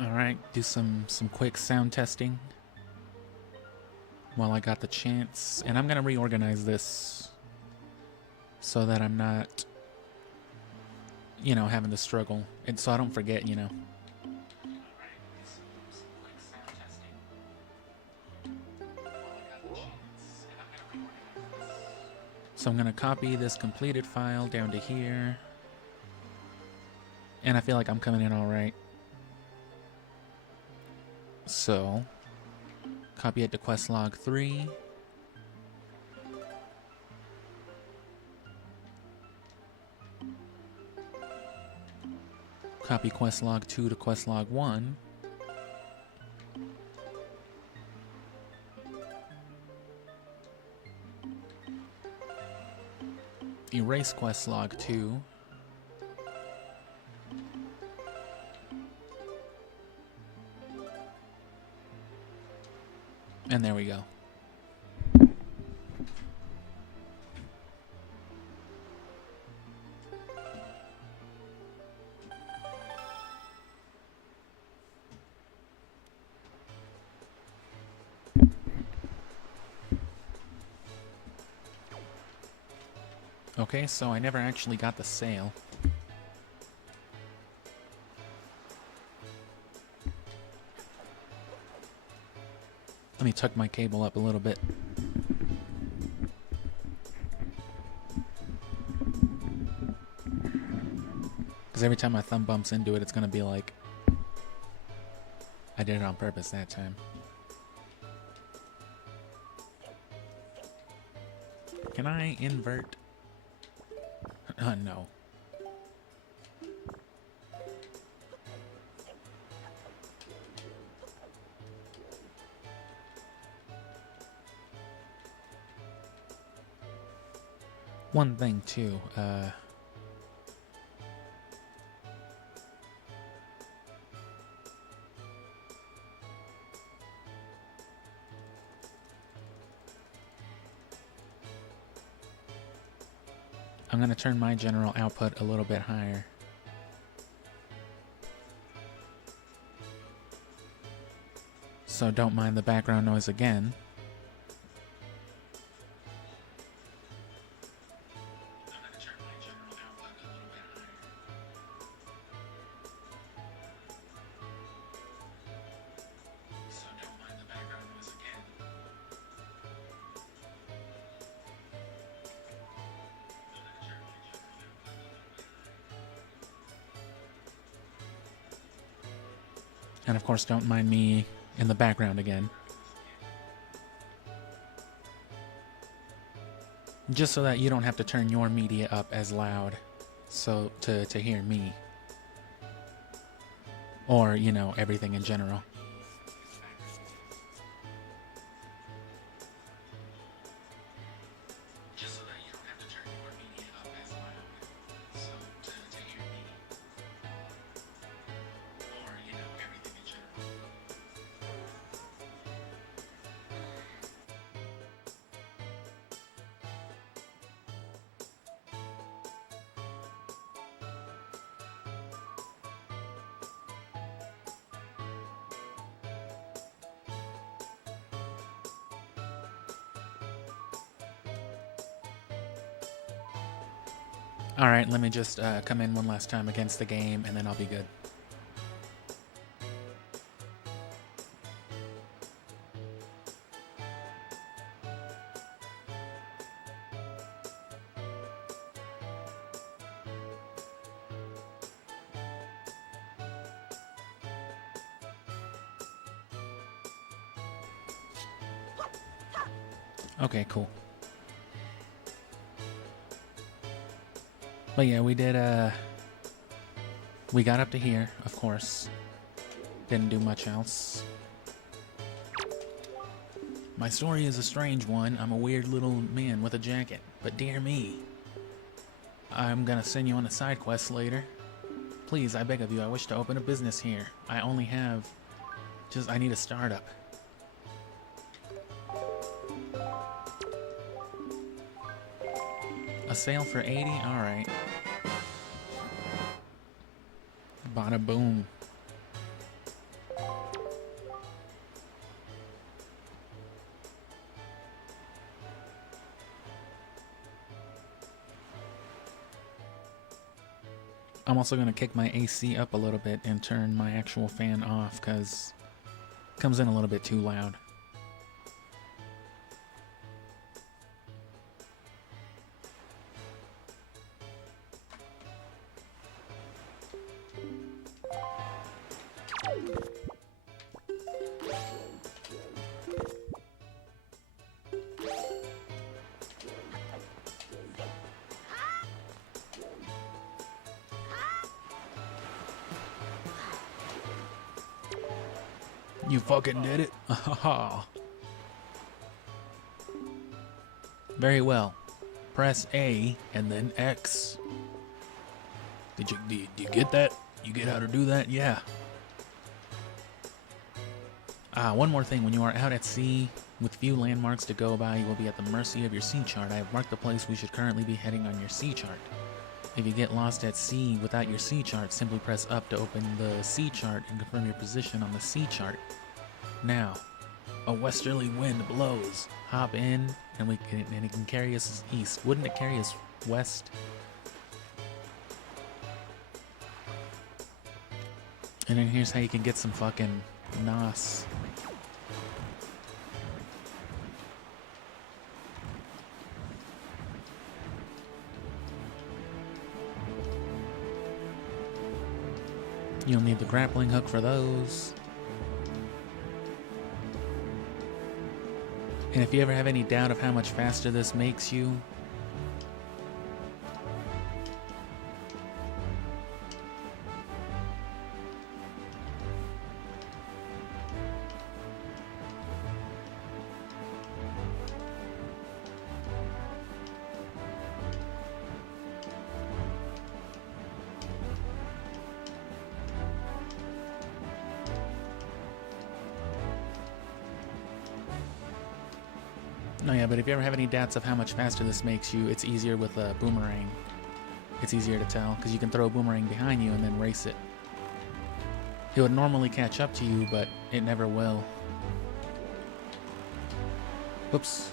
Alright, do some quick sound testing while I got the chance. And I'm going to reorganize this so that I'm not, having to struggle. And so I don't forget. So I'm going to copy this completed file down to here. And I feel like I'm coming in all right. So, copy it to quest log 3. Copy quest log 2 to quest log 1. Erase quest log 2. And there we go. Okay, so I never actually got the sale. Let me tuck my cable up a little bit. Because every time my thumb bumps into it, it's going to be like, I did it on purpose that time. Can I invert? No. One thing too, I'm going to turn my general output a little bit higher. So don't mind the background noise again. And of course, don't mind me in the background again. Just so that you don't have to turn your media up as loud so to hear me. Or, everything in general. Alright, let me just come in one last time against the game, and then I'll be good. Okay, cool. But yeah, we did, we got up to here, of course. Didn't do much else. My story is a strange one. I'm a weird little man with a jacket. But dear me. I'm gonna send you on a side quest later. Please, I beg of you, I wish to open a business here. I only have... I need a startup. A sale for 80? Alright. Bada boom. I'm also going to kick my AC up a little bit and turn my actual fan off because it comes in a little bit too loud. You fucking did it. Very well. Press A and then X. Did you get that? You get how to do that? Yeah. One more thing. When you are out at sea with few landmarks to go by, you will be at the mercy of your sea chart. I have marked the place we should currently be heading on your sea chart. If you get lost at sea without your sea chart, simply press up to open the sea chart and confirm your position on the sea chart. Now, a westerly wind blows. Hop in, and it can carry us east. Wouldn't it carry us west? And then here's how you can get some fucking NOS. You'll need the grappling hook for those. And if you ever have any doubt of how much faster this makes you, no, yeah, but if you ever have any doubts of how much faster this makes you, it's easier with a boomerang. It's easier to tell, because you can throw a boomerang behind you and then race it. It would normally catch up to you, but it never will. Oops.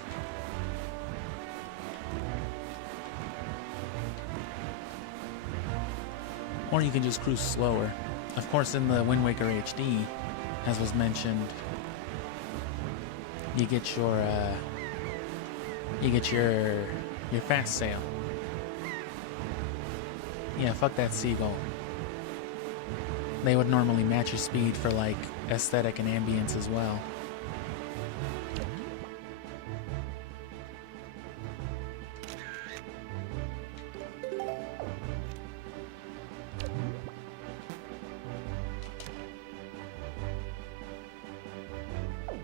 Or you can just cruise slower. Of course, in the Wind Waker HD, as was mentioned, you get your fast sail. Yeah, fuck that seagull. They would normally match your speed for like aesthetic and ambience as well.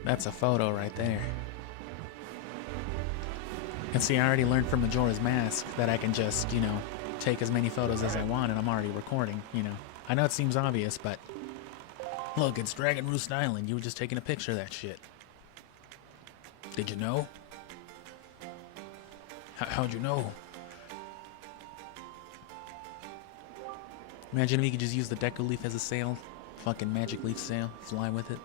That's a photo right there. And see, I already learned from Majora's Mask that I can just, you know, take as many photos as I want and I'm already recording, you know. I know it seems obvious, but look, it's Dragonroost Island. You were just taking a picture of that shit. Did you know? How'd you know? Imagine if you could just use the Deku Leaf as a sail. Fucking magic leaf sail. Fly with it.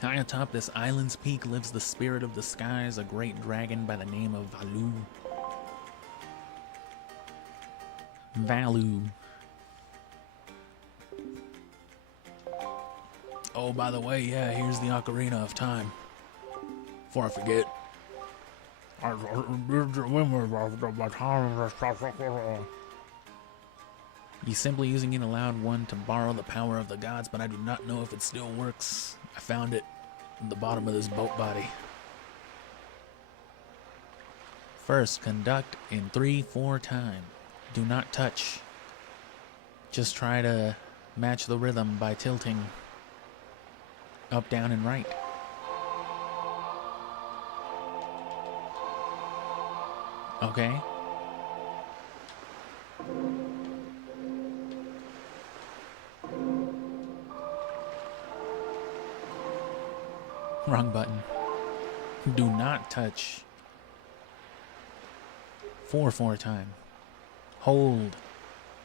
High atop this island's peak lives the spirit of the skies, a great dragon by the name of Valu. Valu. Oh, by the way, yeah, here's the Ocarina of Time. Before I forget. You simply using it allowed one to borrow the power of the gods, but I do not know if it still works. I found it at the bottom of this boat body. First, conduct in 3/4 time. Do not touch. Just try to match the rhythm by tilting up, down, and right. Okay. Wrong button. Do not touch. 4/4 time. Hold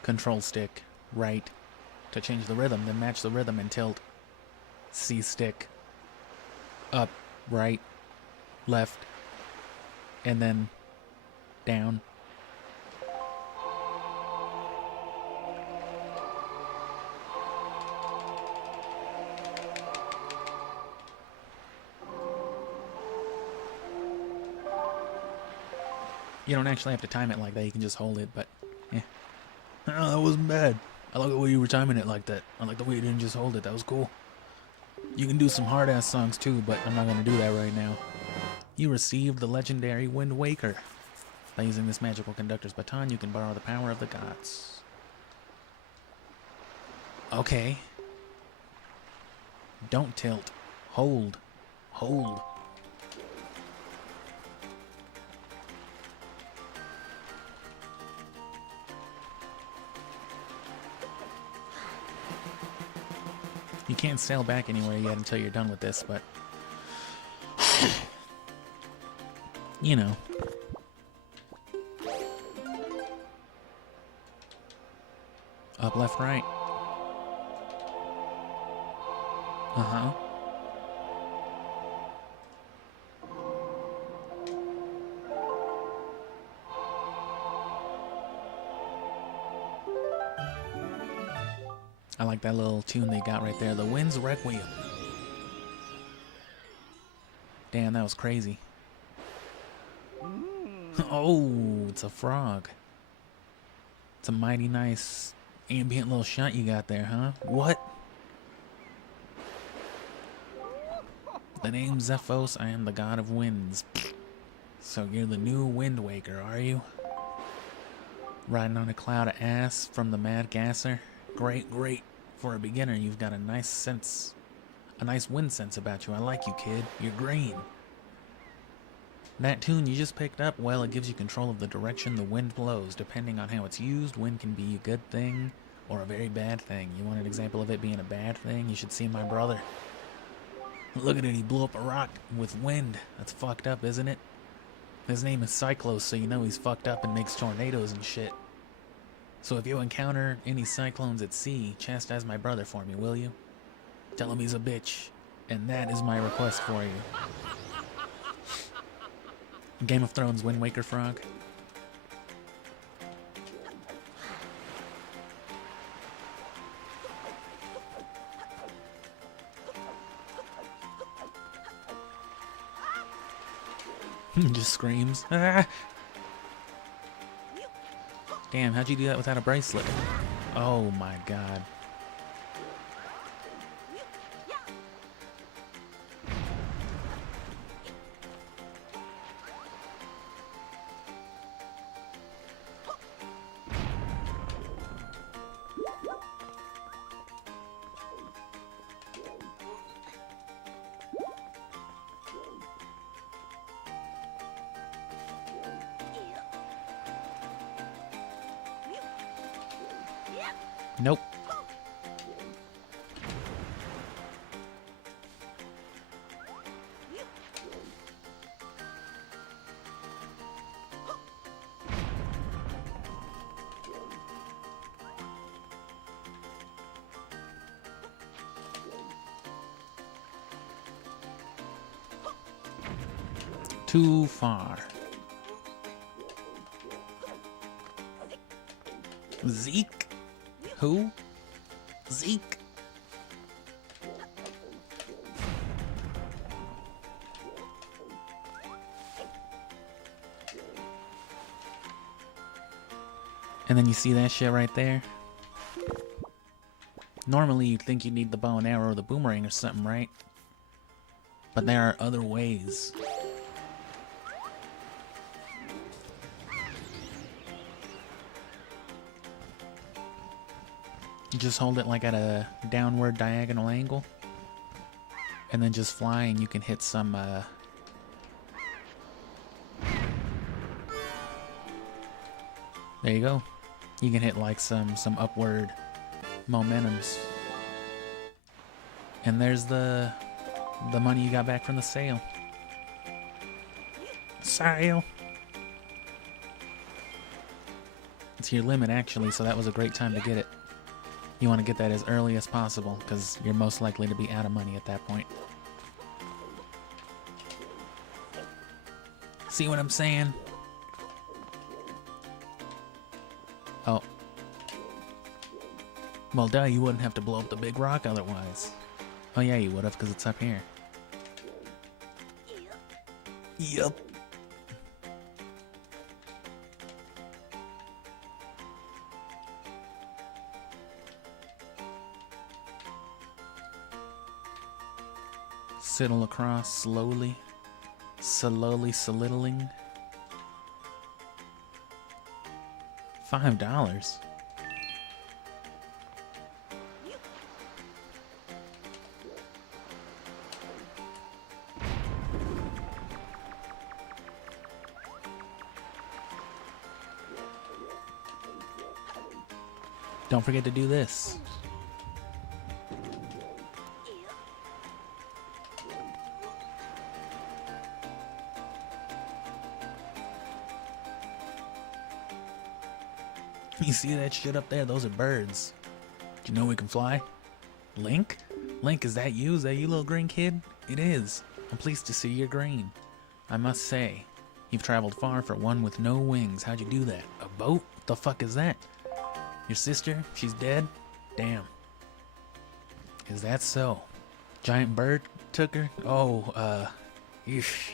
control stick right to change the rhythm, then match the rhythm and tilt. C stick up, right, left, and then down. You don't actually have to time it like that. You can just hold it, but yeah. Oh, that wasn't bad. I like the way you were timing it like that. I like the way you didn't just hold it. That was cool. You can do some hard-ass songs too, but I'm not going to do that right now. You received the legendary Wind Waker. By using this magical conductor's baton, you can borrow the power of the gods. Okay. Don't tilt. Hold. Hold. You can't sail back anywhere yet until you're done with this, but... you know. Up, left, right. Uh-huh. I like that little tune they got right there. The Wind's Requiem. Damn, that was crazy. Oh, it's a frog. It's a mighty nice ambient little shot you got there, huh? What? The name's Zephos. I am the god of winds. So you're the new Wind Waker, are you? Riding on a cloud of ass from the Mad Gasser? Great, great. For a beginner, you've got a nice sense, a nice wind sense about you. I like you, kid. You're green. That tune you just picked up, well, it gives you control of the direction the wind blows. Depending on how it's used, wind can be a good thing or a very bad thing. You want an example of it being a bad thing? You should see my brother. Look at it, he blew up a rock with wind. That's fucked up, isn't it? His name is Cyclos, so you know he's fucked up and makes tornadoes and shit. So if you encounter any cyclones at sea, chastise my brother for me, will you? Tell him he's a bitch. And that is my request for you. Game of Thrones Wind Waker frog. Just screams. Ah! Damn, how'd you do that without a bracelet? Oh my god. Nope. Too far. Zeke? Who? Zeke? And then you see that shit right there? Normally you'd think you need the bow and arrow or the boomerang or something, right? But there are other ways. You just hold it like at a downward diagonal angle. And then just fly and you can hit some, there you go. You can hit like some upward momentums. And there's the money you got back from the sale. Sale! It's your limit actually, so that was a great time to get it. You want to get that as early as possible, because you're most likely to be out of money at that point. See what I'm saying? Oh. Well, duh, you wouldn't have to blow up the big rock otherwise. Oh yeah, you would have, because it's up here. Yup. Sidle across slowly. Slowly soliddling. $5. Don't forget to do this. You see that shit up there? Those are birds. Do you know we can fly? Link? Link, is that you? Is that you, little green kid? It is. I'm pleased to see you're green. I must say, you've traveled far for one with no wings. How'd you do that? A boat? What the fuck is that? Your sister? She's dead? Damn. Is that so? Giant bird took her? Oh, eesh.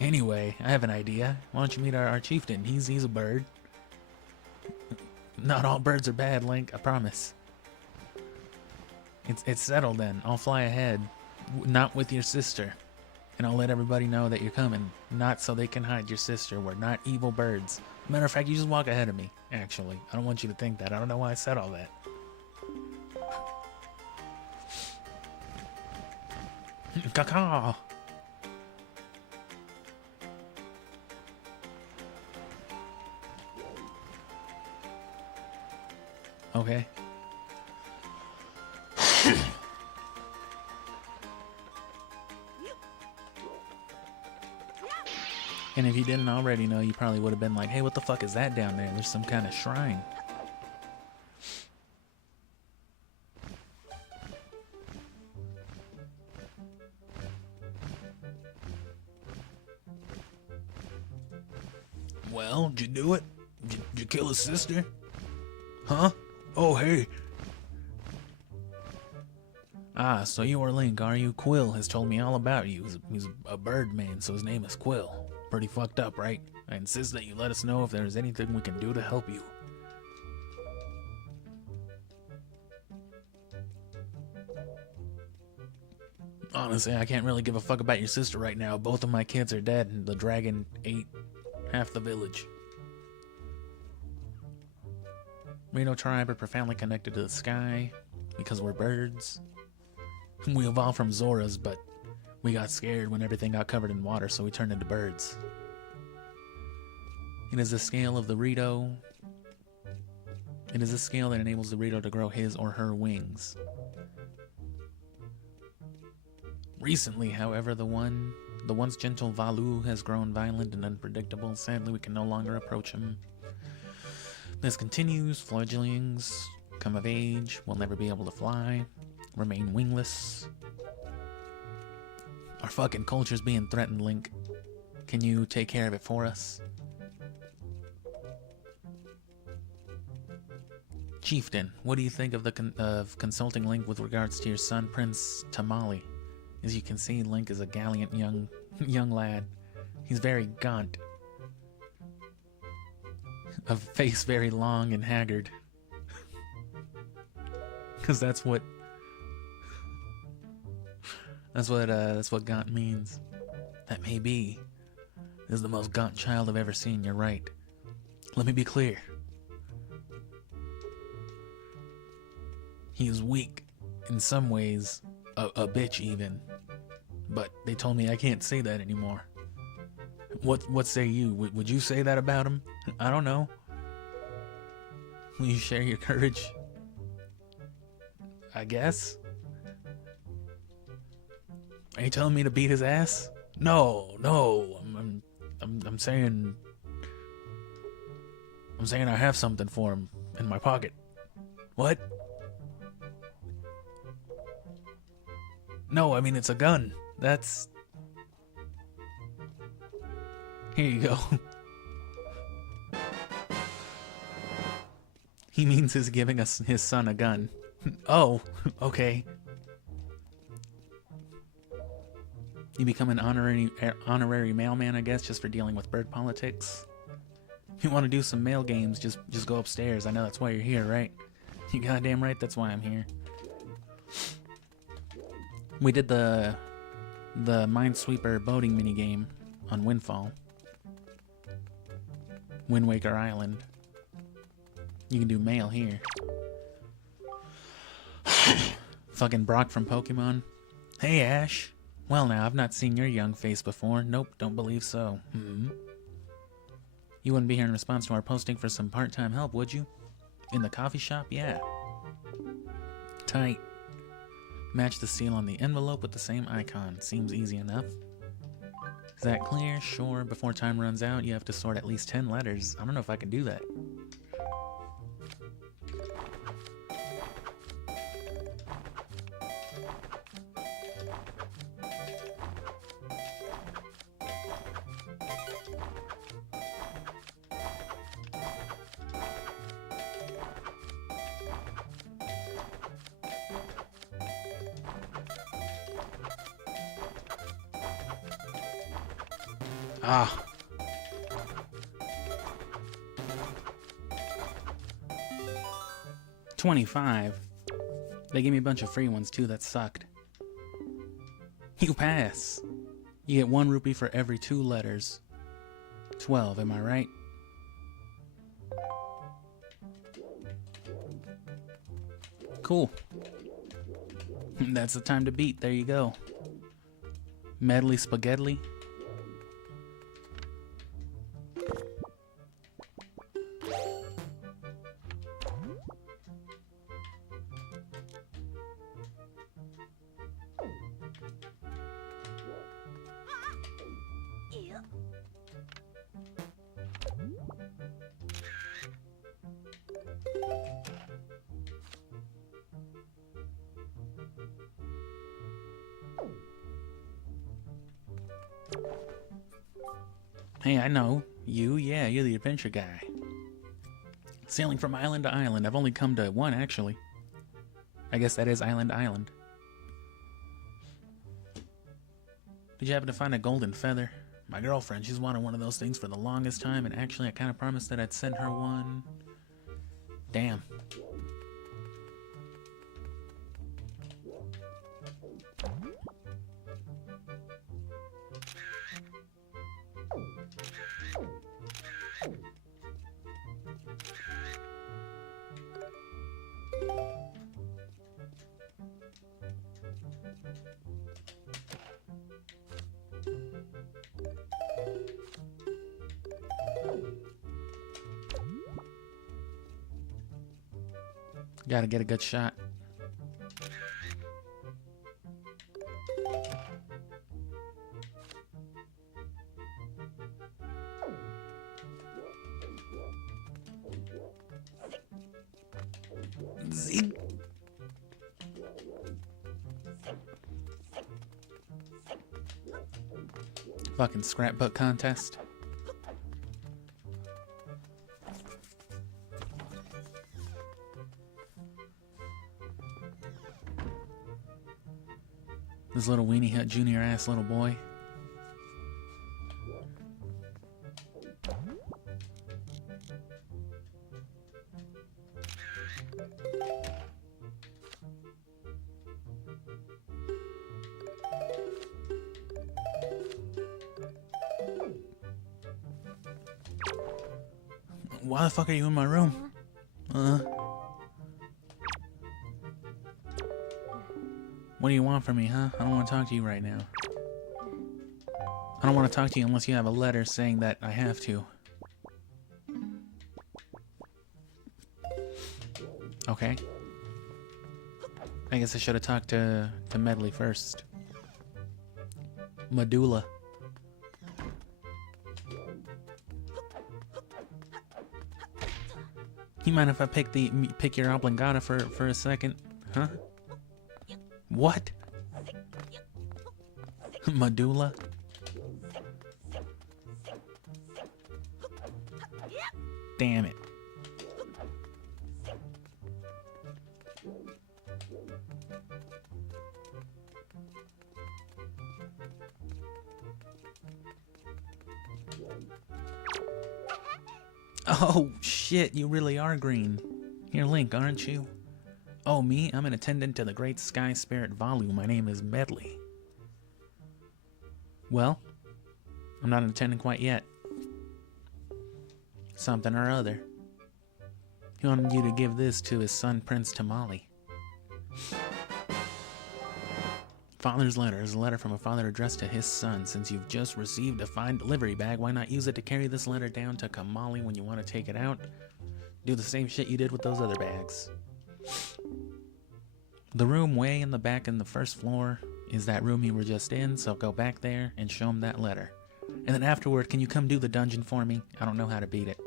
Anyway, I have an idea. Why don't you meet our chieftain? He's a bird. Not all birds are bad, Link, I promise. It's settled then. I'll fly ahead. Not with your sister. And I'll let everybody know that you're coming. Not so they can hide your sister. We're not evil birds. Matter of fact, you just walk ahead of me, actually. I don't want you to think that. I don't know why I said all that. Caw. Okay. And if you didn't already know, you probably would have been like, hey, what the fuck is that down there? There's some kind of shrine. Well, did you do it? Did you kill his sister? Huh? Oh, hey. Ah, so you are Link, are you? Quill has told me all about you. He's a bird man, so his name is Quill. Pretty fucked up, right? I insist that you let us know if there's anything we can do to help you. Honestly, I can't really give a fuck about your sister right now. Both of my kids are dead, and the dragon ate half the village. Reno tribe are profoundly connected to the sky because we're birds. We evolved from Zoras, but we got scared when everything got covered in water, so we turned into birds. It is the scale of the Rito. It is a scale that enables the Rito to grow his or her wings. Recently, however, the once gentle Valu has grown violent and unpredictable. Sadly, we can no longer approach him. This continues. Fledglings come of age, will never be able to fly, remain wingless. Our fucking culture's being threatened, Link. Can you take care of it for us? Chieftain, what do you think of the consulting Link with regards to your son, Prince Tamali? As you can see, Link is a gallant young lad. He's very gaunt. A face very long and haggard. Cause that's what gaunt means. That may be. This is the most gaunt child I've ever seen, you're right. Let me be clear. He is weak, in some ways, a bitch even. But they told me I can't say that anymore. What say you? Would you say that about him? I don't know. Will you share your courage? I guess. Are you telling me to beat his ass? No. I'm saying I have something for him in my pocket. What? No, I mean it's a gun. That's... Here you go. He means he's giving us his son a gun. Oh, okay. You become an honorary mailman, I guess, just for dealing with bird politics. If you want to do some mail games, just go upstairs. I know that's why you're here, right? You goddamn right, that's why I'm here. We did the the Minesweeper boating minigame on Windfall. Wind Waker Island. You can do mail here. Fucking Brock from Pokemon. Hey, Ash. Well, now, I've not seen your young face before. Nope, don't believe so. You wouldn't be here in response to our posting for some part-time help, would you? In the coffee shop? Yeah. Tight. Match the seal on the envelope with the same icon. Seems easy enough. Is that clear? Sure. Before time runs out, you have to sort at least 10 letters. I don't know if I can do that. Ah. $25. They gave me a bunch of free ones too that sucked. You pass. You get 1 rupee for every 2 letters. 12, am I right? Cool. That's the time to beat. There you go. Medley spaghetti. Hey, I know. You? Yeah, you're the adventure guy. Sailing from island to island. I've only come to 1, actually. I guess that is Island Island. Did you happen to find a golden feather? My girlfriend, she's wanted one of those things for the longest time, and actually I kind of promised that I'd send her one. Damn. Gotta get a good shot. Zing. Fucking scrapbook contest. This little weenie hut junior ass little boy. Why the fuck are you in my room? What do you want from me, huh? I don't want to talk to you right now. I don't want to talk to you unless you have a letter saying that I have to. Okay. I guess I should have talked to Medley first. Medulla. You mind if I pick your oblongata for a second? Huh? What? Medulla? Damn it. Oh, shit, you really are green. You're Link, aren't you? Oh, me? I'm an attendant to the Great Sky Spirit Volume. My name is Medley. Well, I'm not intending quite yet. Something or other. He wanted you to give this to his son, Prince Tamali. Father's letter is a letter from a father addressed to his son. Since you've just received a fine delivery bag, why not use it to carry this letter down to Kamali when you want to take it out? Do the same shit you did with those other bags. The room way in the back in the first floor is that room you were just in, so go back there and show him that letter. And then afterward, can you come do the dungeon for me? I don't know how to beat it.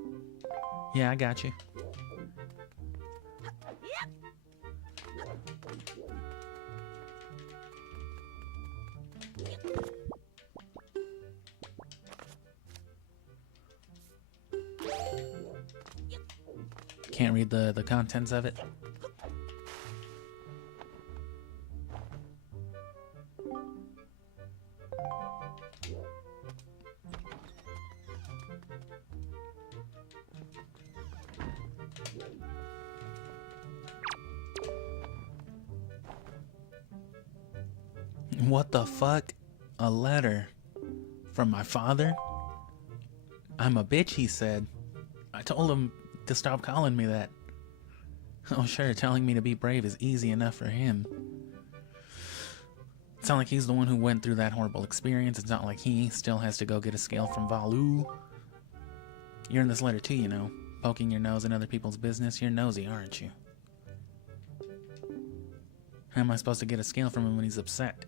Yeah, I got you. Can't read the contents of it. What the fuck? A letter from my father? I'm a bitch, he said. I told him to stop calling me that. Oh sure, telling me to be brave is easy enough for him. It's not like he's the one who went through that horrible experience. It's not like he still has to go get a scale from Valu. You're in this letter too, you know. Poking your nose in other people's business. You're nosy, aren't you? How am I supposed to get a scale from him when he's upset?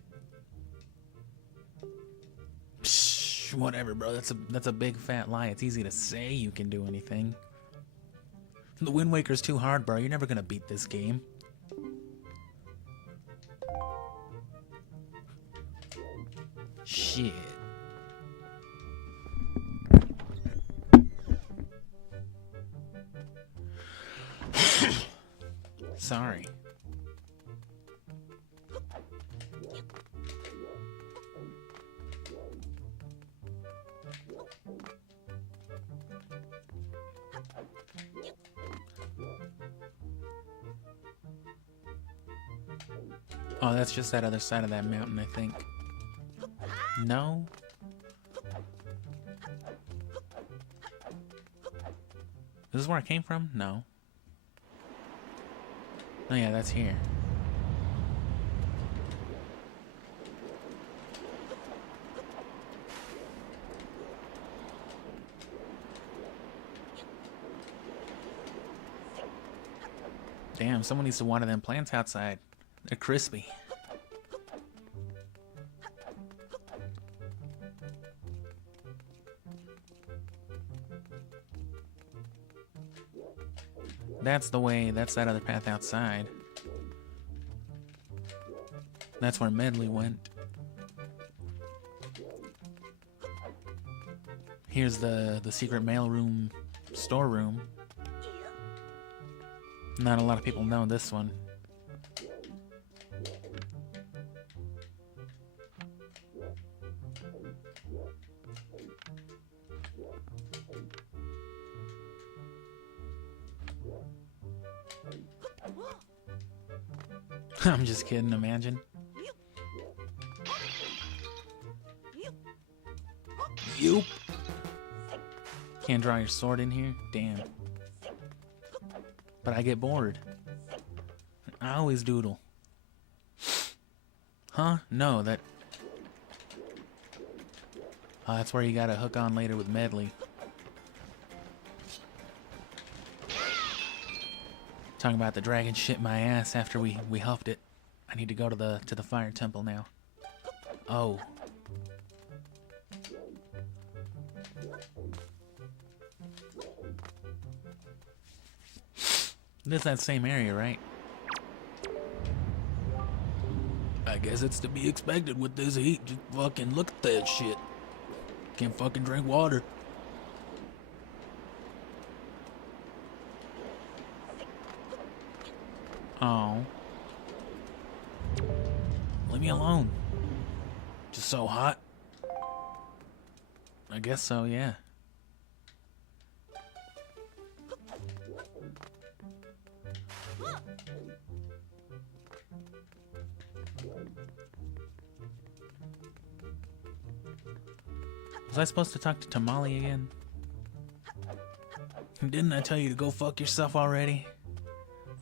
Psh, whatever, bro. That's a big fat lie. It's easy to say you can do anything. The Wind Waker's too hard, bro. You're never gonna beat this game. Shit. Sorry. Oh, that's just that other side of that mountain, I think. No? Is this where I came from? No. Oh yeah, that's here. Damn, someone needs to water them plants outside. They're crispy. That's the way, that's that other path outside. That's where Medley went. Here's the secret mailroom storeroom. Not a lot of people know this one. I'm just kidding, imagine. Yoop. Can't draw your sword in here? Damn. But I get bored. I always doodle. Huh? No, that... Oh, that's where you gotta hook on later with Medley. Talking about the dragon shit my ass after we huffed it. I need to go to the fire temple now. Oh. This is that same area, right? I guess it's to be expected with this heat. Just fucking look at that shit. Can't fucking drink water. Oh. Leave me alone. Just so hot. I guess so, yeah. Was I supposed to talk to Tamale again? Didn't I tell you to go fuck yourself already?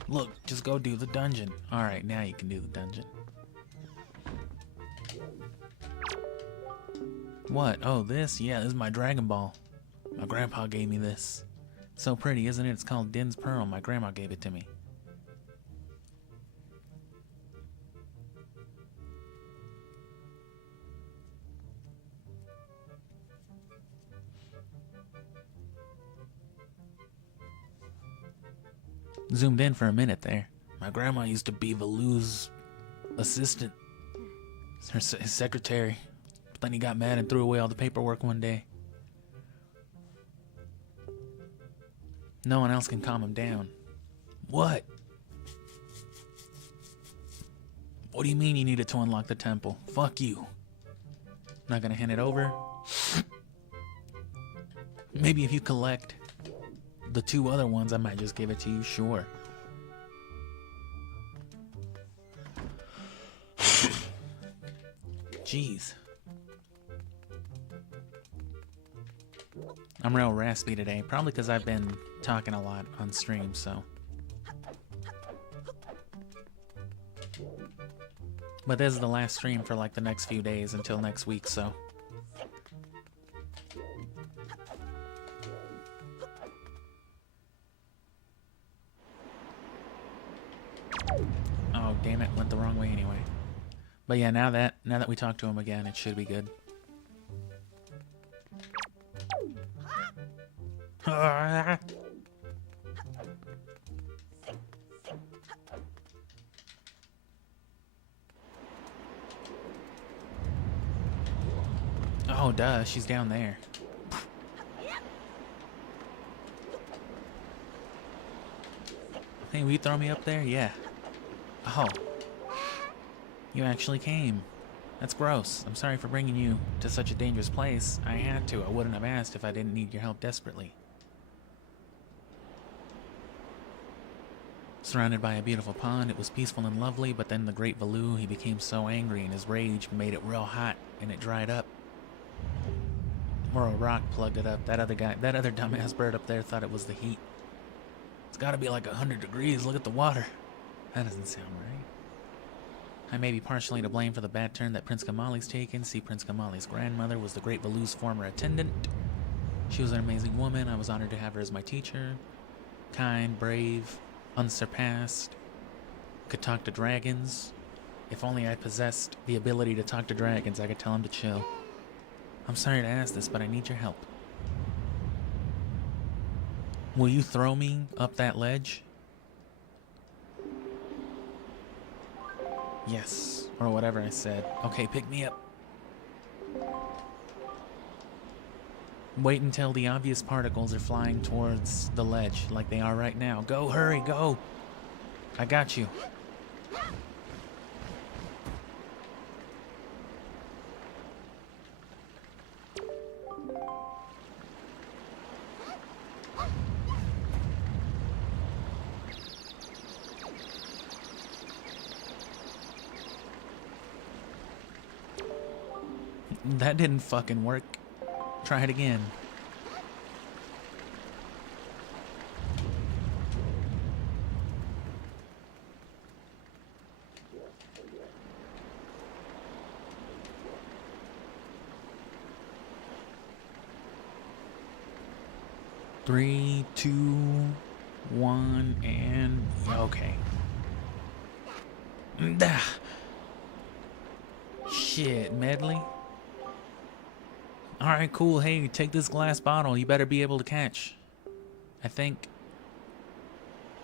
Look, just go do the dungeon. Alright, now you can do the dungeon. What? Oh, this? Yeah, this is my Dragon Ball. My grandpa gave me this. So pretty, isn't it? It's called Din's Pearl. My grandma gave it to me. Zoomed in for a minute there. My grandma used to be Valu's assistant. His secretary. But then he got mad and threw away all the paperwork one day. No one else can calm him down. What? What do you mean you needed to unlock the temple? Fuck you. Not gonna hand it over? Maybe if you collect the 2 other ones, I might just give it to you, sure. Jeez. I'm real raspy today, probably because I've been talking a lot on stream, so. But this is the last stream for like the next few days until next week, so. Oh, damn it, went the wrong way anyway. But yeah, now that we talk to him again, it should be good. Oh, duh, she's down there. Hey, will you throw me up there? Yeah. Oh. You actually came. That's gross. I'm sorry for bringing you to such a dangerous place. I had to. I wouldn't have asked if I didn't need your help desperately. Surrounded by a beautiful pond, it was peaceful and lovely, but then the great Valu, he became so angry and his rage made it real hot and it dried up. Or a rock plugged it up. That other dumbass bird up there thought it was the heat. It's gotta be like 100 degrees. Look at the water. That doesn't sound right. I may be partially to blame for the bad turn that Prince Kamali's taken. See, Prince Kamali's grandmother was the great Valu's former attendant. She was an amazing woman. I was honored to have her as my teacher. Kind, brave, unsurpassed. Could talk to dragons. If only I possessed the ability to talk to dragons, I could tell them to chill. I'm sorry to ask this, but I need your help. Will you throw me up that ledge? Yes, or whatever I said. Okay, pick me up. Wait until the obvious particles are flying towards the ledge, like they are right now. Go, hurry, go! I got you. That didn't fucking work. Try it again. Three, two, one, and okay. Shit, medley. Alright, cool. Hey, take this glass bottle. You better be able to catch. I think.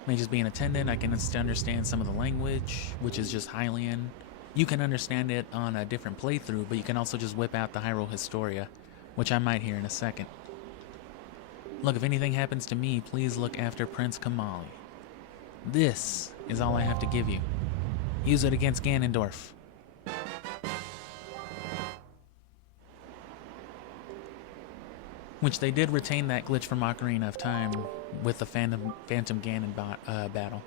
May just be an attendant. I can understand some of the language, which is just Hylian. You can understand it on a different playthrough, but you can also just whip out the Hyrule Historia, which I might hear in a second. Look, if anything happens to me, please look after Prince Kamali. This is all I have to give you. Use it against Ganondorf. Which they did retain that glitch from Ocarina of Time with the Phantom Ganon battle.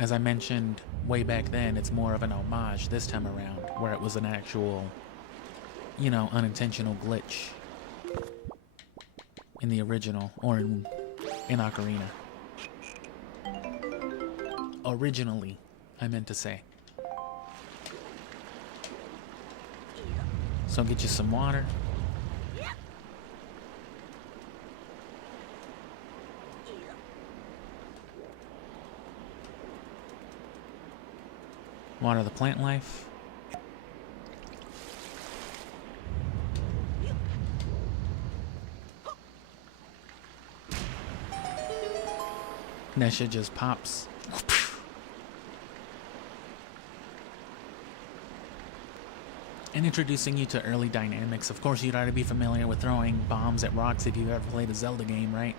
As I mentioned way back then, it's more of an homage this time around, where it was an actual, you know, unintentional glitch in the original, or in Ocarina. Originally, I meant to say. So get you some water. Water the plant life. That shit just pops. And introducing you to early dynamics. Of course, you'd already be familiar with throwing bombs at rocks if you've ever played a Zelda game, right?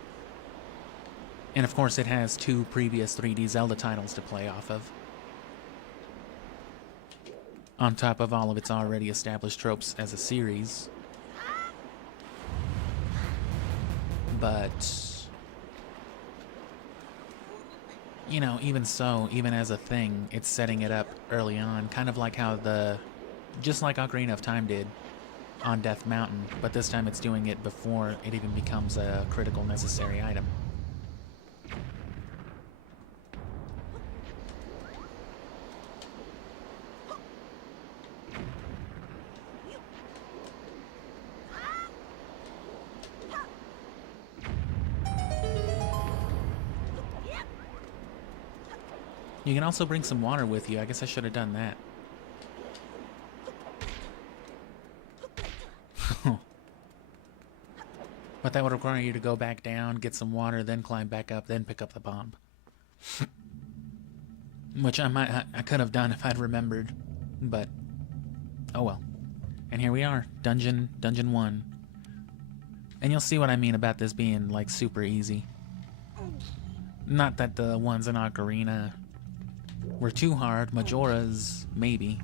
And of course, it has 2 previous 3D Zelda titles to play off of. On top of all of its already established tropes as a series. But you know, even so, even as a thing, it's setting it up early on, kind of like how just like Ocarina of Time did on Death Mountain, but this time it's doing it before it even becomes a critical necessary item. You can also bring some water with you. I guess I should have done that. But that would require you to go back down, get some water, then climb back up, then pick up the bomb. Which I could have done if I'd remembered, but oh well. And here we are, Dungeon 1. And you'll see what I mean about this being like super easy. Not that the ones in Ocarina were too hard. Majora's maybe.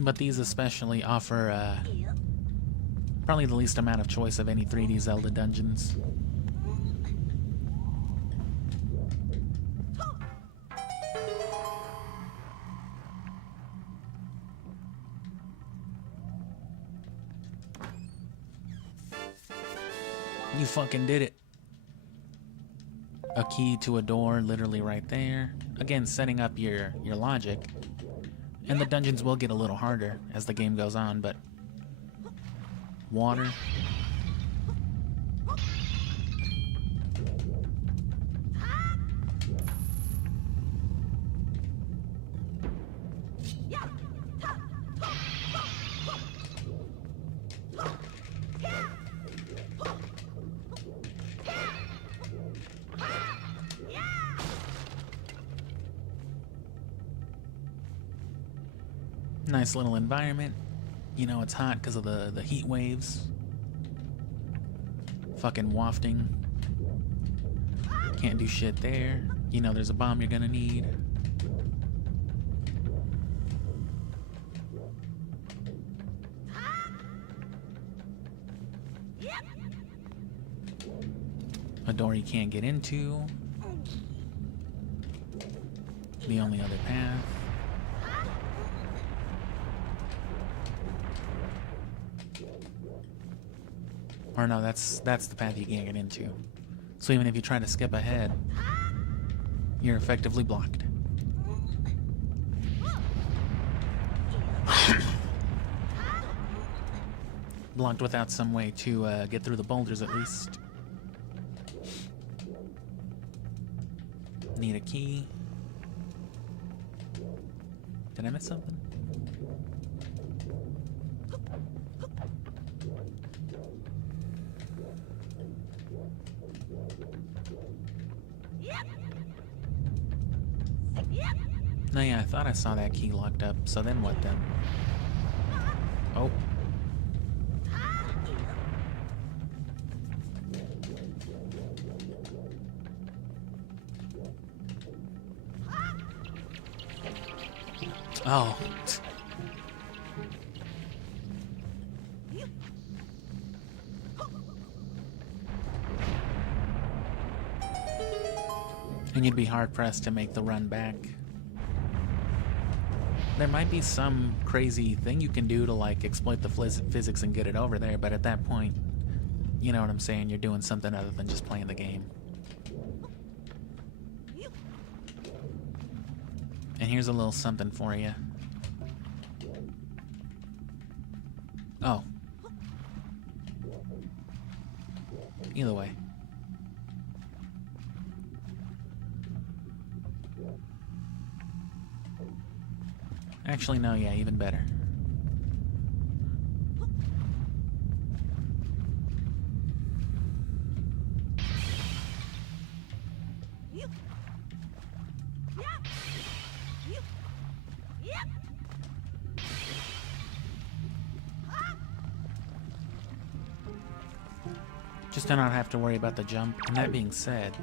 But these especially offer probably the least amount of choice of any 3D Zelda dungeons. You fucking did it. A key to a door literally right there. Again, setting up your logic. And the dungeons will get a little harder as the game goes on, but water. Nice little environment. You know, it's hot because of the heat waves. Fucking wafting. Can't do shit there. You know there's a bomb you're gonna need. A door you can't get into. The only other path. Or no, that's the path you can't get into. So even if you try to skip ahead, you're effectively blocked. Blocked without some way to get through the boulders at least. Need a key. Did I miss something? No, yeah, I thought I saw that key locked up, so then what then? Oh. Oh. And you'd be hard-pressed to make the run back. There might be some crazy thing you can do to, like, exploit the physics and get it over there, but at that point, you know what I'm saying, you're doing something other than just playing the game. And here's a little something for you. Oh. Either way. Actually, no, yeah, even better. Just do not have to worry about the jump. And that being said,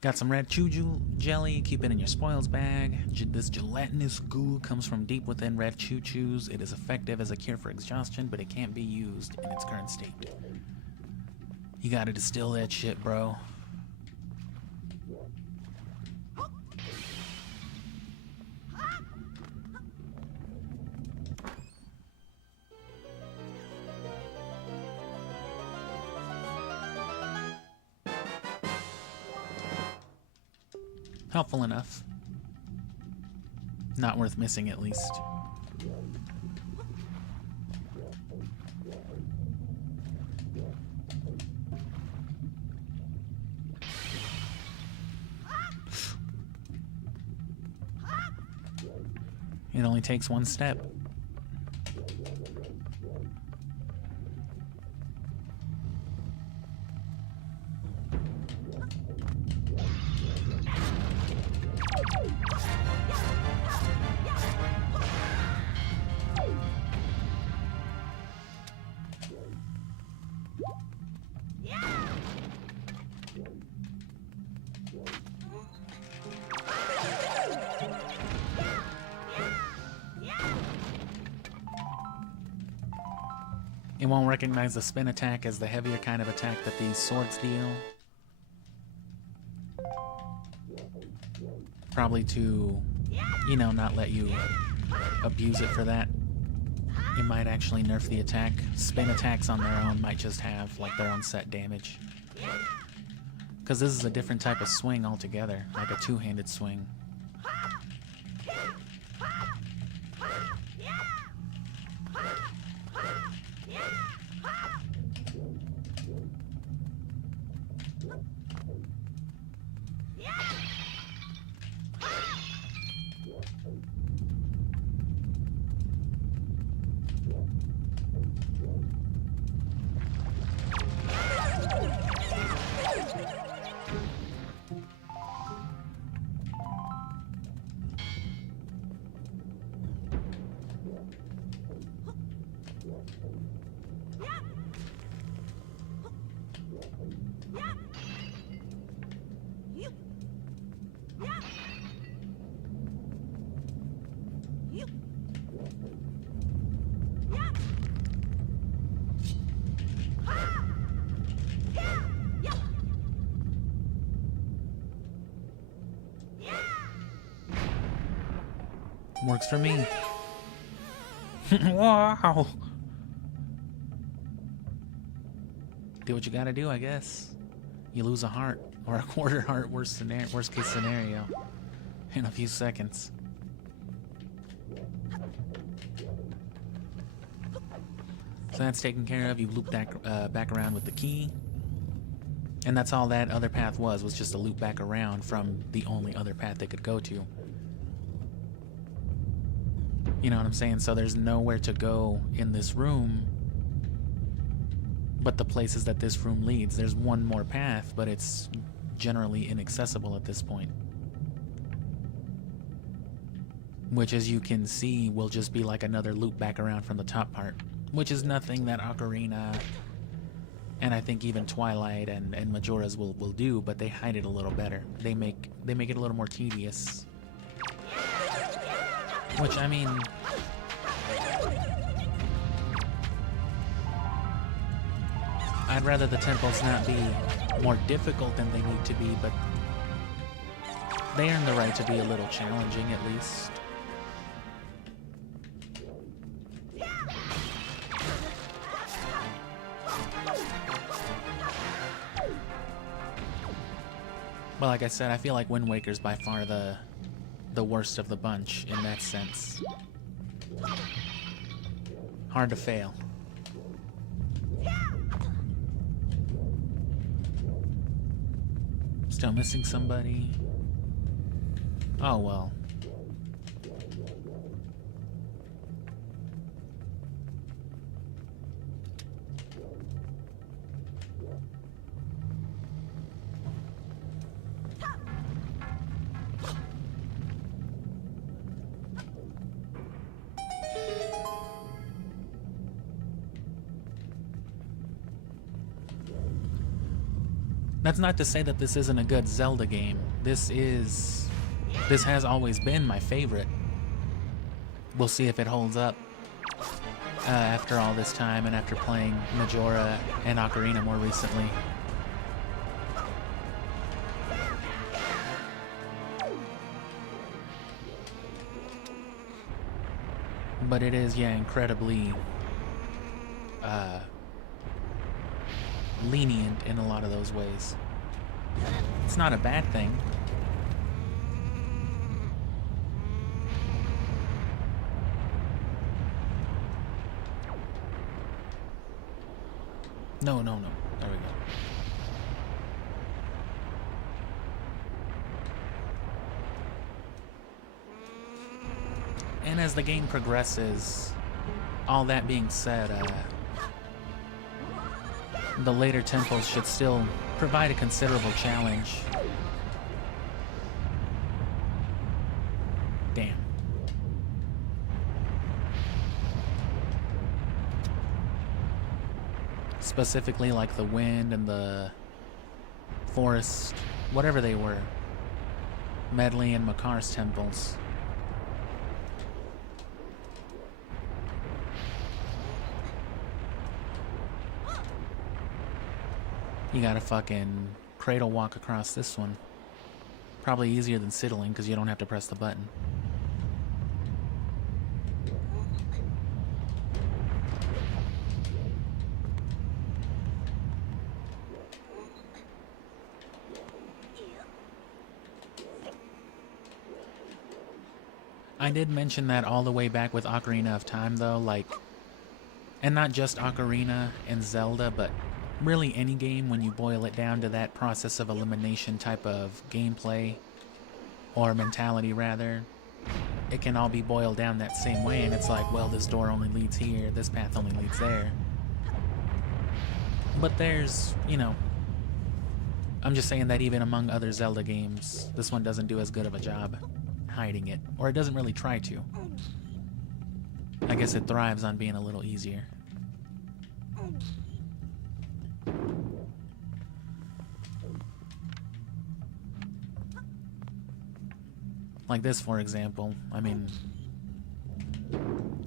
got some red choo-choo jelly, keep it in your spoils bag. This gelatinous goo comes from deep within red choo-choos. It is effective as a cure for exhaustion, but it can't be used in its current state. You gotta distill that shit, bro. Helpful enough. Not worth missing, at least. It only takes one step. It won't recognize the spin attack as the heavier kind of attack that these swords deal. Probably to, you know, not let you abuse it for that. It might actually nerf the attack. Spin attacks on their own might just have like their own set damage. Because this is a different type of swing altogether, like a two-handed swing. Works for me. Wow. Do what you gotta do, I guess. You lose a heart, or a quarter heart, worst case scenario, in a few seconds. So that's taken care of. You loop back around with the key. And that's all that other path was just a loop back around from the only other path they could go to. You know what I'm saying? So there's nowhere to go in this room But the places that this room leads, there's one more path, but it's generally inaccessible at this point. Which, as you can see, will just be like another loop back around from the top part. Which is nothing that Ocarina, and I think even Twilight and Majora's will do, but they hide it a little better. They make it a little more tedious. Which, I mean... I'd rather the temples not be more difficult than they need to be, but they earn the right to be a little challenging, at least. Well, like I said, I feel like Wind Waker's by far the worst of the bunch in that sense. Hard to fail. Still missing somebody. Oh well. That's not to say that this isn't a good Zelda game. This has always been my favorite. We'll see if it holds up after all this time and after playing Majora and Ocarina more recently. But it is, yeah, incredibly lenient in a lot of those ways. It's not a bad thing. No. There we go. And as the game progresses, all that being said, the later temples should still provide a considerable challenge. Damn. Specifically like the wind and the forest, whatever they were. Medley and Makar's temples. You gotta fucking cradle walk across this one. Probably easier than Siddling because you don't have to press the button. I did mention that all the way back with Ocarina of Time though, like, and not just Ocarina and Zelda, but really any game, when you boil it down to that process of elimination type of gameplay, or mentality rather, it can all be boiled down that same way, and it's like, well, this door only leads here, this path only leads there. But there's, you know, I'm just saying that even among other Zelda games, this one doesn't do as good of a job hiding it, or it doesn't really try to. I guess it thrives on being a little easier. Like this, for example. I mean,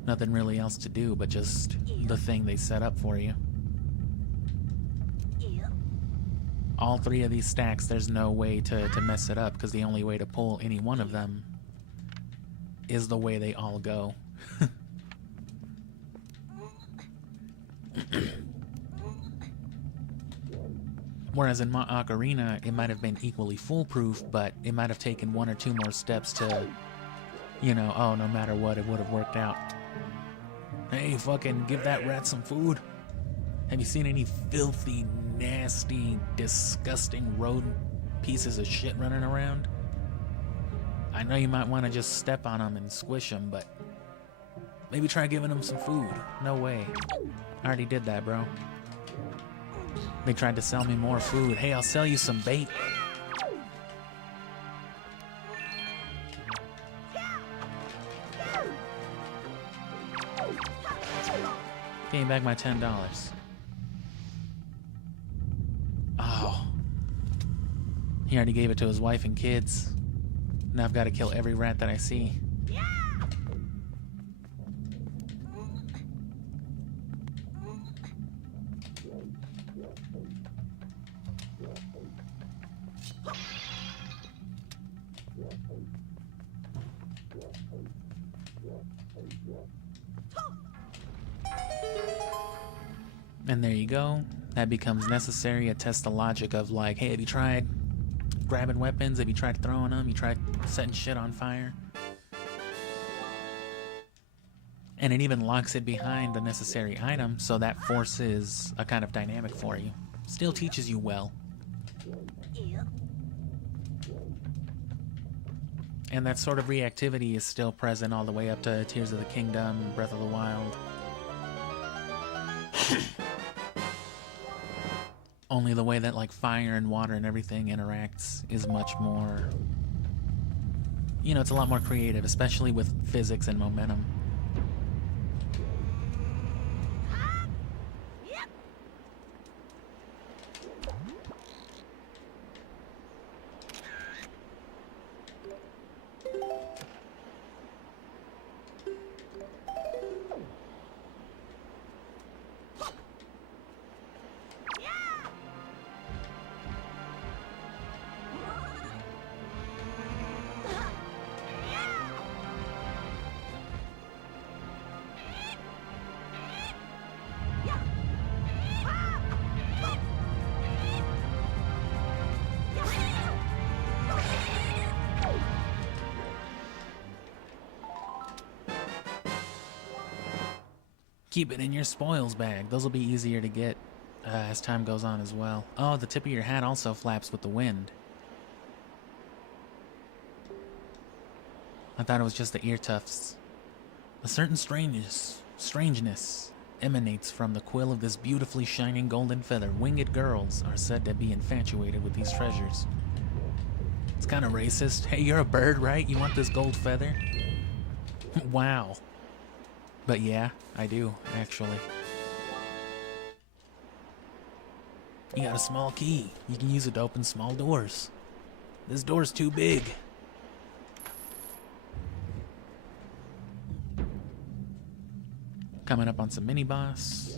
nothing really else to do but just the thing they set up for you. All three of these stacks, there's no way to mess it up, because the only way to pull any one of them is the way they all go. Whereas in Ocarina, it might have been equally foolproof, but it might have taken one or two more steps to, you know, oh, no matter what, it would have worked out. Hey, fucking give that rat some food. Have you seen any filthy, nasty, disgusting rodent pieces of shit running around? I know you might want to just step on them and squish them, but maybe try giving them some food. No way. I already did that, bro. They tried to sell me more food. Hey, I'll sell you some bait. Getting back my $10. Oh. He already gave it to his wife and kids. Now I've got to kill every rat that I see. And there you go. That becomes necessary. It tests the logic of like, hey, have you tried grabbing weapons? Have you tried throwing them? You tried setting shit on fire? And it even locks it behind the necessary item, so that forces a kind of dynamic for you. Still teaches you well. And that sort of reactivity is still present all the way up to Tears of the Kingdom, Breath of the Wild. Only the way that like fire and water and everything interacts is much more, you know, it's a lot more creative, especially with physics and momentum. Keep it in your spoils bag. Those will be easier to get as time goes on as well. Oh, the tip of your hat also flaps with the wind. I thought it was just the ear tufts. A certain strangeness emanates from the quill of this beautifully shining golden feather. Winged girls are said to be infatuated with these treasures. It's kind of racist. Hey, you're a bird, right? You want this gold feather? Wow. But yeah, I do, actually. You got a small key. You can use it to open small doors. This door's too big. Coming up on some mini-boss.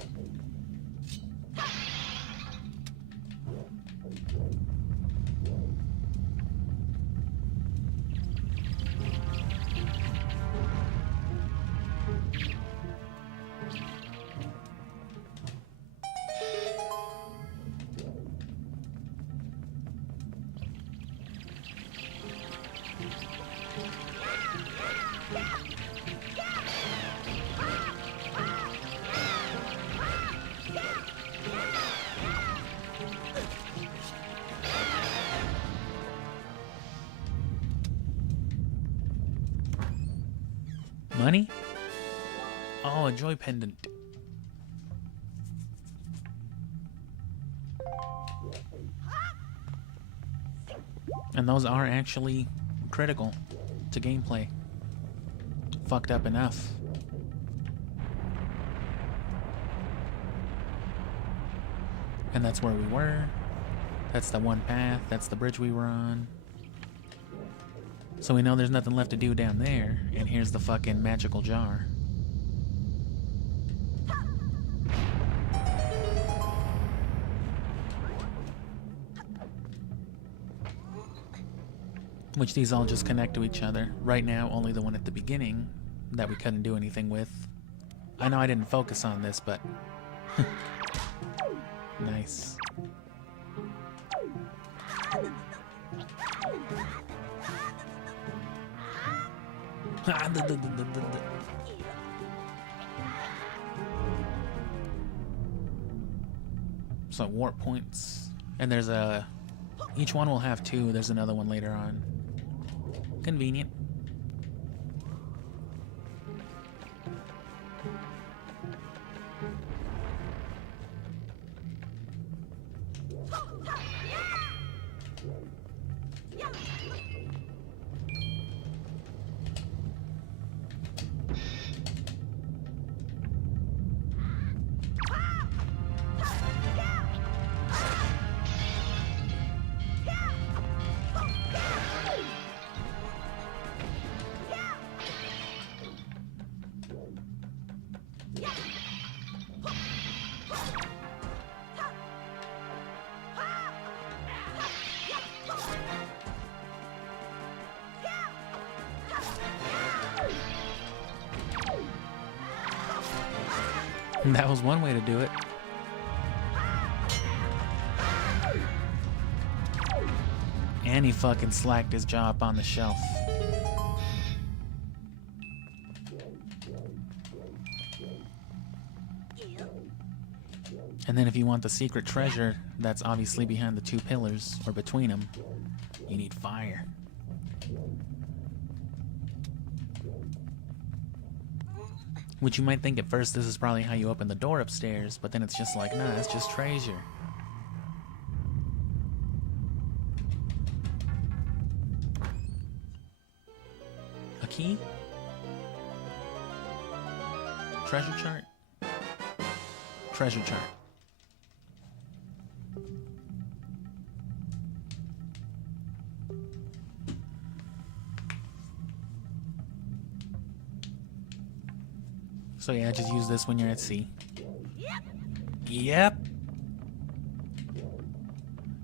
Money? Oh, a joy pendant. And those are actually critical to gameplay. Fucked up enough. And that's where we were. That's the one path. That's the bridge we were on. So we know there's nothing left to do down there, and here's the fucking magical jar. Which these all just connect to each other. Right now, only the one at the beginning that we couldn't do anything with. I know I didn't focus on this, but... Nice. So warp points, and there's a, each one will have two. There's another one later on. Convenient. That was one way to do it. And he fucking slacked his jaw up on the shelf. And then if you want the secret treasure that's obviously behind the two pillars, or between them, you need fire. Which you might think at first this is probably how you open the door upstairs, but then it's just like, nah, it's just treasure. A key? Treasure chart? Treasure chart. So yeah, just use this when you're at sea. Yep.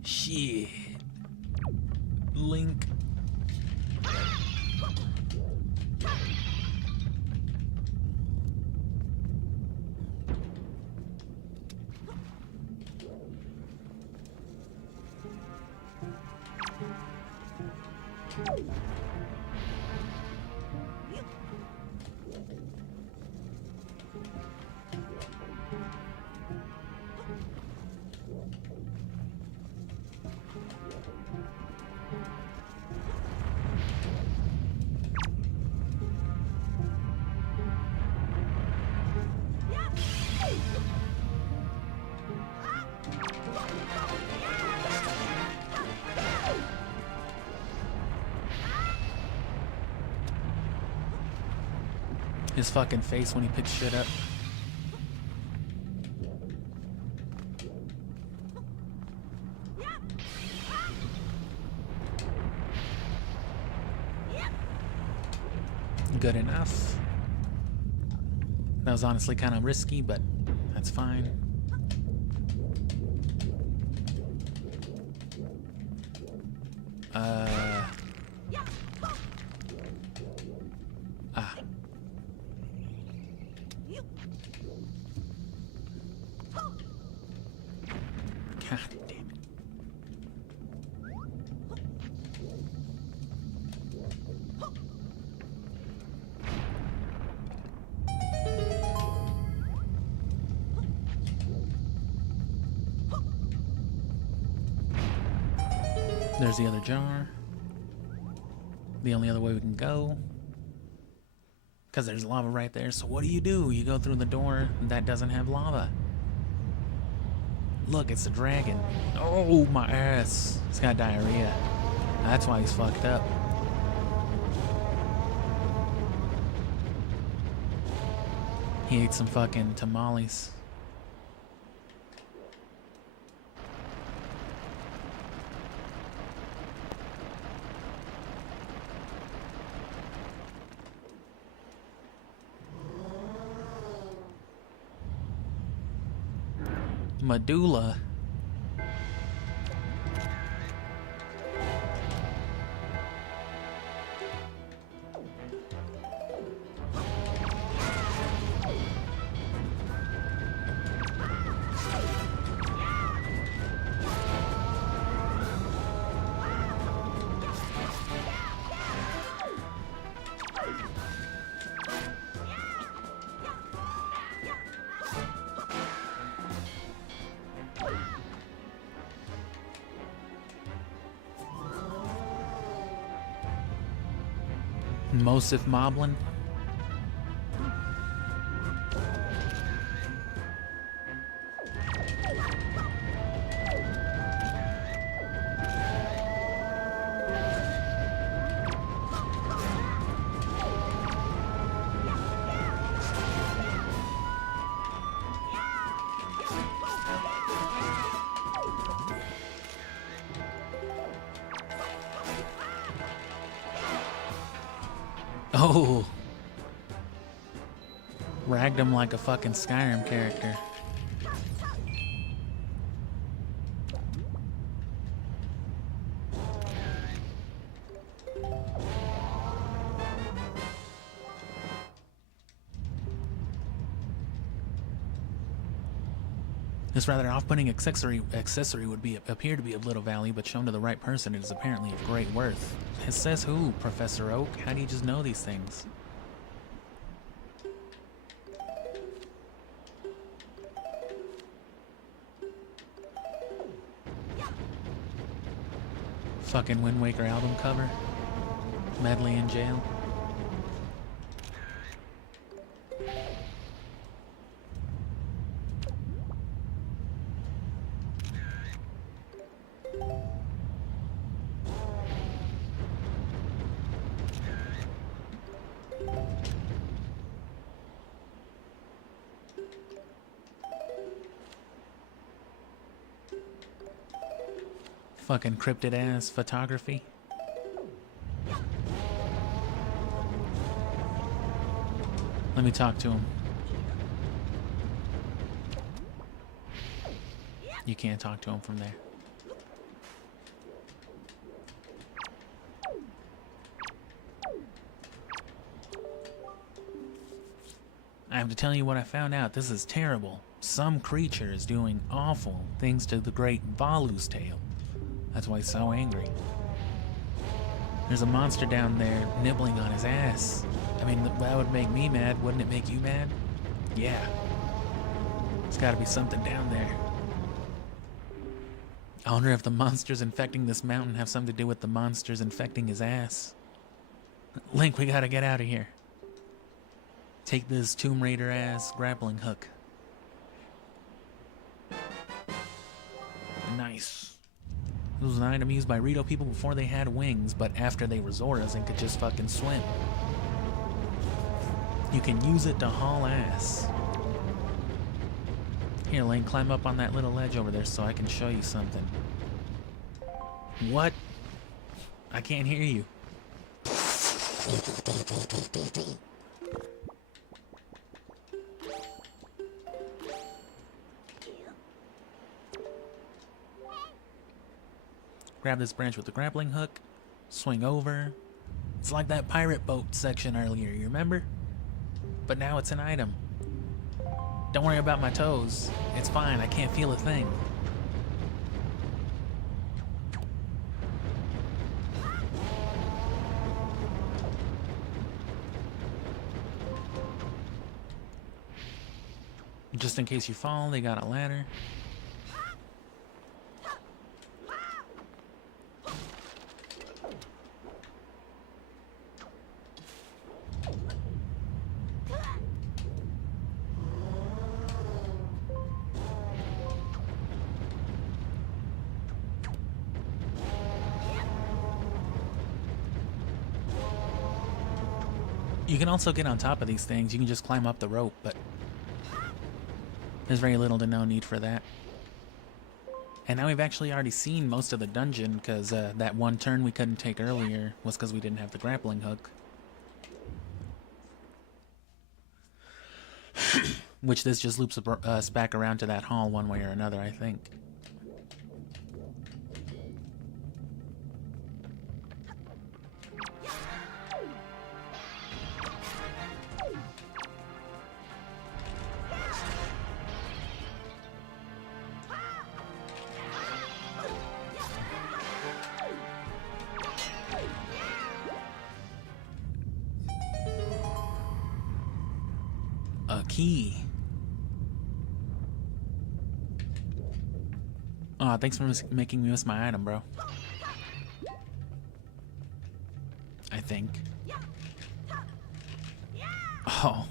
Shit. Link. His fucking face when he picks shit up. Good enough. That was honestly kind of risky, but that's fine. God damn it. There's the other jar. The only other way we can go. Because there's lava right there. So what do? You go through the door that doesn't have lava. Look, it's a dragon. Oh, my ass. He's got diarrhea. That's why he's fucked up. He ate some fucking tamales. Medulla. Mosif Moblin. Oh. Ragged him like a fucking Skyrim character. This rather off-putting accessory would appear to be of little value, but shown to the right person, it is apparently of great worth. It says who, Professor Oak? How do you just know these things? Fucking Wind Waker album cover. Medley in jail. Fucking cryptid ass photography. Let me talk to him. You can't talk to him from there. I have to tell you what I found out. This is terrible. Some creature is doing awful things to the great Valu's tail. That's why he's so angry. There's a monster down there nibbling on his ass. I mean, that would make me mad. Wouldn't it make you mad? Yeah. There's gotta be something down there. I wonder if the monsters infecting this mountain have something to do with the monsters infecting his ass. Link, we gotta get out of here. Take this Tomb Raider ass grappling hook. Nice. This was an item used by Rito people before they had wings, but after they were Zoras and could just fucking swim. You can use it to haul ass. Here, Lane, climb up on that little ledge over there so I can show you something. What? I can't hear you. Grab this branch with the grappling hook, swing over. It's like that pirate boat section earlier, you remember? But now it's an item. Don't worry about my toes. It's fine, I can't feel a thing. Just in case you fall, they got a ladder. You can also get on top of these things. You can just climb up the rope, but there's very little to no need for that. And now we've actually already seen most of the dungeon, because that one turn we couldn't take earlier was because we didn't have the grappling hook. Which this just loops us back around to that hall one way or another, I think. A key. Aw, thanks for making me miss my item, bro. I think. Oh.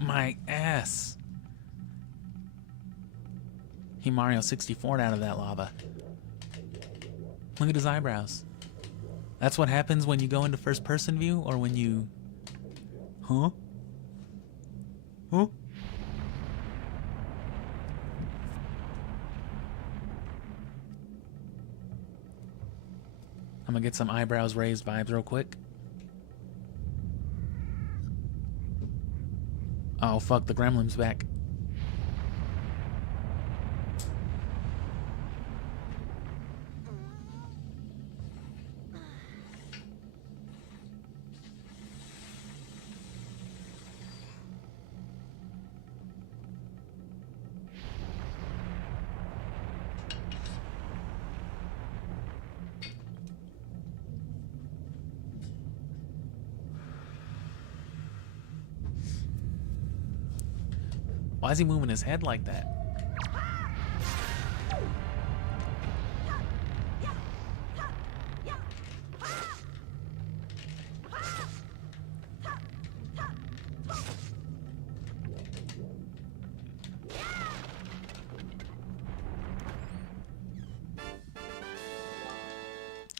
My ass. He Mario 64'd out of that lava. Look at his eyebrows. That's what happens when you go into first person view, or when you... Huh? Huh? I'm gonna get some eyebrows raised vibes real quick. Oh fuck, the gremlin's back. Why is he moving his head like that?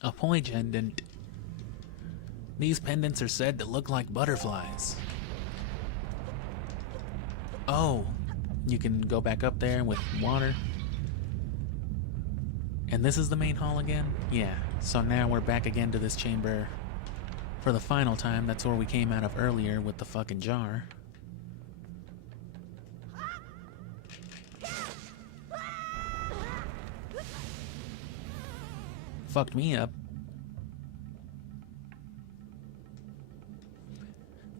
A point pendant. These pendants are said to look like butterflies. Oh, you can go back up there with water. And this is the main hall again? Yeah, so now we're back again to this chamber for the final time. That's where we came out of earlier with the fucking jar. Fucked me up.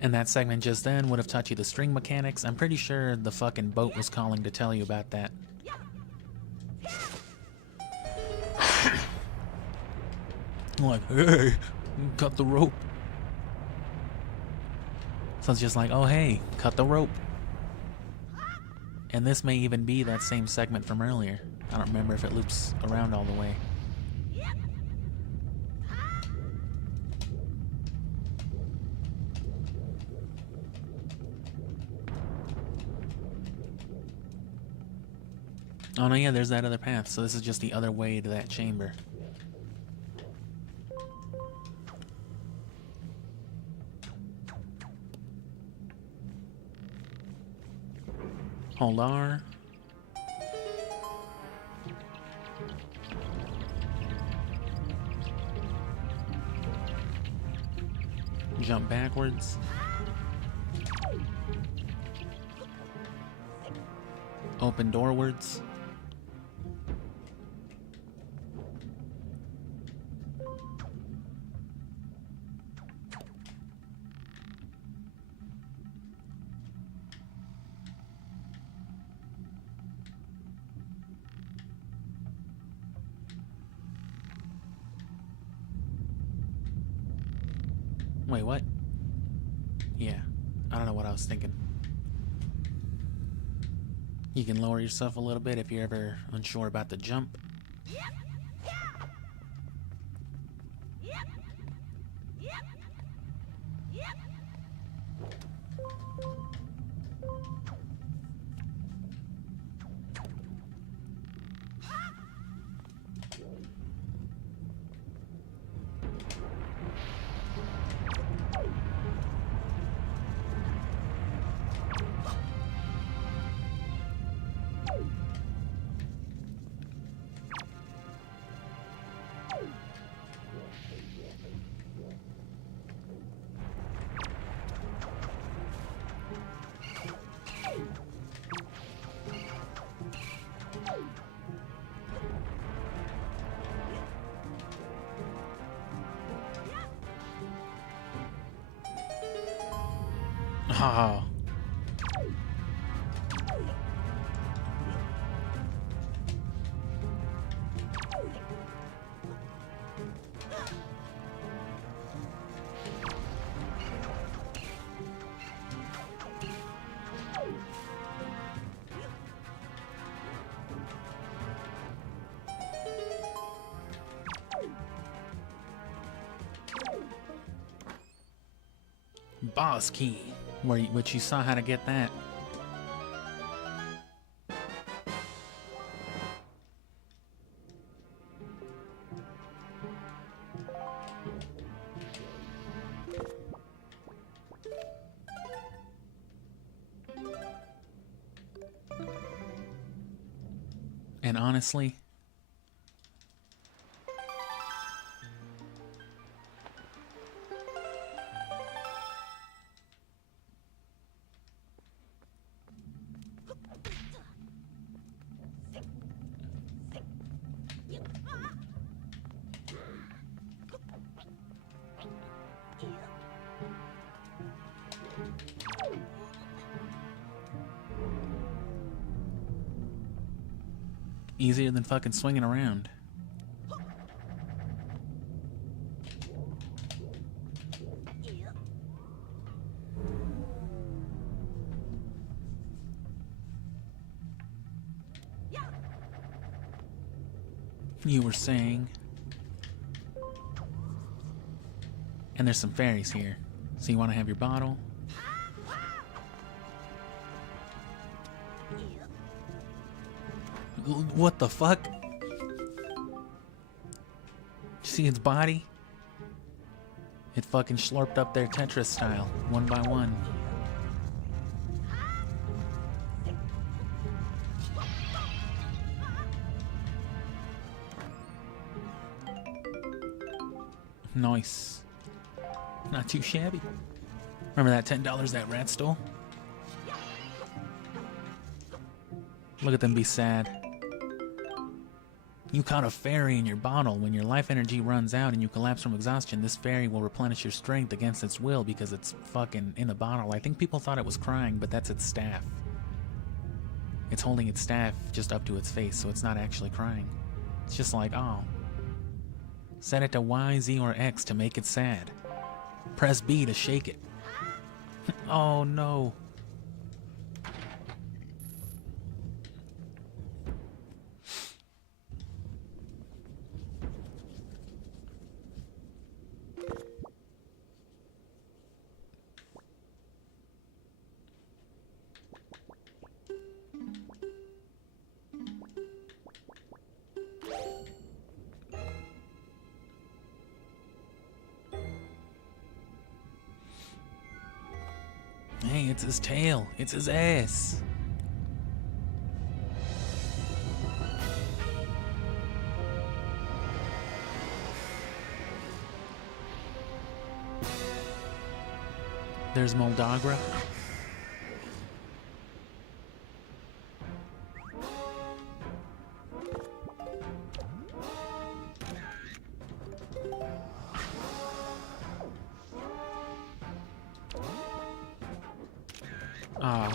And that segment just then would have taught you the string mechanics. I'm pretty sure the fucking boat was calling to tell you about that. Like, hey, cut the rope. So it's just like, oh hey, cut the rope. And this may even be that same segment from earlier. I don't remember if it loops around all the way. Oh no, yeah, there's that other path. So this is just the other way to that chamber. Hold R. Jump backwards. Open doorwards. Wait, what? Yeah, I don't know what I was thinking. You can lower yourself a little bit if you're ever unsure about the jump. Oh. Boss key, which you saw how to get that. And honestly, Easier than fucking swinging around. You were saying. And there's some fairies here. So you want to have your bottle? What the fuck? See its body? It fucking slurped up there Tetris style, one by one. Nice. Not too shabby. Remember that $10 that rat stole? Look at them be sad. You caught a fairy in your bottle. When your life energy runs out and you collapse from exhaustion, this fairy will replenish your strength against its will because it's fucking in the bottle. I think people thought it was crying, but that's its staff. It's holding its staff just up to its face, so it's not actually crying. It's just like, oh. Set it to Y, Z, or X to make it sad. Press B to shake it. Oh no. Hey, it's his tail. It's his ass. There's Moldagra. Ah.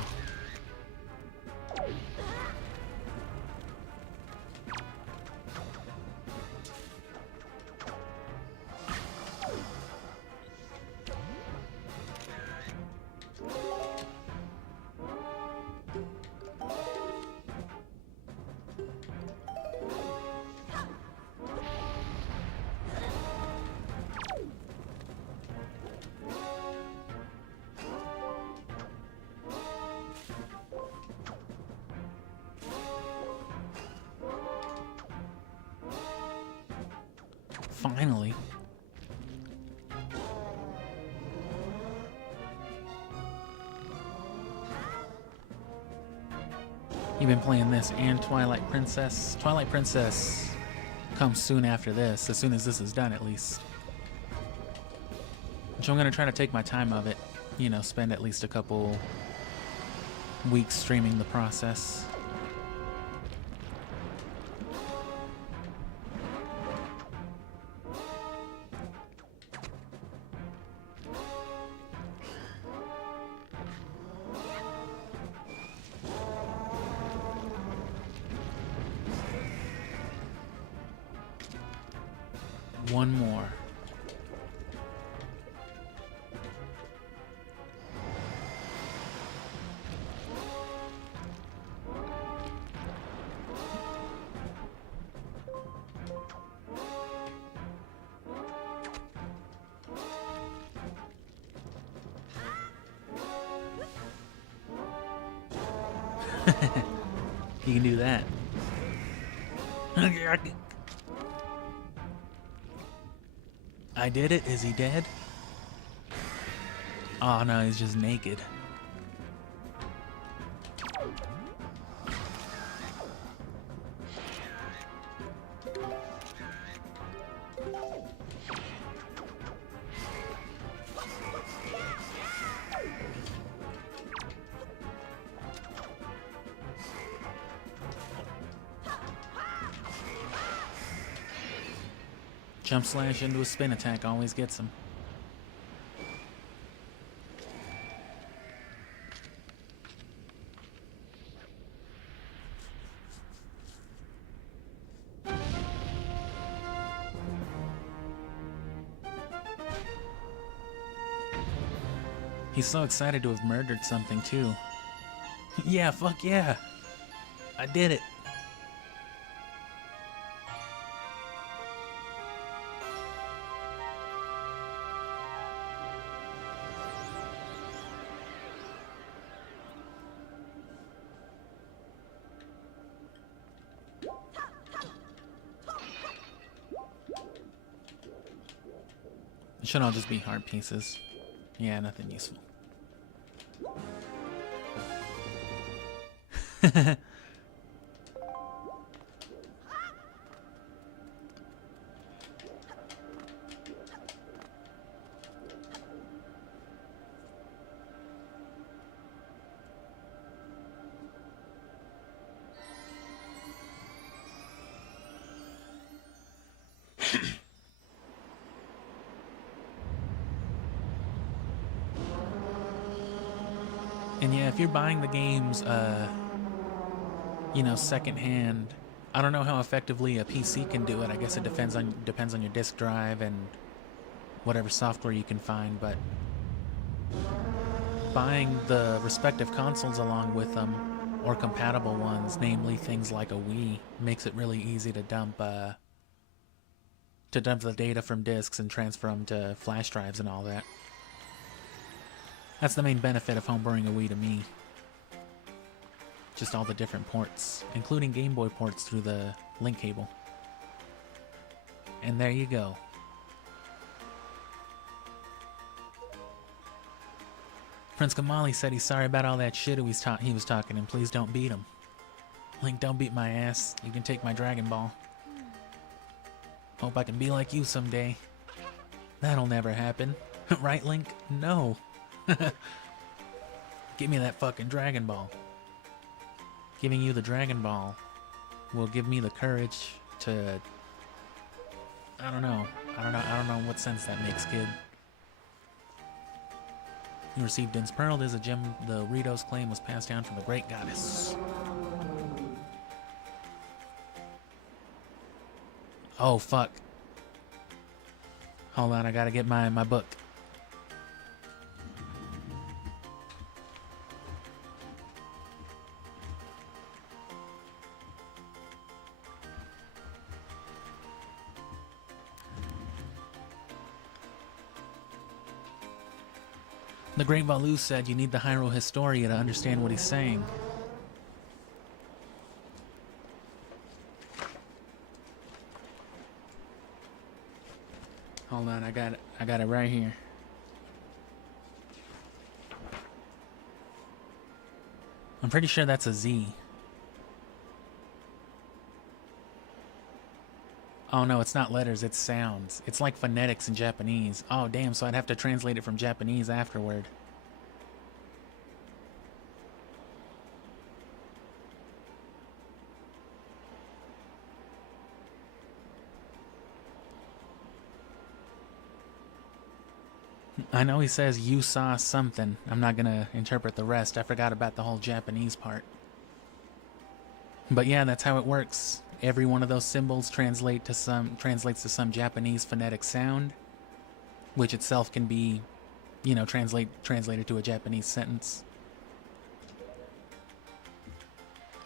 Finally. You've been playing this and Twilight Princess. Twilight Princess comes soon after this, as soon as this is done at least. So I'm gonna try to take my time of it, you know, spend at least a couple weeks streaming the process. One more. You can do that. I did it. Is he dead? Oh no, he's just naked. Jump slash into a spin attack always gets him. He's so excited to have murdered something, too. Yeah, fuck yeah! I did it! It should all just be heart pieces. Yeah, nothing useful. And yeah, if you're buying the games, you know, secondhand, I don't know how effectively a PC can do it. I guess it depends on your disk drive and whatever software you can find, but buying the respective consoles along with them, or compatible ones, namely things like a Wii, makes it really easy to dump the data from disks and transfer them to flash drives and all that. That's the main benefit of homebrewing a Wii to me. Just all the different ports, including Game Boy ports through the link cable. And there you go. Prince Kamali said he's sorry about all that shit he was talking, and please don't beat him. Link, don't beat my ass. You can take my Dragon Ball. Hope I can be like you someday. That'll never happen. Right, Link? No. Give me that fucking Dragon Ball. Giving you the Dragon Ball will give me the courage to... I don't know what sense that makes, kid. You received Din's Pearl. There's a gem the Ritos claim was passed down from the Great Goddess. Oh, fuck. Hold on, I gotta get my book. The Great Valu said you need the Hyrule Historia to understand what he's saying. Hold on, I got it right here. I'm pretty sure that's a Z. Oh no, it's not letters, it's sounds. It's like phonetics in Japanese. Oh damn, so I'd have to translate it from Japanese afterward. I know he says you saw something. I'm not gonna interpret the rest. I forgot about the whole Japanese part. But yeah, that's how it works. Every one of those symbols translates to some Japanese phonetic sound, which itself can be, you know, translated to a Japanese sentence.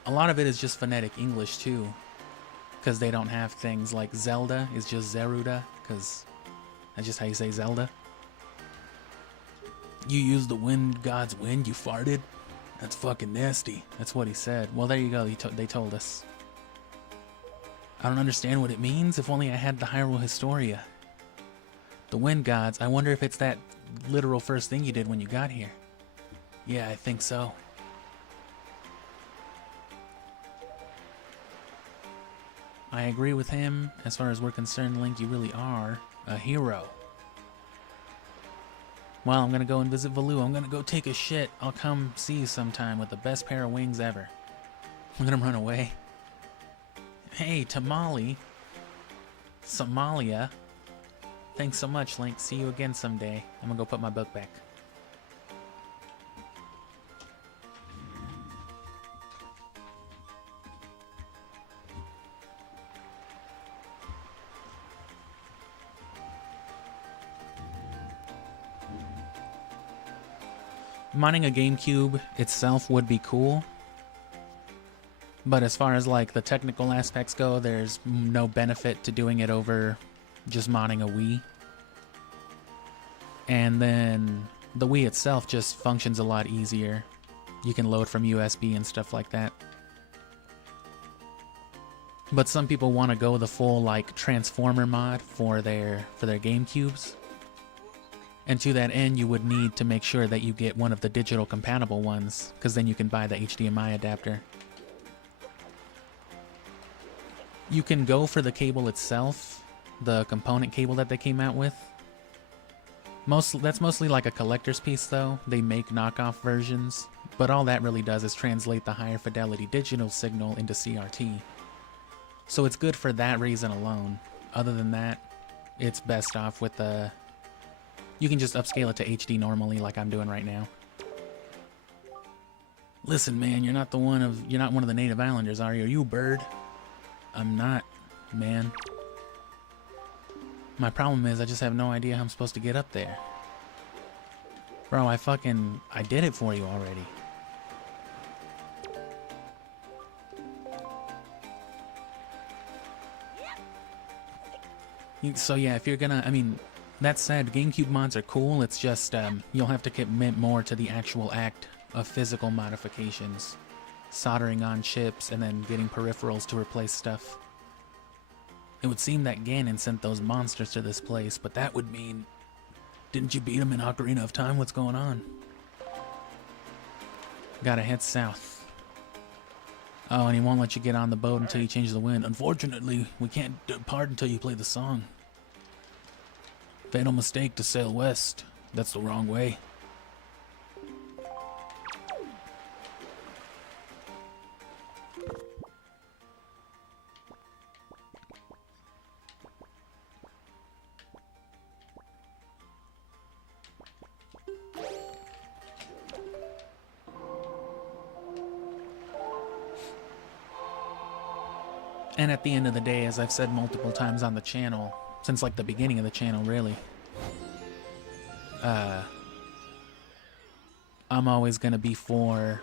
A lot of it is just phonetic English too, because they don't have things like Zelda is just Zeruda, because that's just how you say Zelda. You used the wind god's wind, you farted? That's fucking nasty. That's what he said. Well, there you go. They told us. I don't understand what it means. If only I had the Hyrule Historia. The wind gods. I wonder if it's that literal first thing you did when you got here. Yeah, I think so. I agree with him. As far as we're concerned, Link, you really are a hero. Well, I'm gonna go and visit Valu. I'm gonna go take a shit. I'll come see you sometime with the best pair of wings ever. I'm gonna run away. Hey, Tamale. Somalia. Thanks so much, Link. See you again someday. I'm gonna go put my book back. Modding a GameCube itself would be cool, but as far as like the technical aspects go, there's no benefit to doing it over just modding a Wii. And then the Wii itself just functions a lot easier. You can load from USB and stuff like that. But some people want to go the full like Transformer mod for their GameCubes. And to that end, you would need to make sure that you get one of the digital compatible ones, because then you can buy the HDMI adapter. You can go for the cable itself, the component cable that they came out with. That's mostly like a collector's piece though. They make knockoff versions, but all that really does is translate the higher fidelity digital signal into CRT. So it's good for that reason alone. Other than that, it's best off with the... You can just upscale it to HD normally like I'm doing right now. Listen, man, you're not one of the native islanders, are you? Are you a bird? I'm not, man. My problem is I just have no idea how I'm supposed to get up there. Bro, I did it for you already. So yeah, if you're gonna, I mean, that said, GameCube mods are cool, it's just, you'll have to commit more to the actual act of physical modifications. Soldering on chips and then getting peripherals to replace stuff. It would seem that Ganon sent those monsters to this place, but that would mean... Didn't you beat him in Ocarina of Time? What's going on? Gotta head south. Oh, and he won't let you get on the boat until you change the wind. Unfortunately, we can't depart until you play the song. Fatal mistake to sail west. That's the wrong way. And at the end of the day, as I've said multiple times on the channel, since like the beginning of the channel really, I'm always going to be for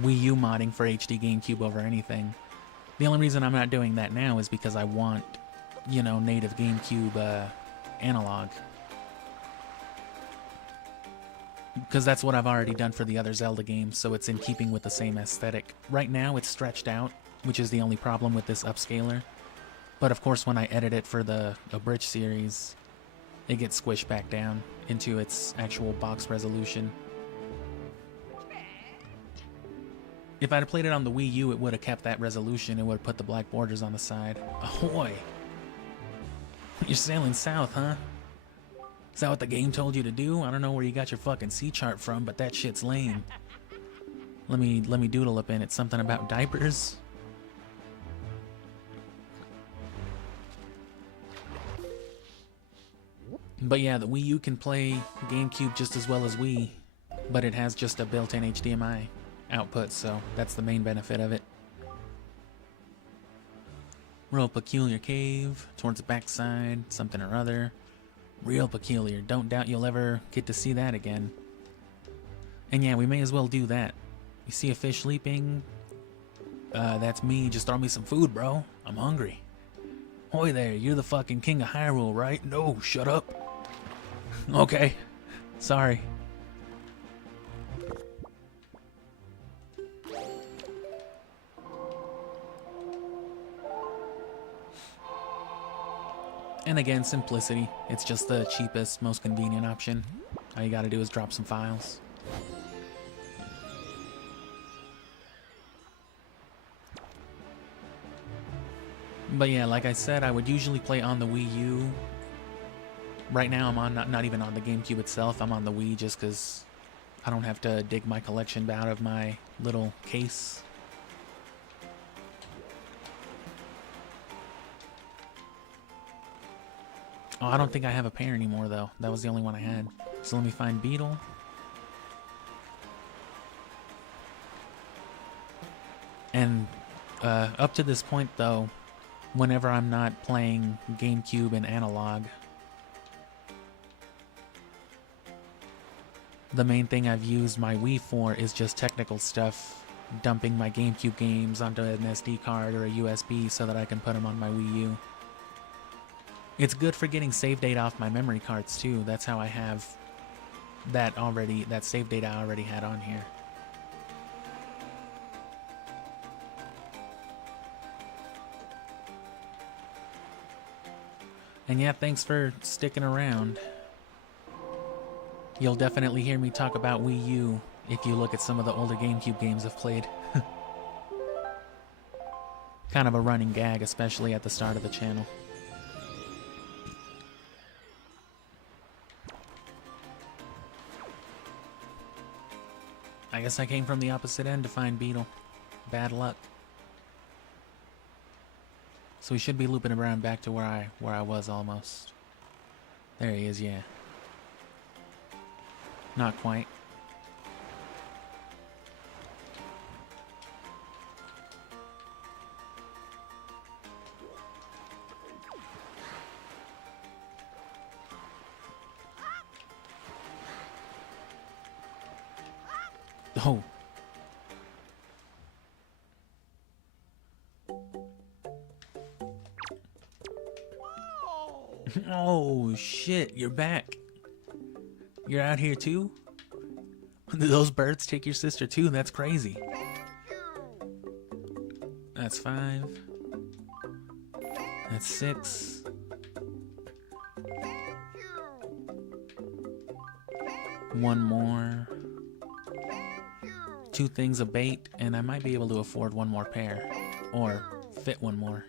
Wii U modding for HD GameCube over anything. The only reason I'm not doing that now is because I want, you know, native GameCube analog. Because that's what I've already done for the other Zelda games, so it's in keeping with the same aesthetic. Right now it's stretched out, which is the only problem with this upscaler. But of course when I edit it for the Abridged series, it gets squished back down into its actual box resolution. If I'd played it on the Wii U, it would have kept that resolution. It would have put the black borders on the side. Ahoy! You're sailing south, huh? Is that what the game told you to do? I don't know where you got your fucking sea chart from, but that shit's lame. Let me doodle up in it. Something about diapers? But yeah, the Wii U can play GameCube just as well as Wii, but it has just a built-in HDMI output, so that's the main benefit of it. Real peculiar cave, towards the backside, something or other. Real peculiar, don't doubt you'll ever get to see that again. And yeah, we may as well do that. You see a fish leaping? That's me, just throw me some food, bro. I'm hungry. Hoy there, you're the fucking king of Hyrule, right? No, shut up. Okay, sorry. And again, simplicity. It's just the cheapest, most convenient option. All you gotta do is drop some files. But yeah, like I said, I would usually play on the Wii U. Right now I'm on not even on the GameCube itself, I'm on the Wii just because I don't have to dig my collection out of my little case. Oh, I don't think I have a pair anymore though. That was the only one I had. So let me find Beetle. And up to this point though, whenever I'm not playing GameCube and analog, The main thing I've used my Wii for is just technical stuff, dumping my GameCube games onto an SD card or a USB so that I can put them on my Wii U. It's good for getting save data off my memory cards too. That's how I have that save data I already had on here. And yeah, thanks for sticking around. You'll definitely hear me talk about Wii U if you look at some of the older GameCube games I've played. Kind of a running gag, especially at the start of the channel. I guess I came from the opposite end to find Beetle. Bad luck. So we should be looping around back to where I was almost. There he is, yeah. Not quite. Oh. Oh, shit, you're back. You're out here too? Did those birds take your sister too? That's crazy. That's 5. That's 6. One more. 2 things of bait, and I might be able to afford 1 more pair. Or fit 1 more.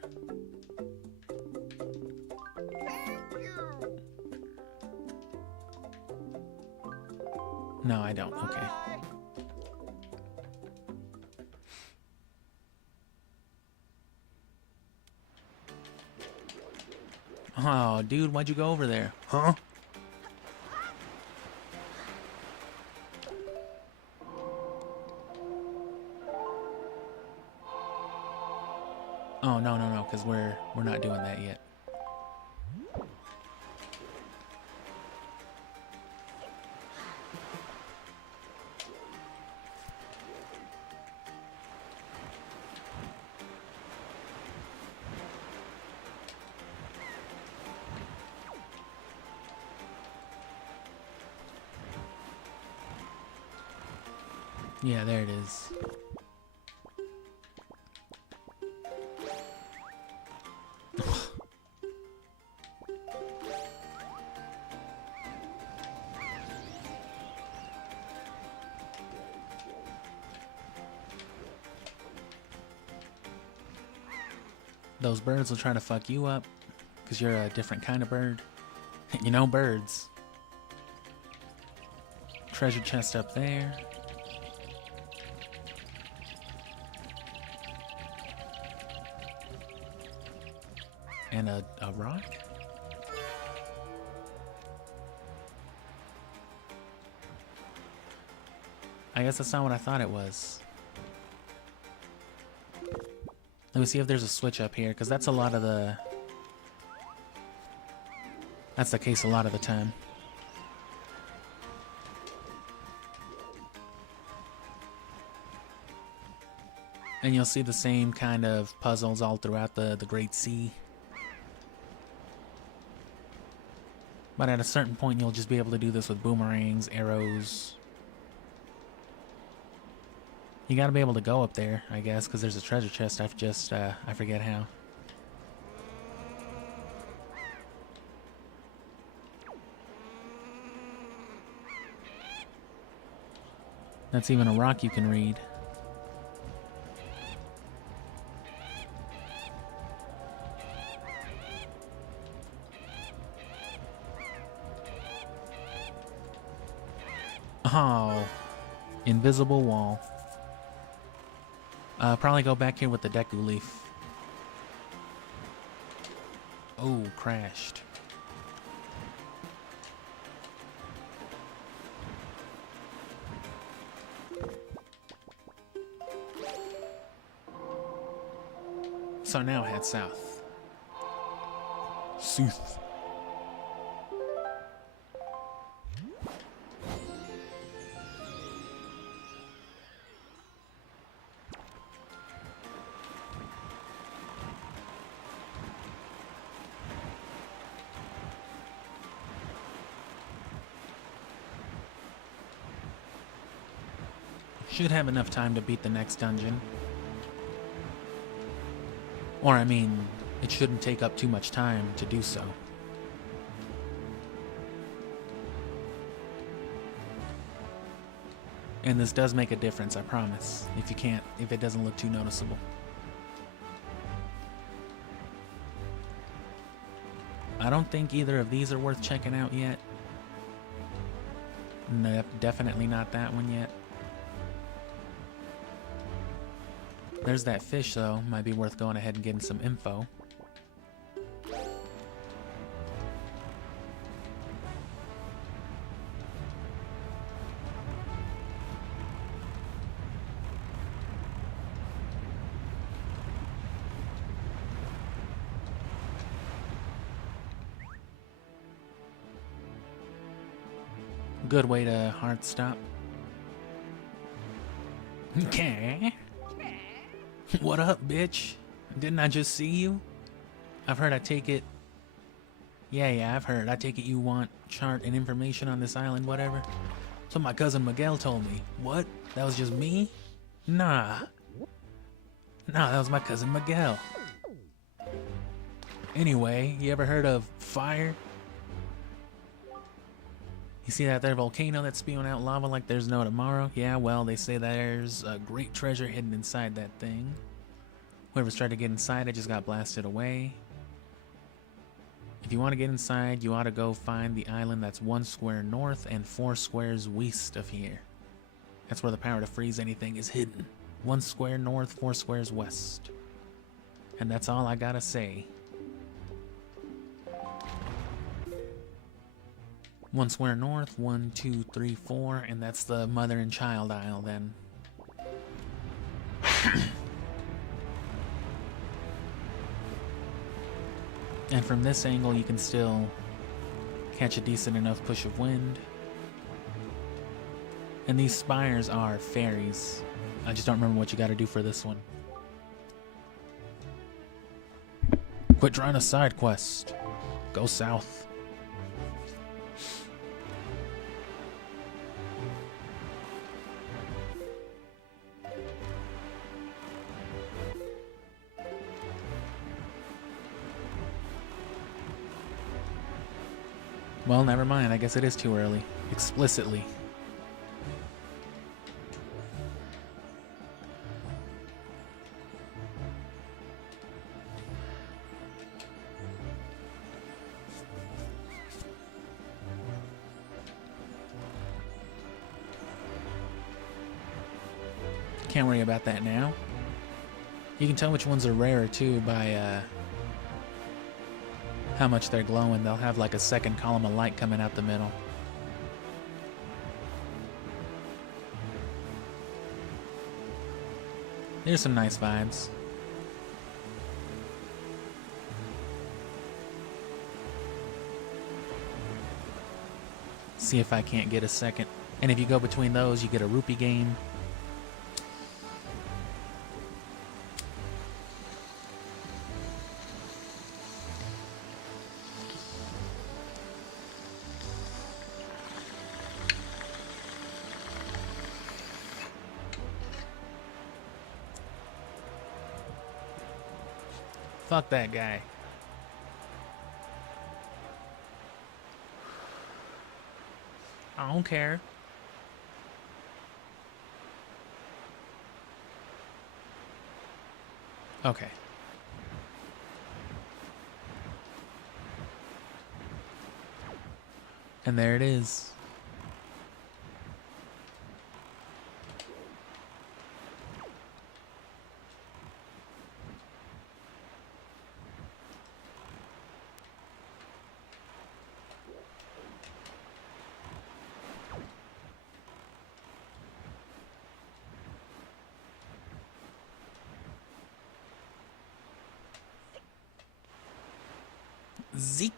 No, I don't. Okay. Oh, dude, why'd you go over there? Huh? Oh, no, because we're not doing that yet. Yeah, there it is. Those birds will try to fuck you up because you're a different kind of bird. You know birds. Treasure chest up there. And a rock? I guess that's not what I thought it was. Let me see if there's a switch up here, because that's a lot of the... That's the case a lot of the time. And you'll see the same kind of puzzles all throughout the Great Sea. But at a certain point, you'll just be able to do this with boomerangs, arrows. You gotta be able to go up there, I guess, because there's a treasure chest. I forget how. That's even a rock you can read. Oh, invisible wall. Probably go back here with the Deku leaf. Oh, crashed. So now head south. Sooth. Should have enough time to beat the next dungeon. Or, I mean, it shouldn't take up too much time to do so. And this does make a difference, I promise, if it doesn't look too noticeable. I don't think either of these are worth checking out yet. No, definitely not that one yet. There's that fish, though. Might be worth going ahead and getting some info. Good way to hard stop. Okay. What up, bitch? Didn't I just see you? I've heard, I take it... Yeah, I've heard. I take it you want chart and information on this island, whatever? So my cousin Miguel told me. What? That was just me? Nah, that was my cousin Miguel. Anyway, you ever heard of fire? You see that there volcano that's spewing out lava like there's no tomorrow? Yeah, well, they say there's a great treasure hidden inside that thing. Whoever's tried to get inside it just got blasted away. If you want to get inside, you ought to go find the island that's 1 square north and 4 squares west of here. That's where the power to freeze anything is hidden. 1 square north, 4 squares west. And that's all I gotta say. 1 square north, 1, 2, 3, 4, and that's the mother and child aisle then. And from this angle you can still catch a decent enough push of wind. And these spires are fairies. I just don't remember what you gotta do for this one. Quit trying a side quest. Go south. Well, never mind. I guess it is too early. Explicitly. Can't worry about that now. You can tell which ones are rarer too by how much they're glowing. They'll have like a second column of light coming out the middle. There's some nice vibes. See if I can't get a second. And if you go between those, you get a rupee game. Fuck that guy. I don't care. Okay. And there it is. Zeke.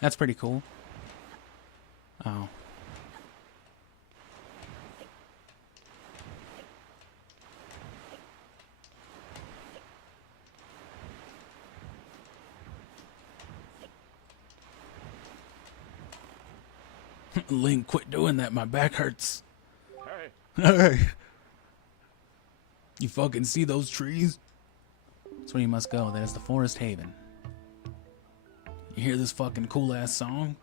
That's pretty cool. Oh. Link, quit doing that. My back hurts. Hey. You fucking see those trees? That's where you must go. That is the Forest Haven. You hear this fucking cool ass song?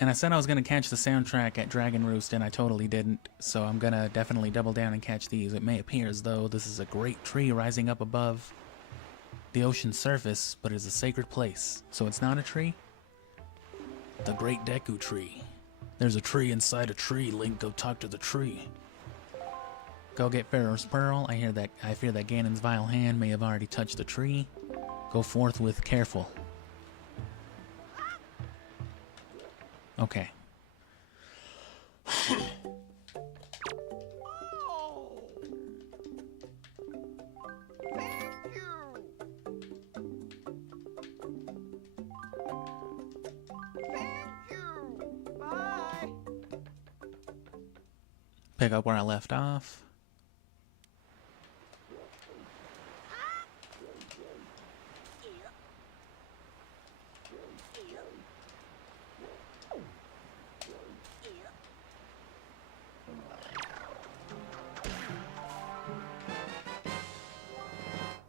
And I said I was gonna catch the soundtrack at Dragonroost, and I totally didn't. So I'm gonna definitely double down and catch these. It may appear as though this is a great tree rising up above the ocean's surface, but it is a sacred place. So it's not a tree? The Great Deku Tree. There's a tree inside a tree. Link, go talk to the tree. Go get Pharaoh's Pearl. I fear that Ganon's vile hand may have already touched the tree. Go forth with careful. Okay. Pick up where I left off.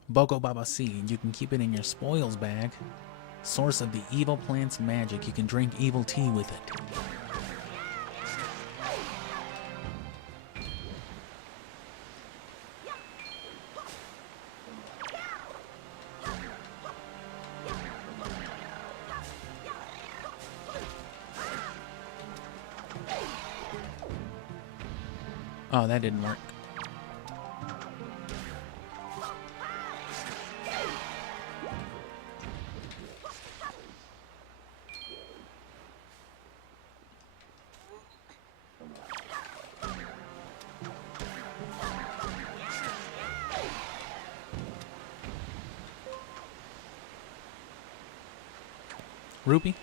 Boko Baba Seed. You can keep it in your spoils bag. Source of the evil plant's magic. You can drink evil tea with it. Oh, that didn't work. Rupee?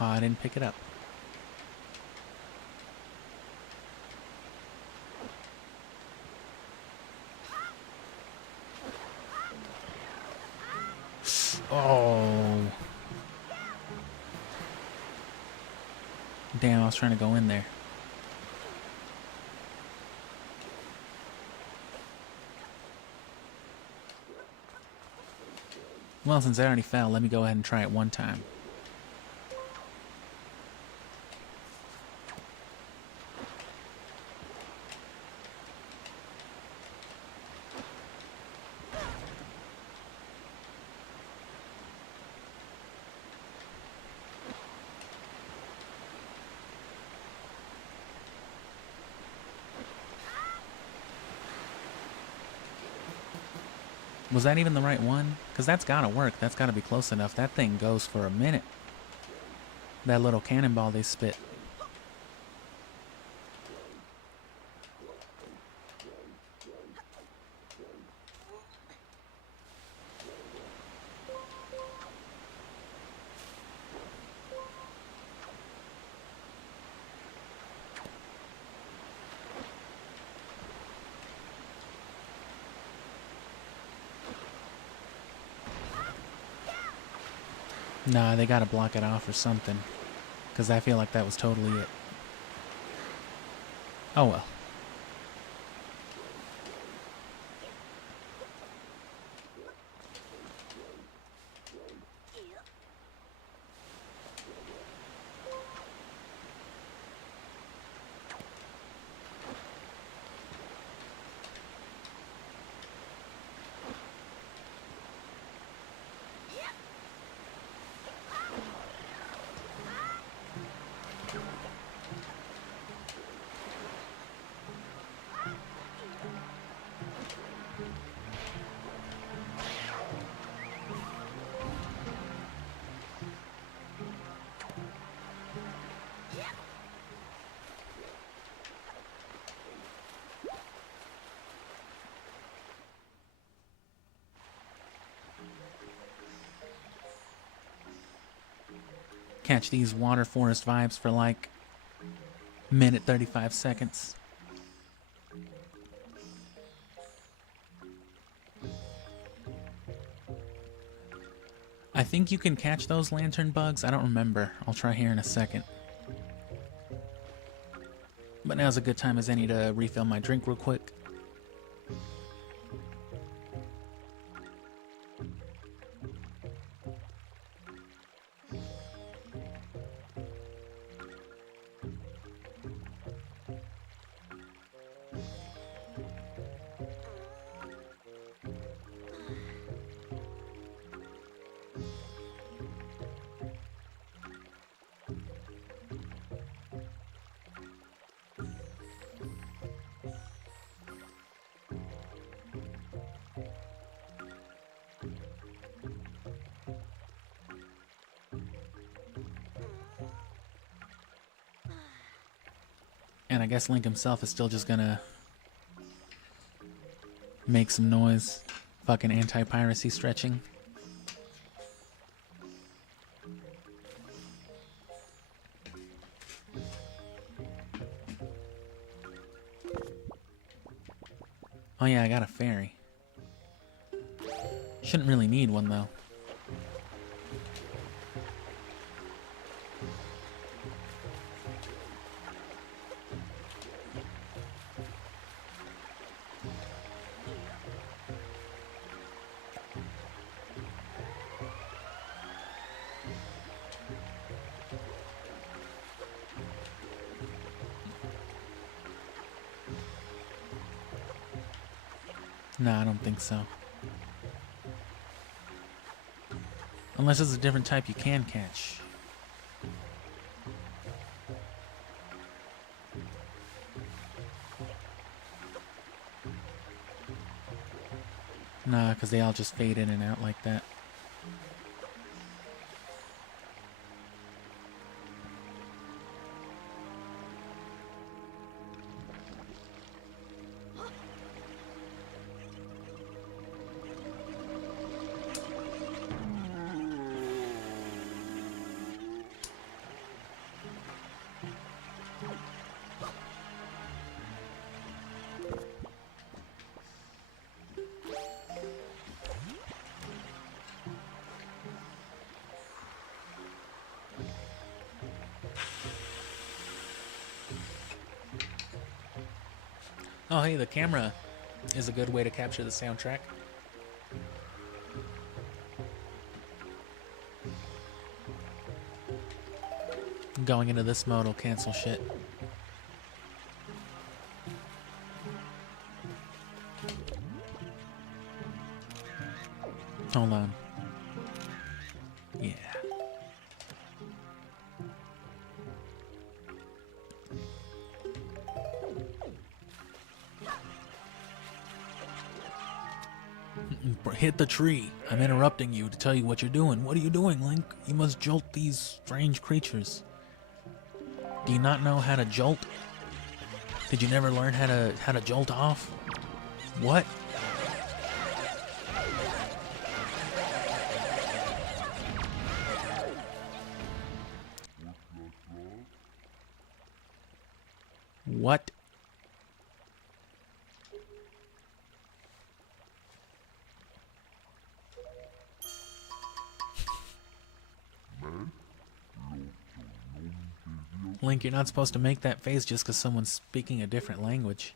Oh, I didn't pick it up. Oh. Damn, I was trying to go in there. Well, since I already fell, let me go ahead and try it one time. Was that even the right one? Because that's gotta work. That's gotta be close enough. That thing goes for a minute. That little cannonball they spit. Nah, they gotta block it off or something. Because I feel like that was totally it. Oh well. catch these water forest vibes for like minute 35 seconds. I think you can catch those lantern bugs. I don't remember. I'll try here in a second. But now's a good time as any to refill my drink real quick. And I guess Link himself is still just gonna make some noise. Fucking anti-piracy stretching. Oh yeah, I got a fairy. Shouldn't really need one though. No, I don't think so. Unless it's a different type you can catch. Nah, because they all just fade in and out like that. Oh hey, the camera is a good way to capture the soundtrack. Going into this mode will cancel shit. Hold on. Yeah. Hit the tree. I'm interrupting you to tell you what you're doing. What are you doing, Link? You must jolt these strange creatures. Do you not know how to jolt? Did you never learn how to jolt off? What? What? Link, you're not supposed to make that face just because someone's speaking a different language.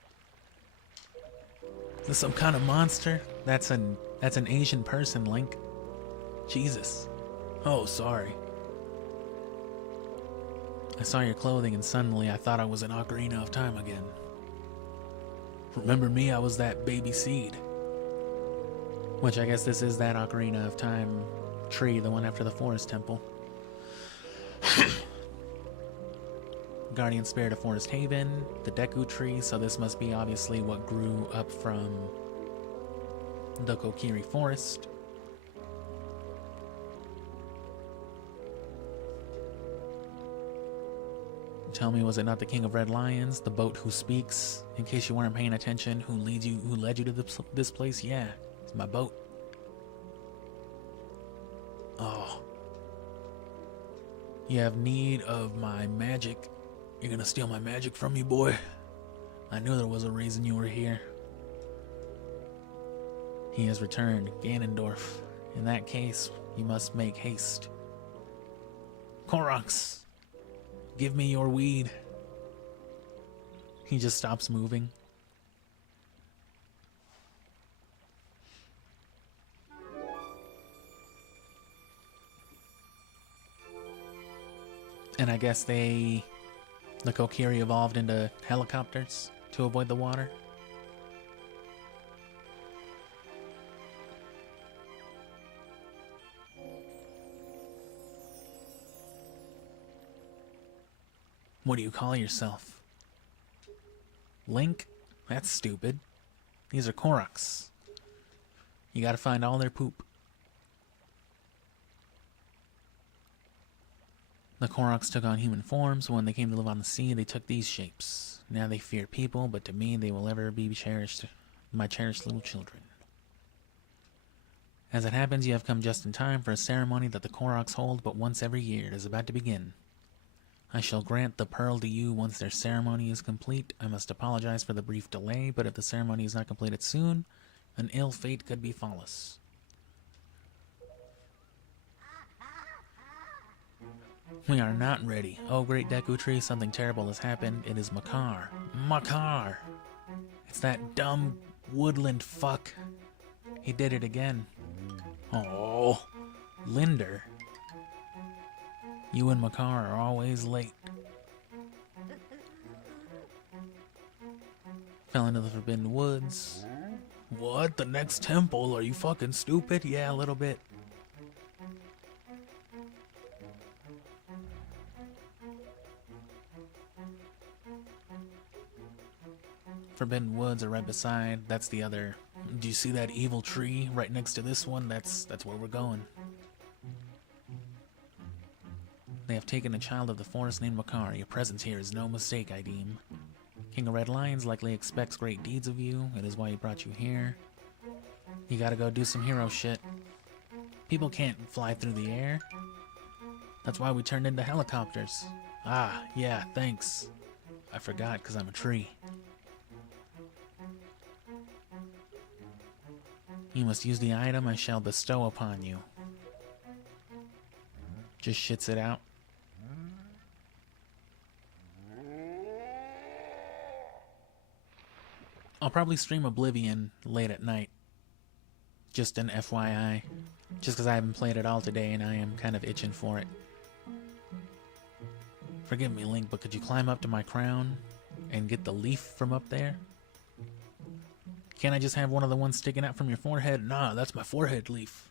Is this some kind of monster? That's an Asian person, Link. Jesus. Oh, sorry. I saw your clothing and suddenly I thought I was in Ocarina of Time again. Remember me? I was that baby seed. Which I guess this is that Ocarina of Time tree, the one after the forest temple. Guardian Spirit of Forest Haven, the Deku Tree, so this must be obviously what grew up from the Kokiri Forest. Tell me, was it not the King of Red Lions, the boat who speaks? In case you weren't paying attention, who led you to this place? Yeah, it's my boat. Oh. You have need of my magic. You're gonna steal my magic from me, boy? I knew there was a reason you were here. He has returned, Ganondorf. In that case, you must make haste. Koroks, give me your weed. He just stops moving. And I guess the Kokiri evolved into helicopters to avoid the water. What do you call yourself? Link? That's stupid. These are Koroks. You gotta find all their poop. The Koroks took on human forms. When they came to live on the sea, they took these shapes. Now they fear people, but to me, they will ever be cherished, my cherished little children. As it happens, you have come just in time for a ceremony that the Koroks hold but once every year. It is about to begin. I shall grant the pearl to you once their ceremony is complete. I must apologize for the brief delay, but if the ceremony is not completed soon, an ill fate could befall us. We are not ready. Oh, great Deku Tree, something terrible has happened. It is Makar. Makar! It's that dumb woodland fuck. He did it again. Oh, Linder. You and Makar are always late. Fell into the Forbidden Woods. What? The next temple? Are you fucking stupid? Yeah, a little bit. Forbidden Woods are right beside. That's the other. Do you see that evil tree right next to this one? That's where we're going. They have taken a child of the forest named Makar. Your presence here is no mistake, I deem. King of Red Lions likely expects great deeds of you. It is why he brought you here. You gotta go do some hero shit. People can't fly through the air. That's why we turned into helicopters. Ah, yeah, thanks. I forgot because I'm a tree. You must use the item I shall bestow upon you. Just shits it out. I'll probably stream Oblivion late at night. Just an FYI. Just because I haven't played it all today and I am kind of itching for it. Forgive me, Link, but could you climb up to my crown and get the leaf from up there? Can't I just have one of the ones sticking out from your forehead? Nah, that's my forehead leaf.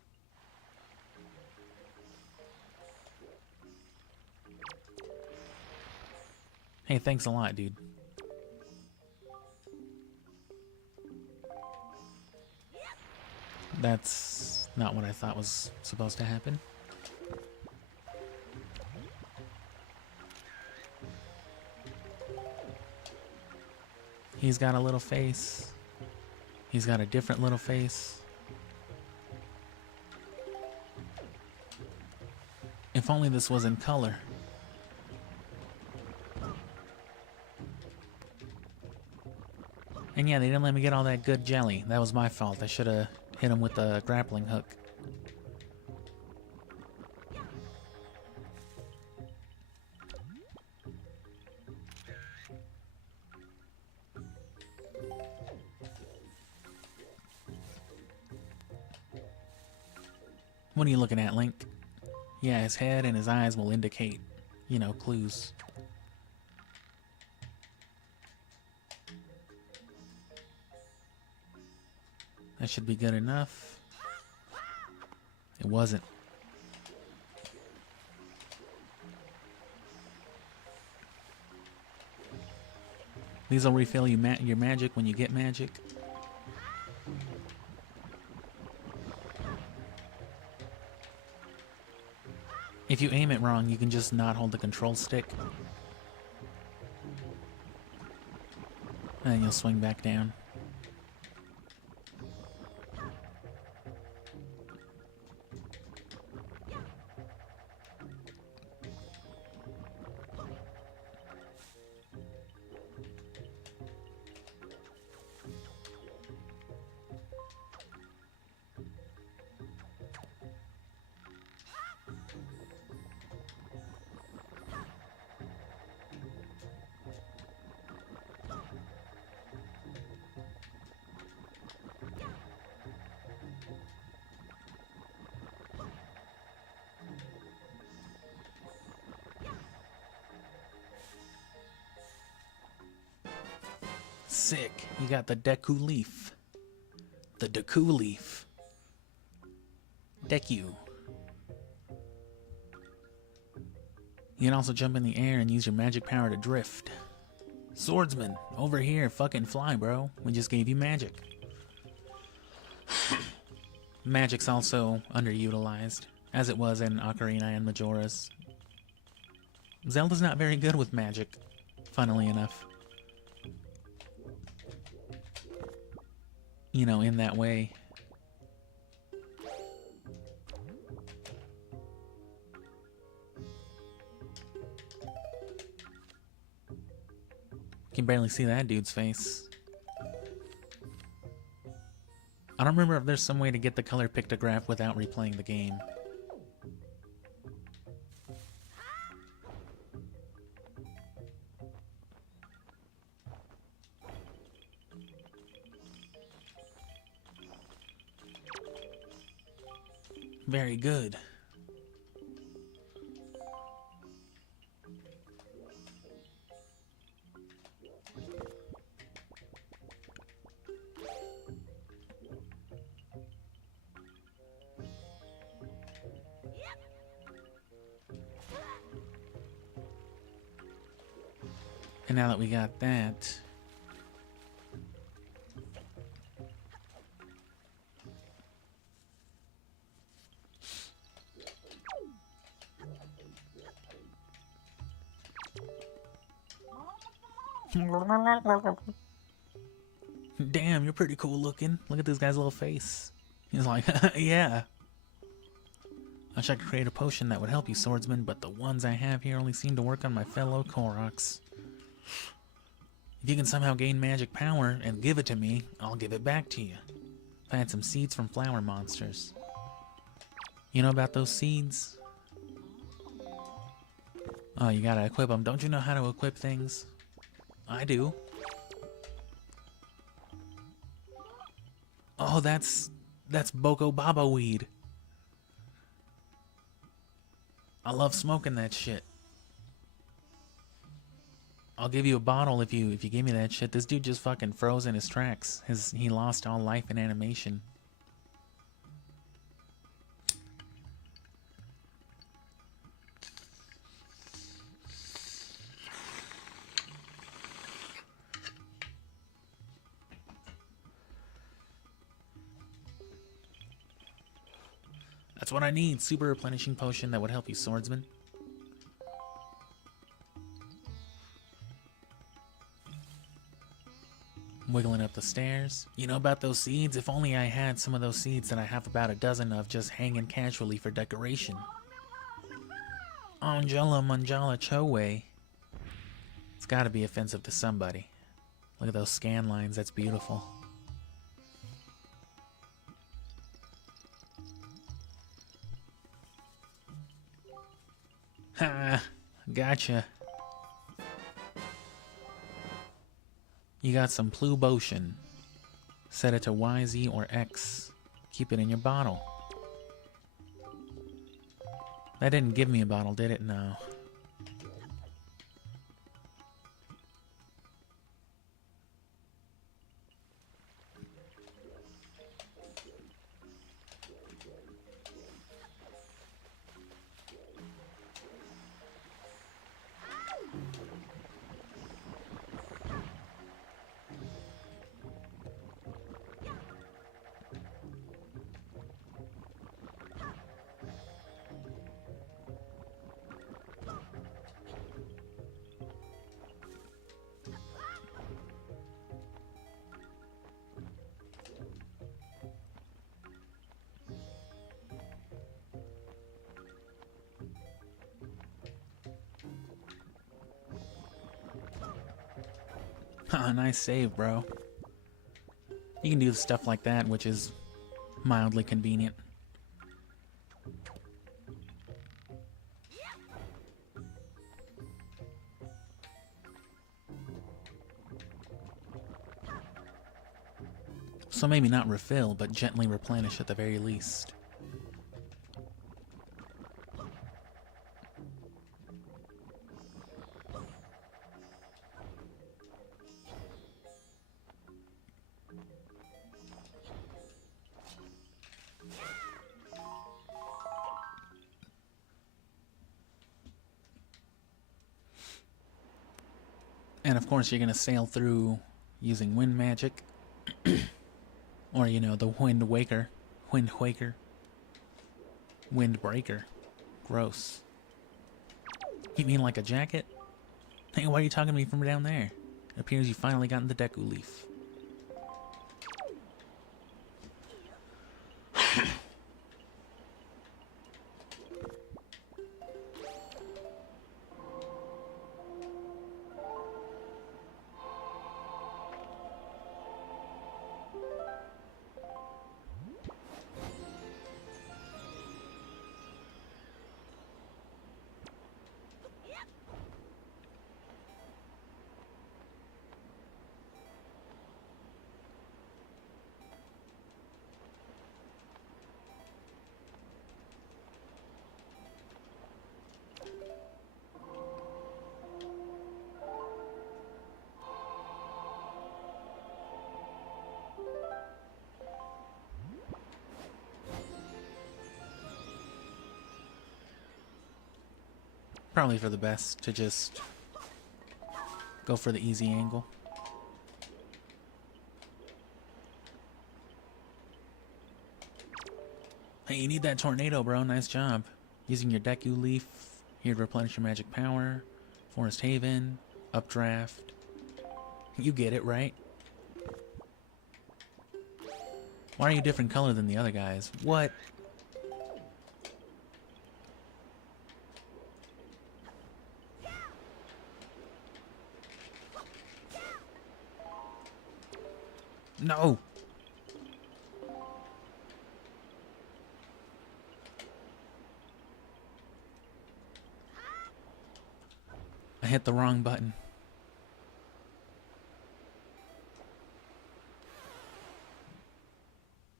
Hey, thanks a lot, dude. That's not what I thought was supposed to happen. He's got a little face. He's got a different little face. If only this was in color. And yeah, they didn't let me get all that good jelly. That was my fault. I should have hit him with a grappling hook. What are you looking at, Link? Yeah, his head and his eyes will indicate, you know, clues. That should be good enough. It wasn't. These will refill you your magic when you get magic. If you aim it wrong, you can just not hold the control stick. And then you'll swing back down. Sick. You got the Deku leaf. The Deku leaf. Deku. You can also jump in the air and use your magic power to drift. Swordsman, over here, fucking fly, bro. We just gave you magic. Magic's also underutilized, as it was in Ocarina and Majora's. Zelda's not very good with magic, funnily enough. You know, in that way. Can barely see that dude's face. I don't remember if there's some way to get the color pictograph without replaying the game. Very good. And now that we got that, damn, you're pretty cool looking. Look at this guy's little face. He's like, yeah. I wish I could create a potion that would help you, swordsman, but the ones I have here only seem to work on my fellow Koroks. If you can somehow gain magic power and give it to me, I'll give it back to you. I had some seeds from flower monsters. You know about those seeds? Oh, you gotta equip them. Don't you know how to equip things? I do. Oh, that's Boko Baba weed. I love smoking that shit. I'll give you a bottle if you give me that shit. This dude just fucking froze in his tracks. He lost all life and animation. That's what I need. Super replenishing potion that would help you, swordsman. Wiggling up the stairs. You know about those seeds? If only I had some of those seeds that I have about a dozen of just hanging casually for decoration. Anjala Manjala Chowe. It's gotta be offensive to somebody. Look at those scan lines, that's beautiful. Ha! Gotcha. You got some Plubotion. Set it to Y, Z, or X. Keep it in your bottle. That didn't give me a bottle, did it? No. Ah, nice save, bro. You can do stuff like that, which is mildly convenient. So maybe not refill, but gently replenish at the very least. And of course you're gonna sail through using wind magic. Or, you know, the Wind Waker. Wind Waker. Windbreaker. Gross. You mean like a jacket? Hey, why are you talking to me from down there? It appears you finally gotten the Deku Leaf. Probably for the best to just go for the easy angle. Hey, you need that tornado, bro. Nice job. Using your Deku Leaf here to replenish your magic power. Forest Haven. Updraft. You get it, right? Why are you different color than the other guys? What? No! I hit the wrong button.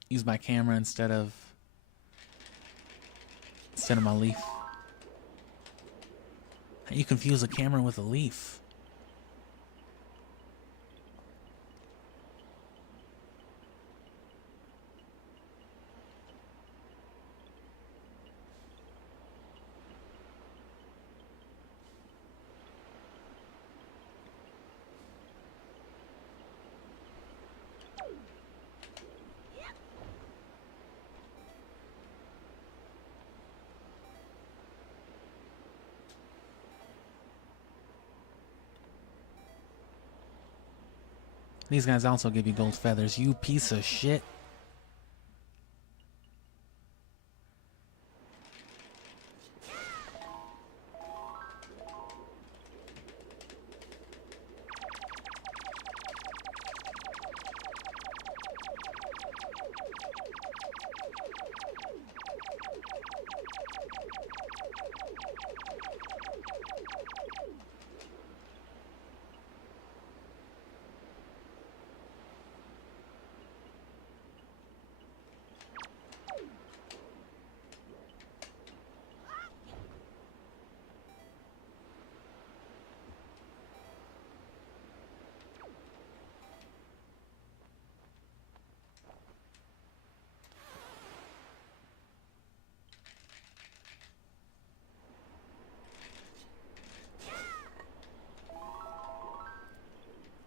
Use my camera instead of my leaf. You confuse a camera with a leaf. These guys also give you gold feathers, you piece of shit.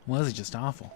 Was it just awful?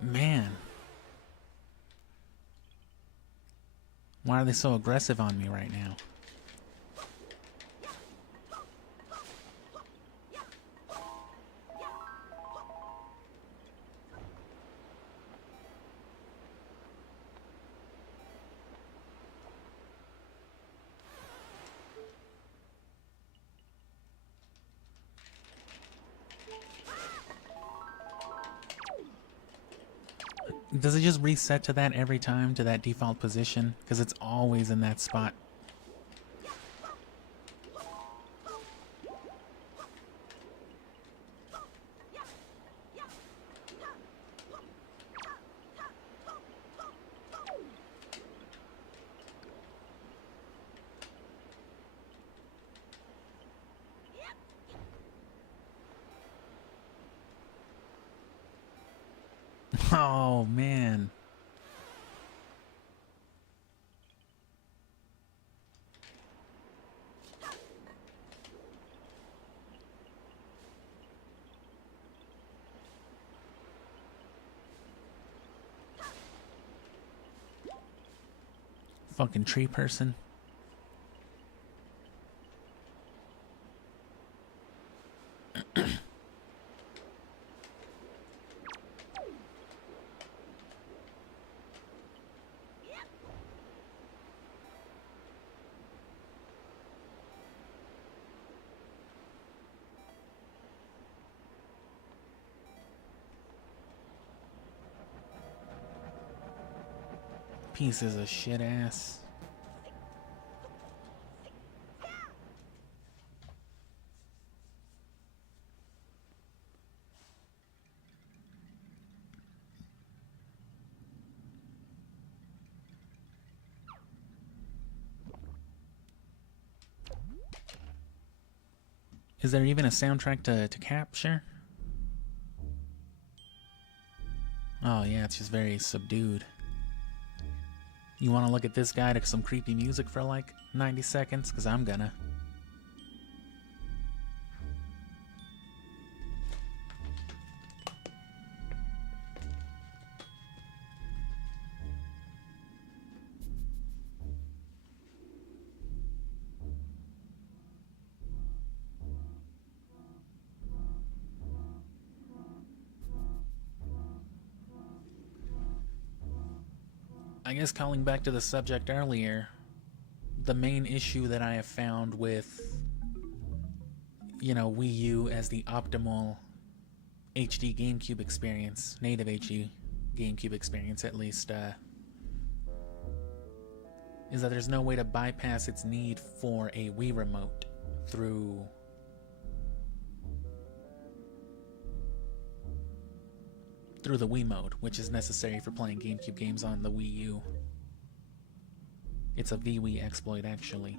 Man. Why are they so aggressive on me right now? Does it just reset to that every time, to that default position? Because it's always in that spot. Oh, man. Fucking tree person. Pieces of shit ass. Is there even a soundtrack to capture? Oh yeah, it's just very subdued. You want to look at this guy to some creepy music for like 90 seconds? Because I'm gonna. I guess calling back to the subject earlier, the main issue that I have found with, you know, Wii U as the optimal HD GameCube experience, native HD GameCube experience at least, is that there's no way to bypass its need for a Wii remote through the Wii mode, which is necessary for playing GameCube games on the Wii U. It's a VWii exploit, actually.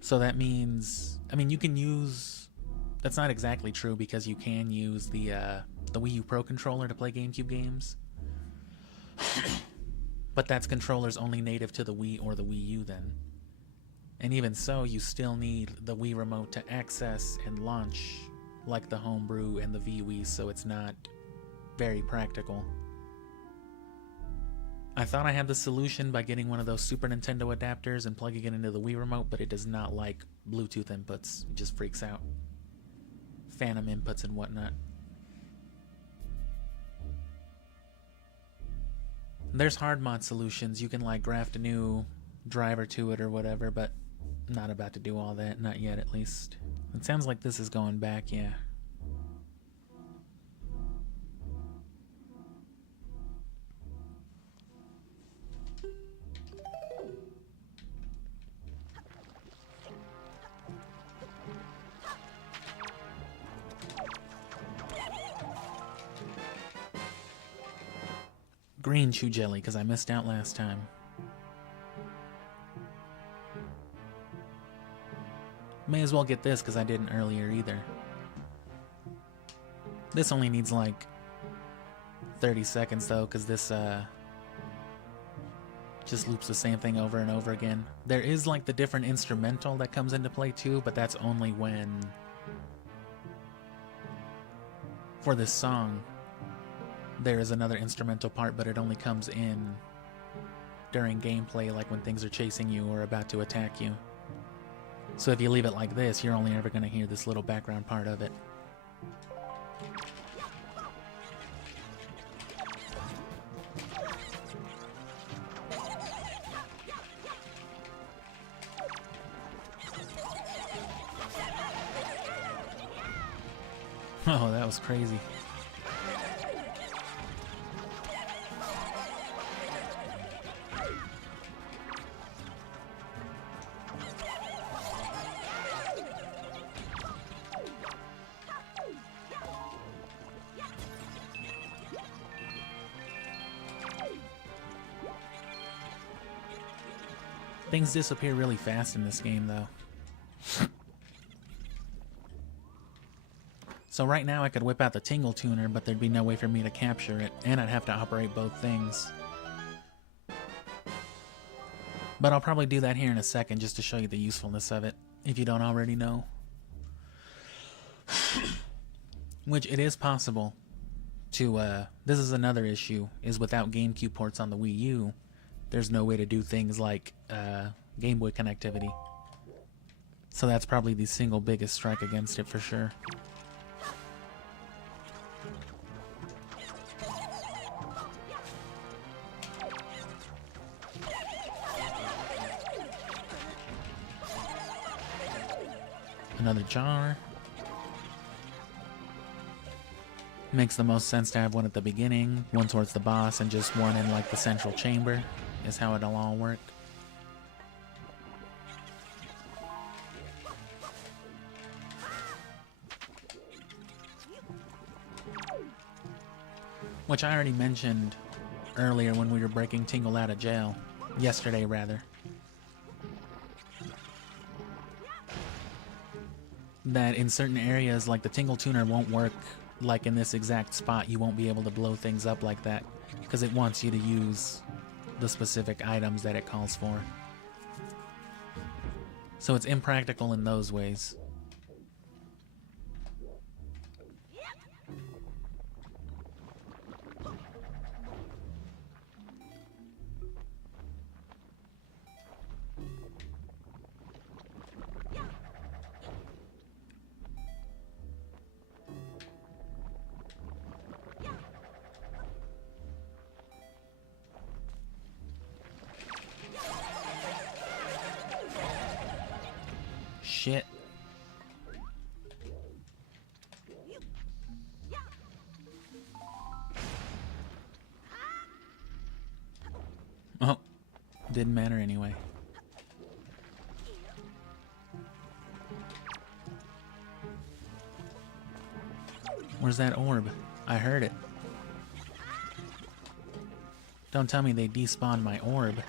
So that means, I mean, you can use, that's not exactly true because you can use the Wii U Pro controller to play GameCube games. But that's controllers only native to the Wii or the Wii U then. And even so, you still need the Wii remote to access and launch like the homebrew and the VWii, so it's not very practical. I thought I had the solution by getting one of those Super Nintendo adapters and plugging it into the Wii remote, but it does not like Bluetooth inputs. It just freaks out. Phantom inputs and whatnot. There's hard mod solutions. You can like graft a new driver to it or whatever, but I'm not about to do all that, not yet at least. It sounds like this is going back, yeah. Green chew jelly, because I missed out last time. May as well get this because I didn't earlier either. This only needs like 30 seconds though, because this just loops the same thing over and over again. There is like the different instrumental that comes into play too, but that's only when, for this song, there is another instrumental part, but it only comes in during gameplay, like when things are chasing you or about to attack you. So if you leave it like this, you're only ever going to hear this little background part of it. Oh, that was crazy. Things disappear really fast in this game, though. So right now I could whip out the Tingle Tuner, but there'd be no way for me to capture it, and I'd have to operate both things. But I'll probably do that here in a second just to show you the usefulness of it, if you don't already know. Which it is possible to, this is another issue, is without GameCube ports on the Wii U, there's no way to do things like Game Boy connectivity. So that's probably the single biggest strike against it for sure. Another jar. Makes the most sense to have one at the beginning, one towards the boss, and just one in like the central chamber is how it'll all work. Which I already mentioned earlier when we were breaking Tingle out of jail. Yesterday, rather. That in certain areas, like the Tingle Tuner won't work like in this exact spot. You won't be able to blow things up like that because it wants you to use the specific items that it calls for. So it's impractical in those ways. Shit. Oh, didn't matter anyway. Where's that orb? I heard it. Don't tell me they despawned my orb.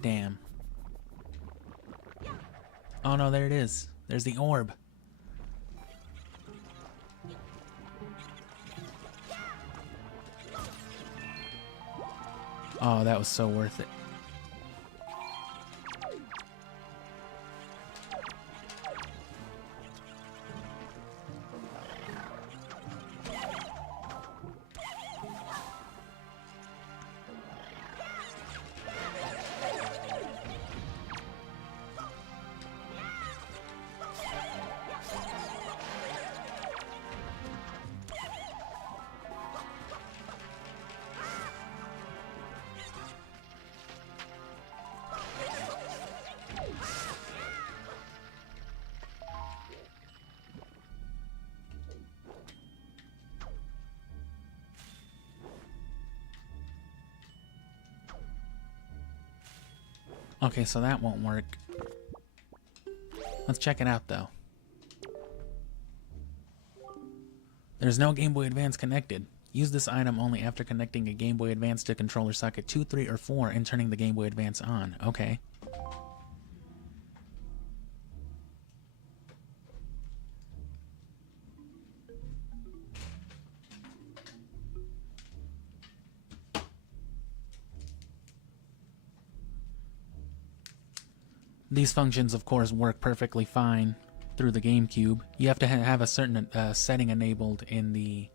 Damn. Oh no, there it is. There's the orb. Oh, that was so worth it. Okay, so that won't work. Let's check it out, though. There's no Game Boy Advance connected. Use this item only after connecting a Game Boy Advance to controller socket 2, 3, or 4 and turning the Game Boy Advance on. Okay. These functions, of course, work perfectly fine through the GameCube. You have to have a certain setting enabled in the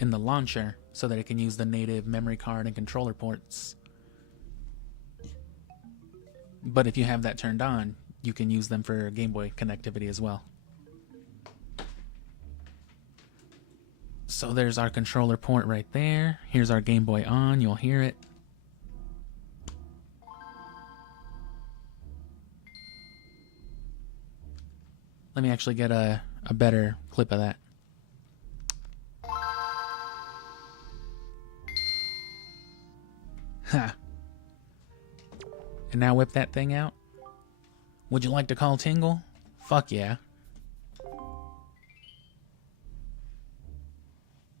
launcher so that it can use the native memory card and controller ports. But if you have that turned on, you can use them for Game Boy connectivity as well. So there's our controller port right there. Here's our Game Boy on. You'll hear it. Let me actually get a better clip of that. Ha! And now whip that thing out. Would you like to call Tingle? Fuck yeah.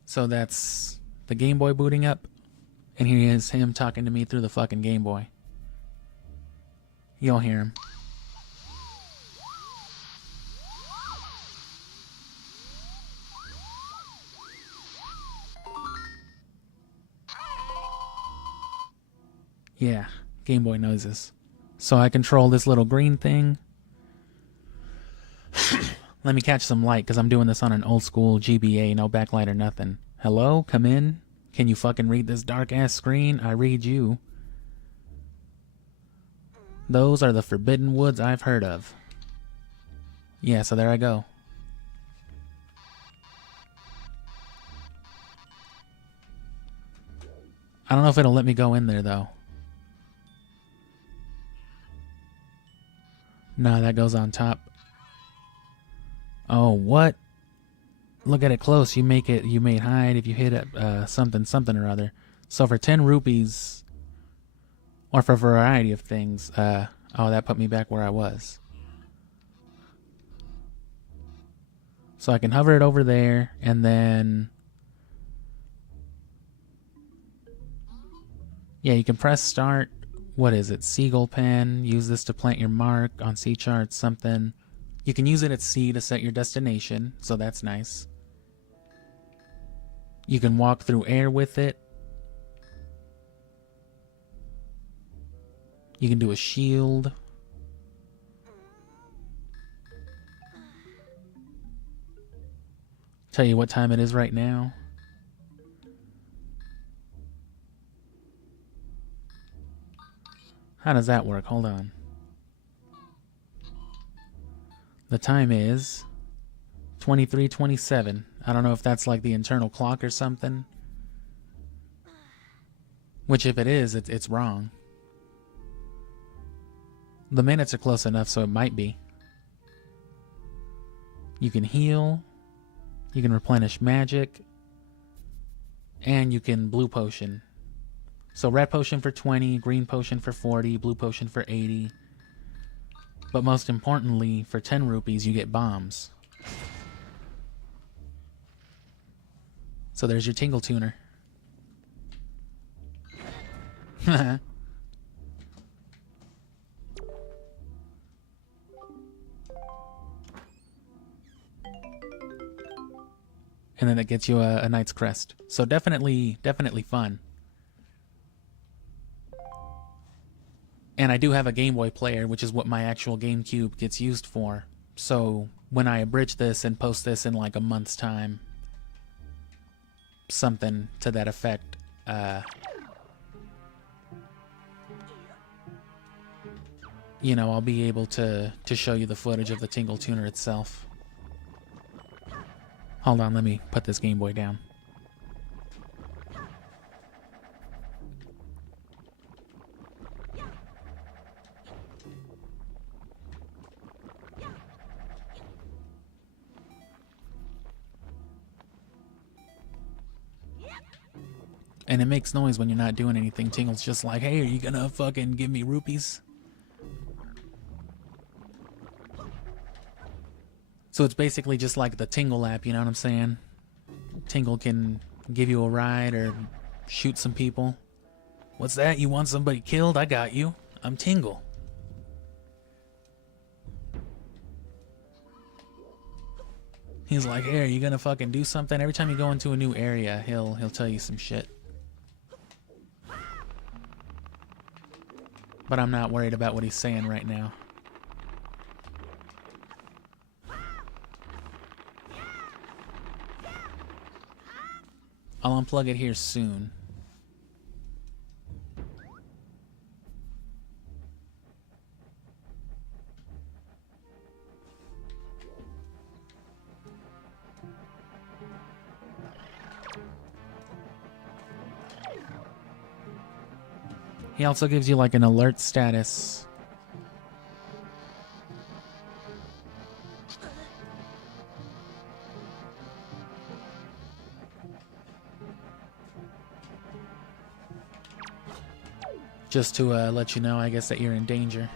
So that's the Game Boy booting up. And here is him talking to me through the fucking Game Boy. You'll hear him. Yeah, Game Boy noises. So I control this little green thing. Let me catch some light, because I'm doing this on an old school GBA, no backlight or nothing. Hello? Come in? Can you fucking read this dark-ass screen? I read you. Those are the forbidden woods I've heard of. Yeah, so there I go. I don't know if it'll let me go in there, though. No, that goes on top. Oh, what? Look at it close. You may hide if you hit it, something or other. So for 10 rupees, or for a variety of things, oh, that put me back where I was. So I can hover it over there, and then... yeah, you can press start. What is it? Seagull pen. Use this to plant your mark on sea charts, something. You can use it at sea to set your destination, so that's nice. You can walk through air with it. You can do a shield. Tell you what time it is right now. How does that work? Hold on. The time is 23:27. I don't know if that's like the internal clock or something. Which if it is, it's wrong. The minutes are close enough, so it might be. You can heal. You can replenish magic. And you can blue potion. So red potion for 20, green potion for 40, blue potion for 80. But most importantly, for 10 rupees, you get bombs. So there's your tingle tuner. And then it gets you a Knight's Crest. So definitely fun. And I do have a Game Boy player, which is what my actual GameCube gets used for. So when I abridge this and post this in like a month's time, something to that effect, you know, I'll be able to show you the footage of the tingle tuner itself. Hold on, let me put this Game Boy down. And it makes noise when you're not doing anything. Tingle's just like, hey, are you gonna fucking give me rupees? So it's basically just like the Tingle app, you know what I'm saying? Tingle can give you a ride or shoot some people. What's that? You want somebody killed? I got you. I'm Tingle. He's like, hey, are you gonna fucking do something? Every time you go into a new area, he'll tell you some shit. But I'm not worried about what he's saying right now. I'll unplug it here soon. He also gives you like an alert status. Just to let you know, I guess, that you're in danger.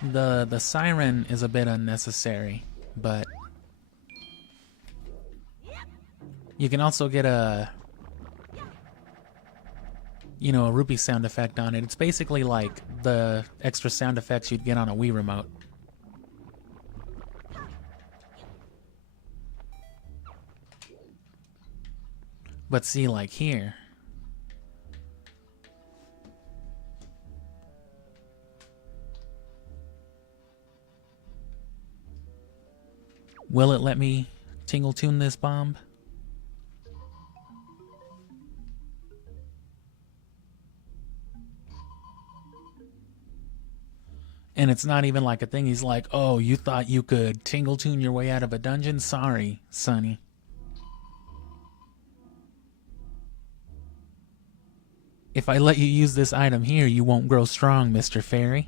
The siren is a bit unnecessary, but you can also get a, you know, a rupee sound effect on it. It's basically like the extra sound effects you'd get on a Wii remote. But see, like here, will it let me tingle tune this bomb? And it's not even like a thing. He's like, oh, you thought you could tingle tune your way out of a dungeon? Sorry, Sonny. If I let you use this item here, you won't grow strong, Mr. Fairy.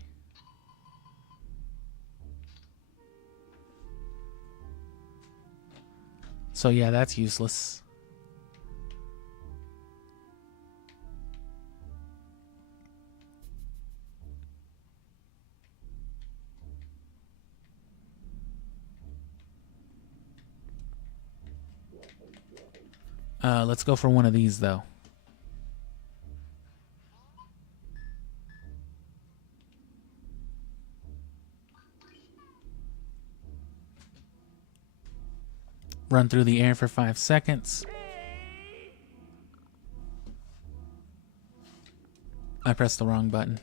So yeah, that's useless. Let's go for one of these, though. Run through the air for 5 seconds. I pressed the wrong button.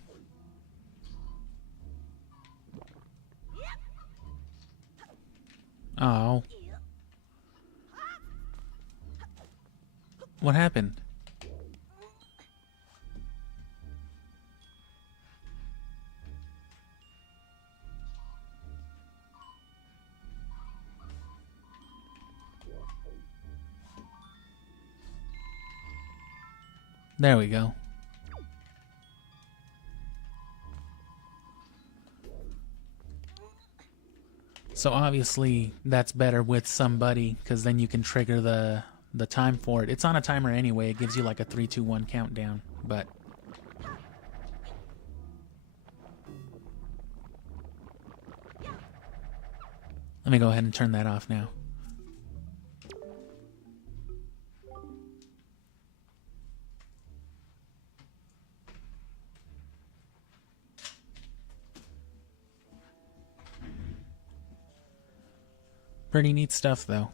Oh. What happened? There we go. So obviously that's better with somebody, because then you can trigger the time for it. It's on a timer anyway. It gives you like a 3, 2, 1 countdown, but let me go ahead and turn that off now. Pretty neat stuff, though.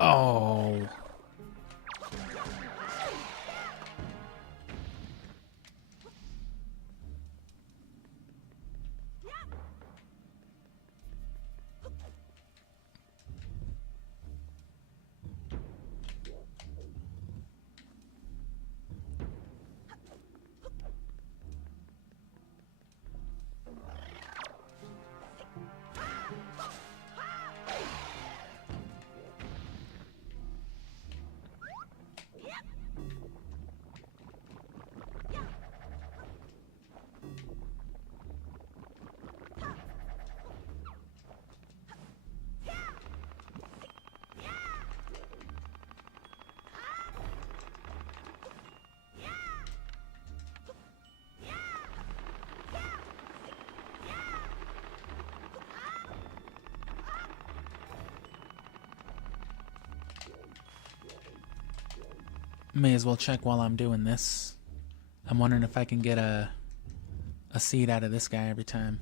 Oh. May as well check while I'm doing this. I'm wondering if I can get a seed out of this guy every time.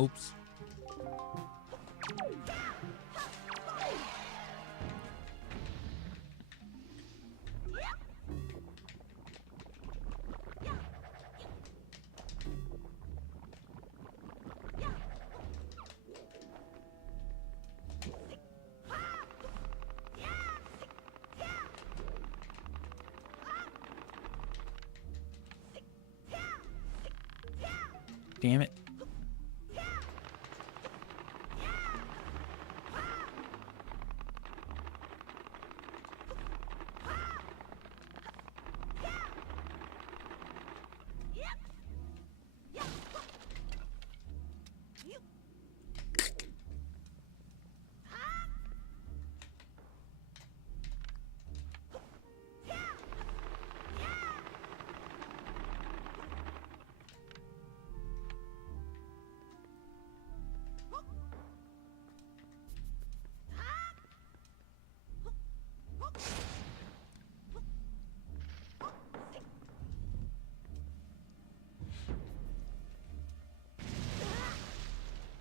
Oops. Damn it.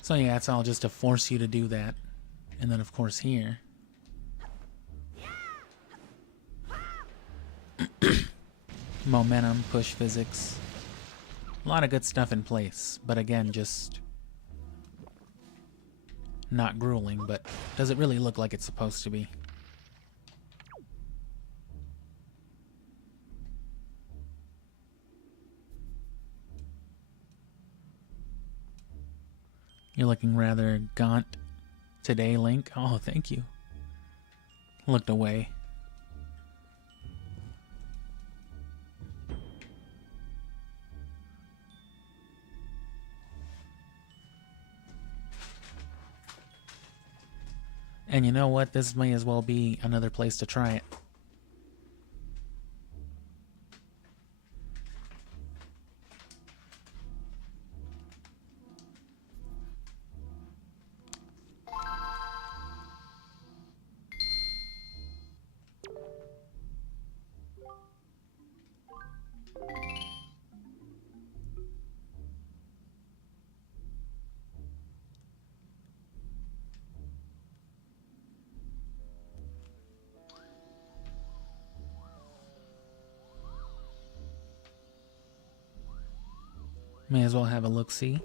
So yeah, it's all just to force you to do that. And then of course here. Momentum, push physics. A lot of good stuff in place. But again, just not grueling, but does it really look like it's supposed to be? You're looking rather gaunt today, Link. Oh, thank you. Looked away. And you know what? This may as well be another place to try it. May as well have a look-see.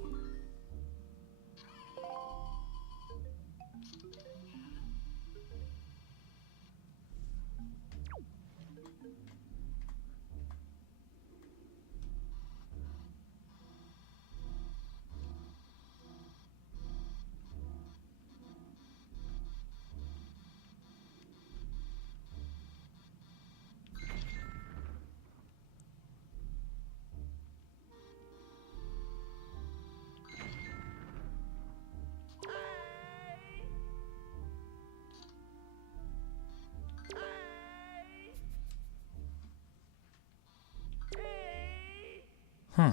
Huh.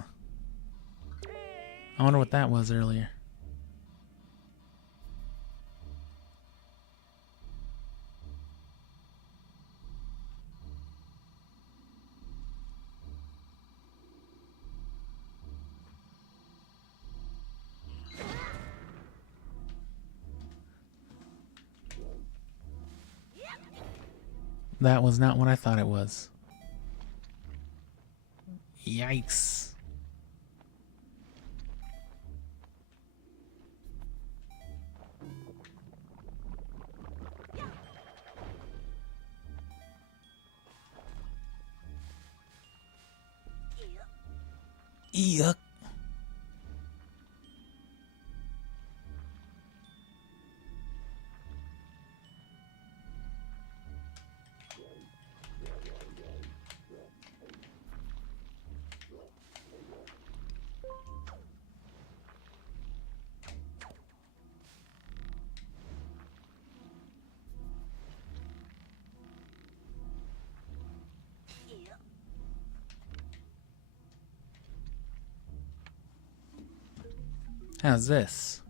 I wonder what that was earlier. That was not what I thought it was. Yikes. Yuck. How's this?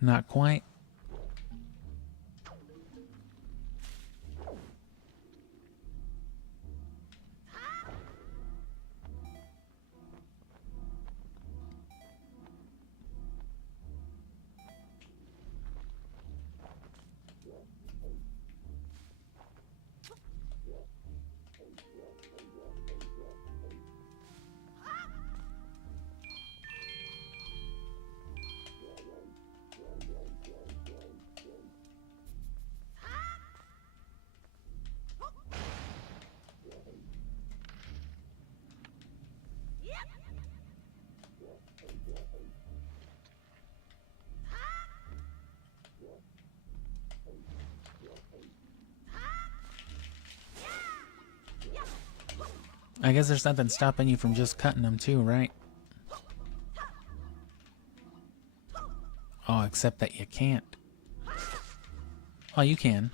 Not quite. I guess there's nothing stopping you from just cutting them too, right? Oh, except that you can't. Oh, you can.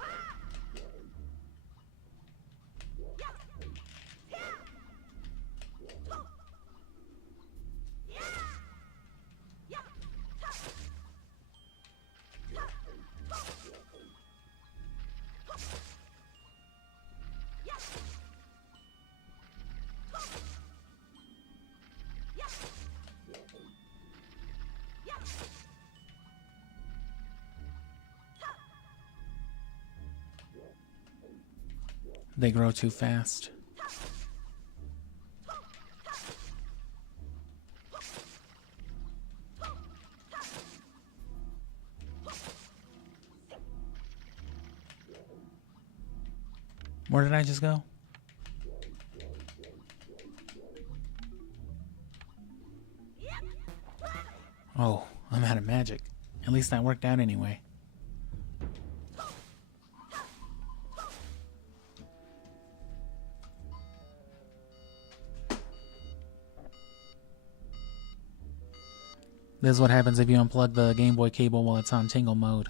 They grow too fast. Where did I just go? Oh, I'm out of magic. At least that worked out anyway. This is what happens if you unplug the Game Boy cable while it's on tingle mode.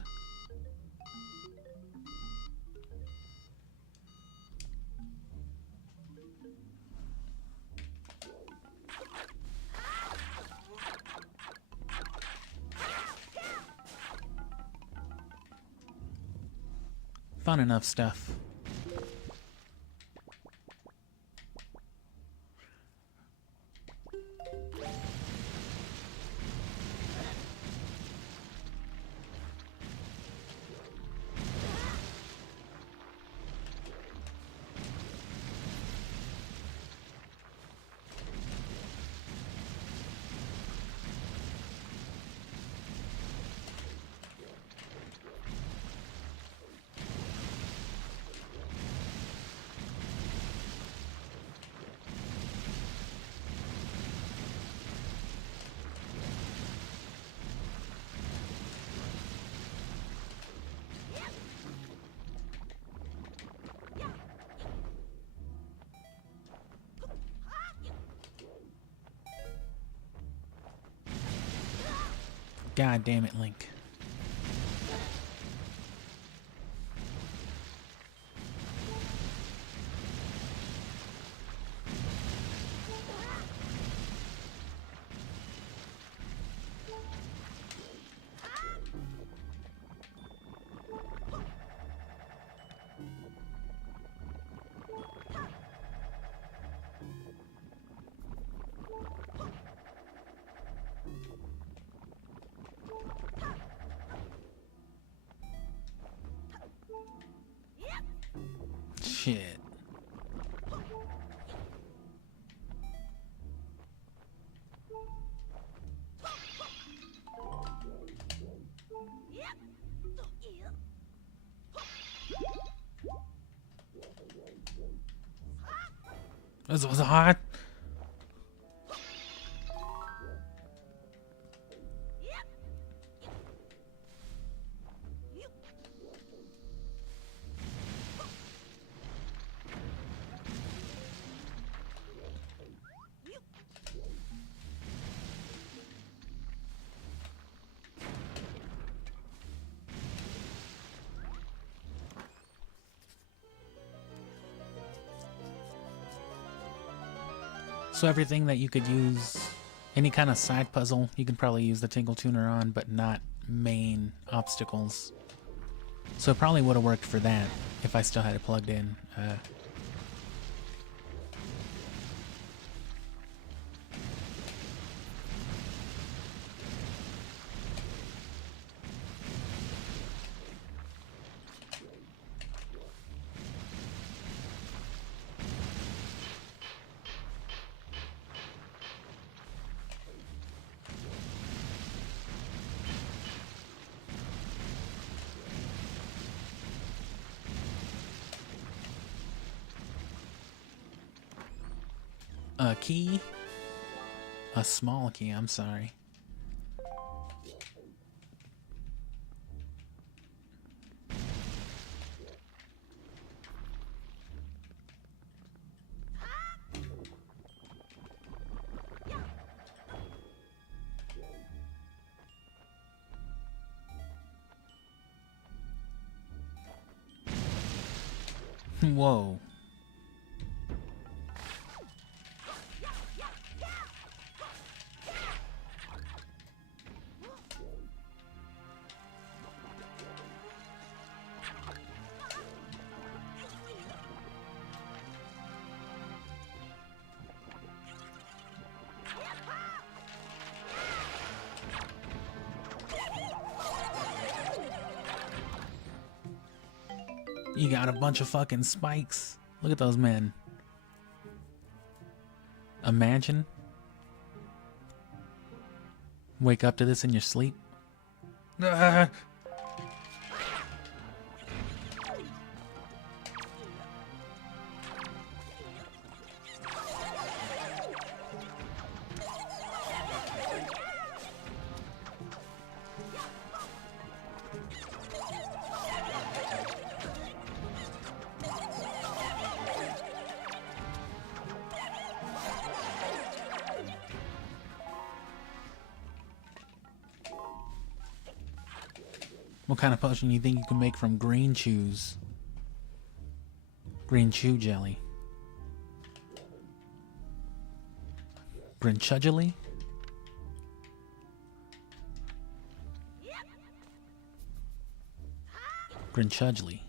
Fun enough stuff. God damn it, Link. Shit. This was hard. So everything that you could use, any kind of side puzzle, you can probably use the Tingle Tuner on, but not main obstacles. So it probably would have worked for that if I still had it plugged in. A key? A small key, I'm sorry. Whoa. You got a bunch of fucking spikes. Look at those men. Imagine. Wake up to this in your sleep. Ah. What kind of potion do you think you can make from green chews? Green chew jelly. Grinchudgely? Grinchudgely.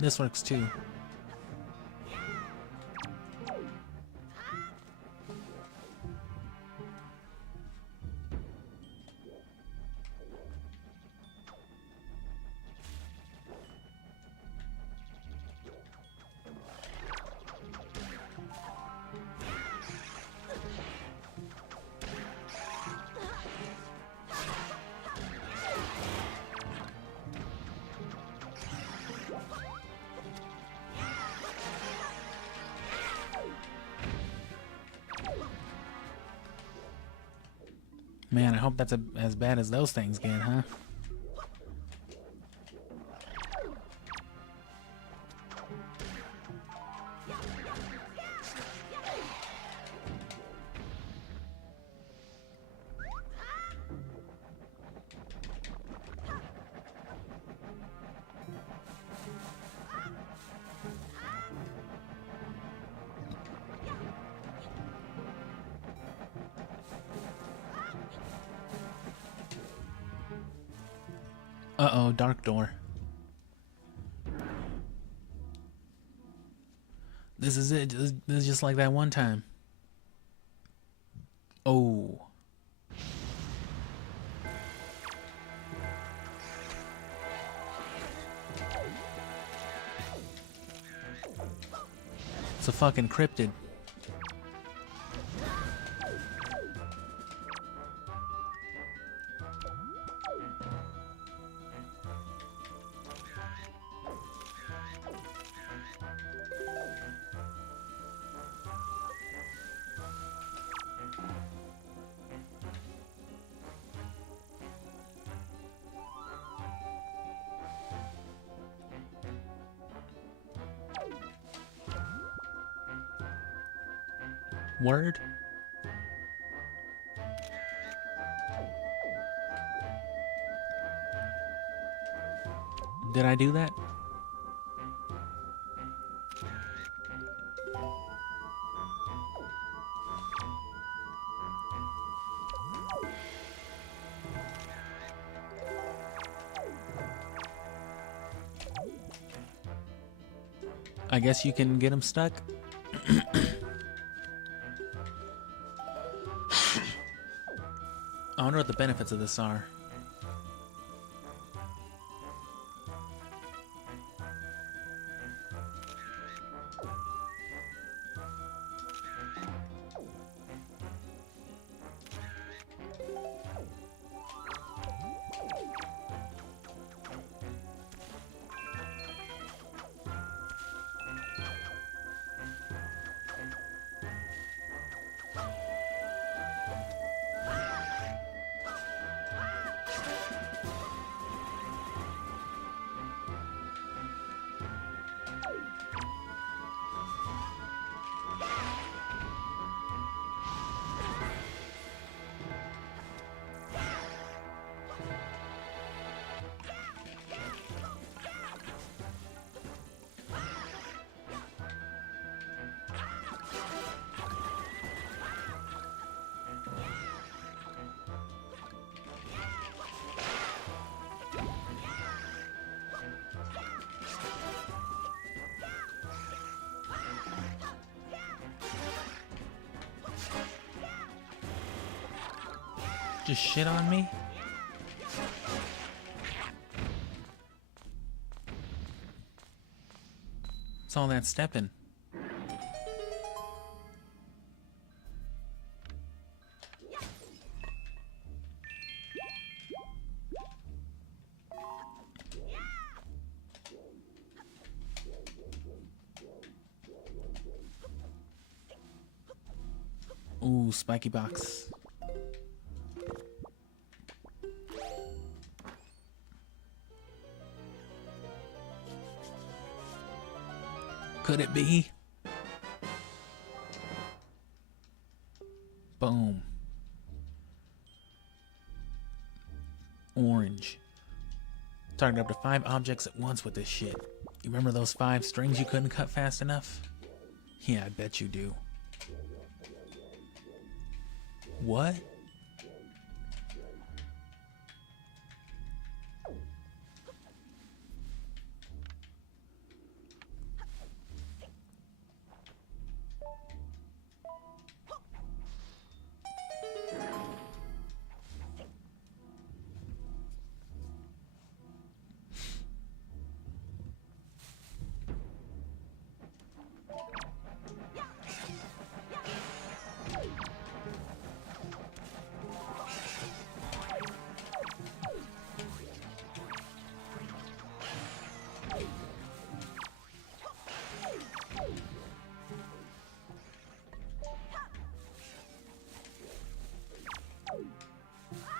This works too. Man, I hope that's as bad as those things get, huh? Uh-oh, dark door. This is it. This is just like that one time. Oh. It's a fucking cryptid. Word? Did I do that? I guess you can get them stuck. I wonder what the benefits of this are. Just shit on me? What's all that stepping? Ooh, spiky box. Could it be? Boom. Orange. Target up to 5 objects at once with this shit. You remember those 5 strings you couldn't cut fast enough? Yeah, I bet you do. What?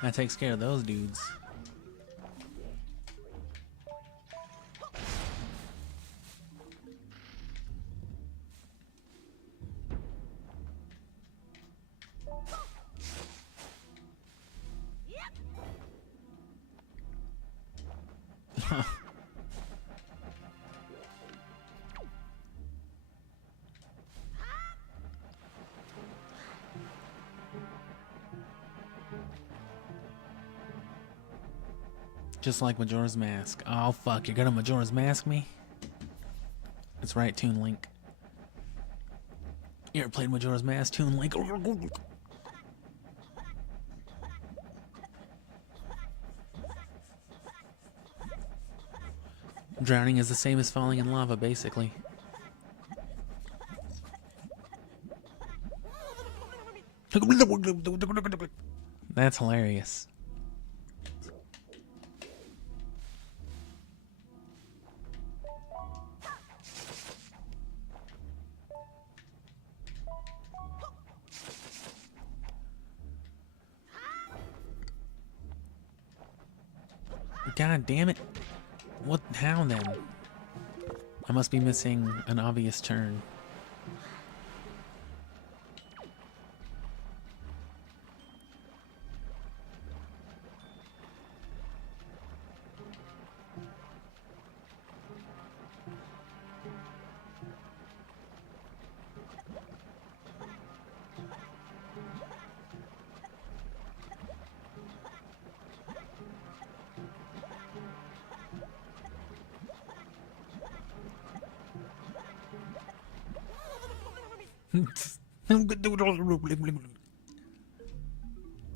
That takes care of those dudes. Just like Majora's Mask. Oh fuck, you're gonna Majora's Mask me? That's right, Toon Link. You ever played Majora's Mask, Toon Link? Drowning is the same as falling in lava, basically. That's hilarious. God damn it. What? How then? I must be missing an obvious turn.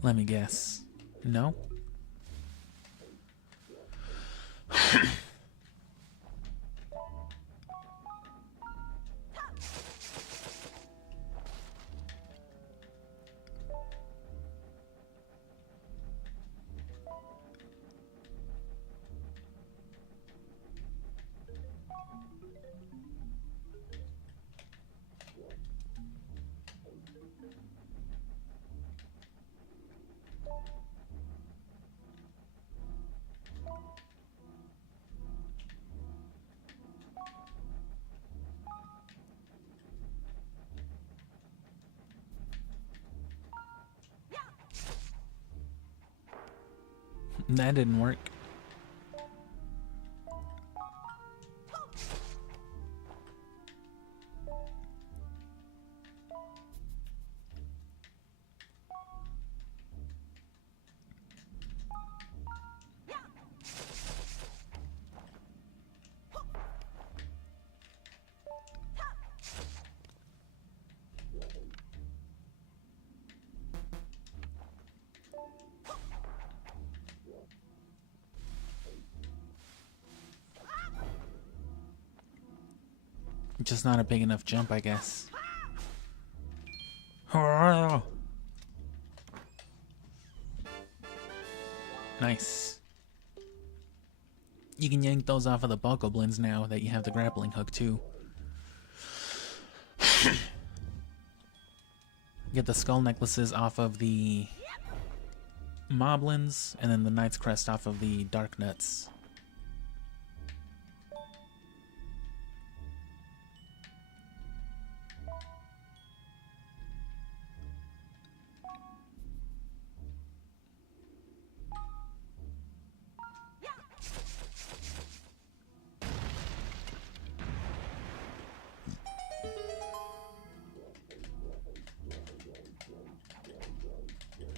Let me guess. No? That didn't work. Just not a big enough jump, I guess. Nice. You can yank those off of the bokoblins now that you have the grappling hook too. Get the skull necklaces off of the moblins, and then the knight's crest off of the dark nuts.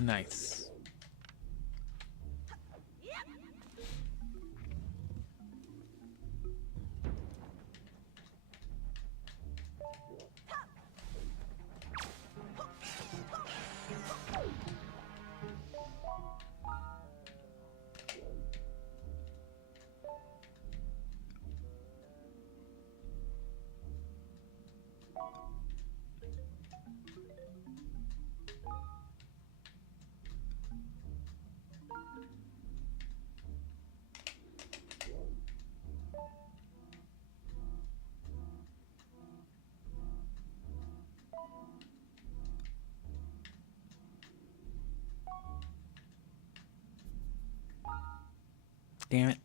Nice. Damn it.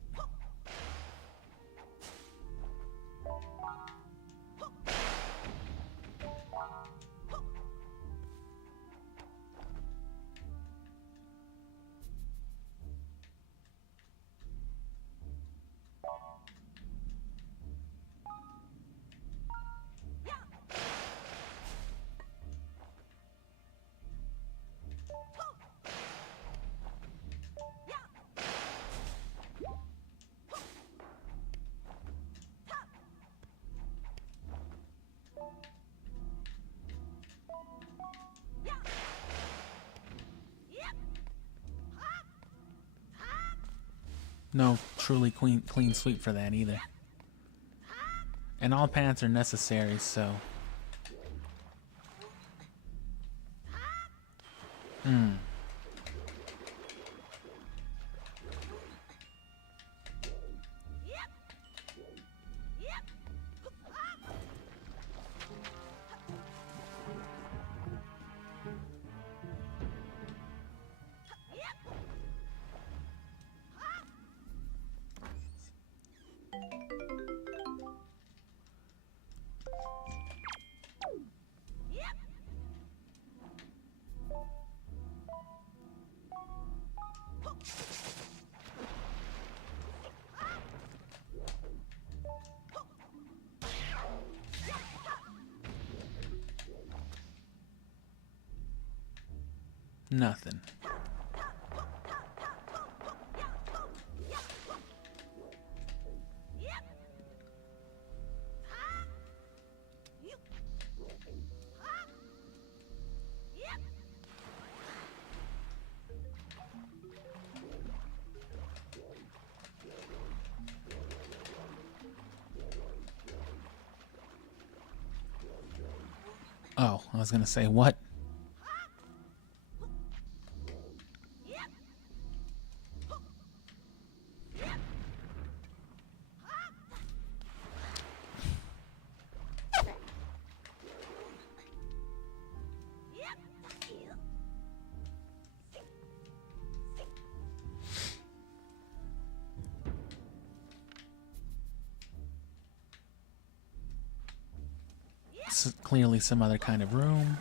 No truly clean sweep for that either. And all paths are necessary, so... Nothing. Oh, I was gonna say, what? Clearly some other kind of room.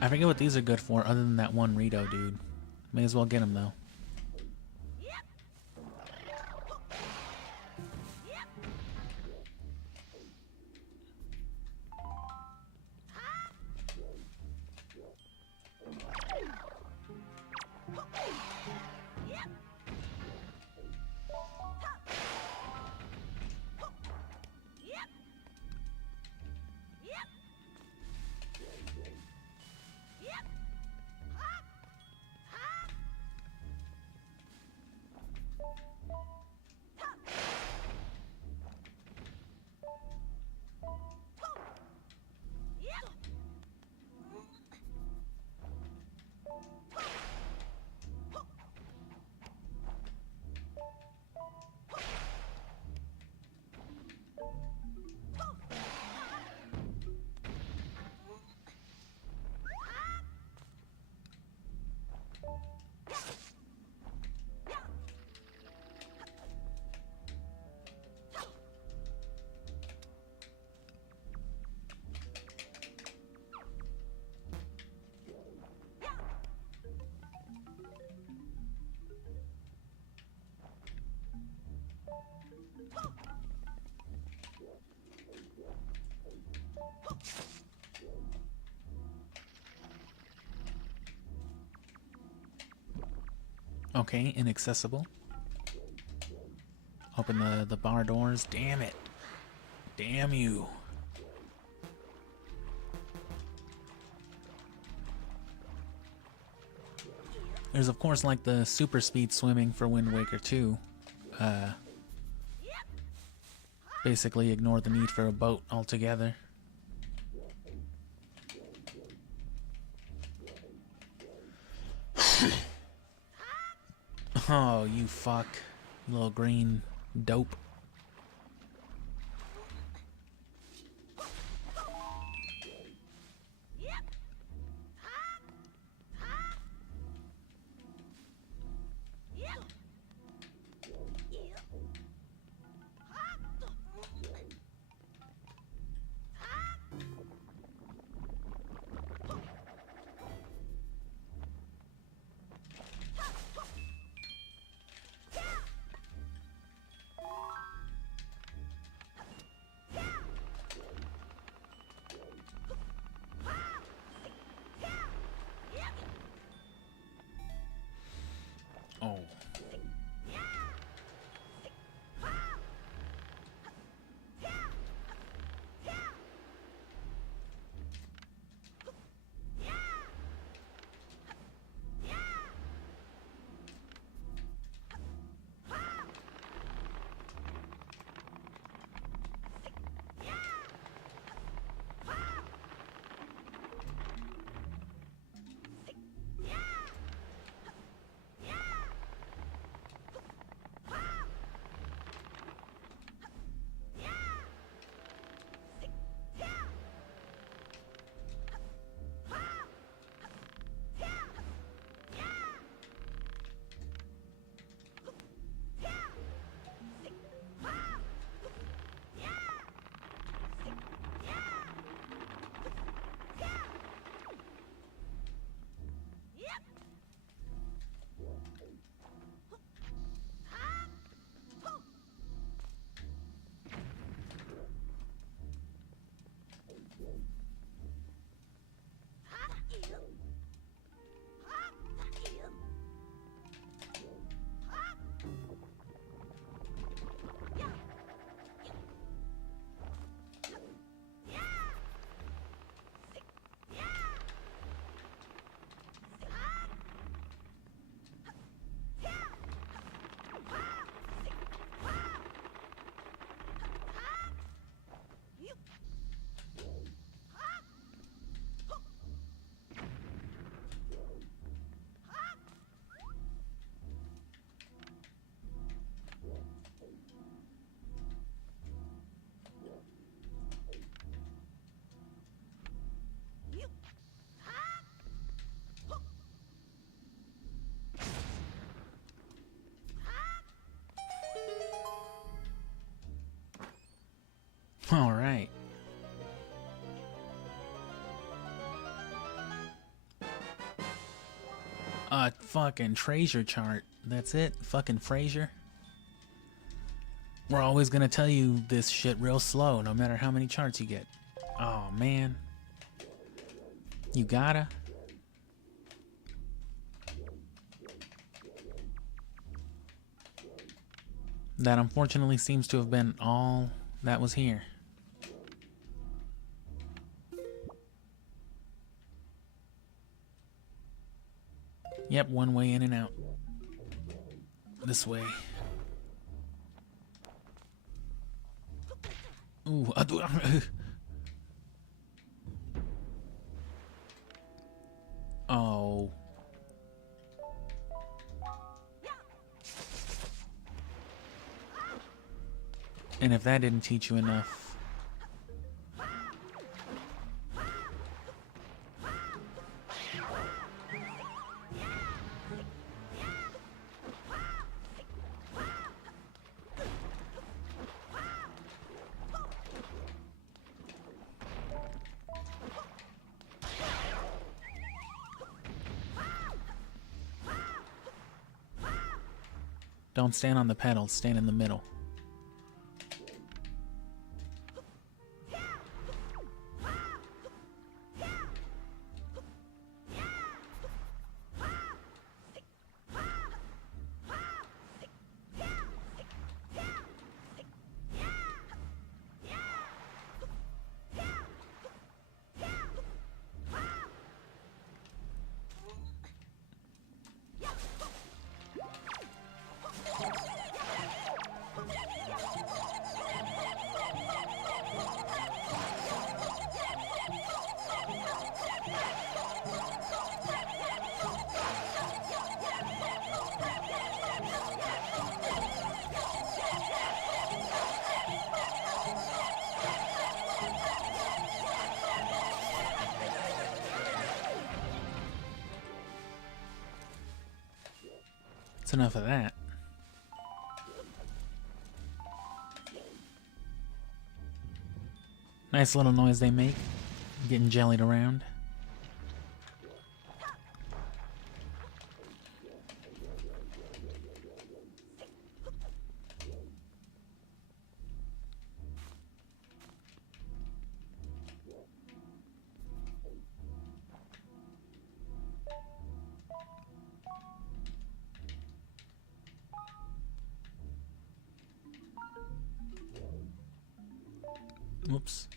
I forget what these are good for other than that one Rito dude. May as well get him though. Okay, inaccessible. Open the bar doors. Damn it. Damn you. There's of course like the super speed swimming for Wind Waker 2. Basically ignore the need for a boat altogether. Oh, you fuck. Little green dope. Oh. All right. Fucking treasure chart. That's it. Fucking Fraser. We're always gonna tell you this shit real slow, no matter how many charts you get. Oh, man. You gotta. That unfortunately seems to have been all that was here. Yep, one way in and out. This way. Ooh, oh. And if that didn't teach you enough. Don't stand on the pedals, stand in the middle. That's enough of that. Nice little noise they make, getting jellied around. Whoops.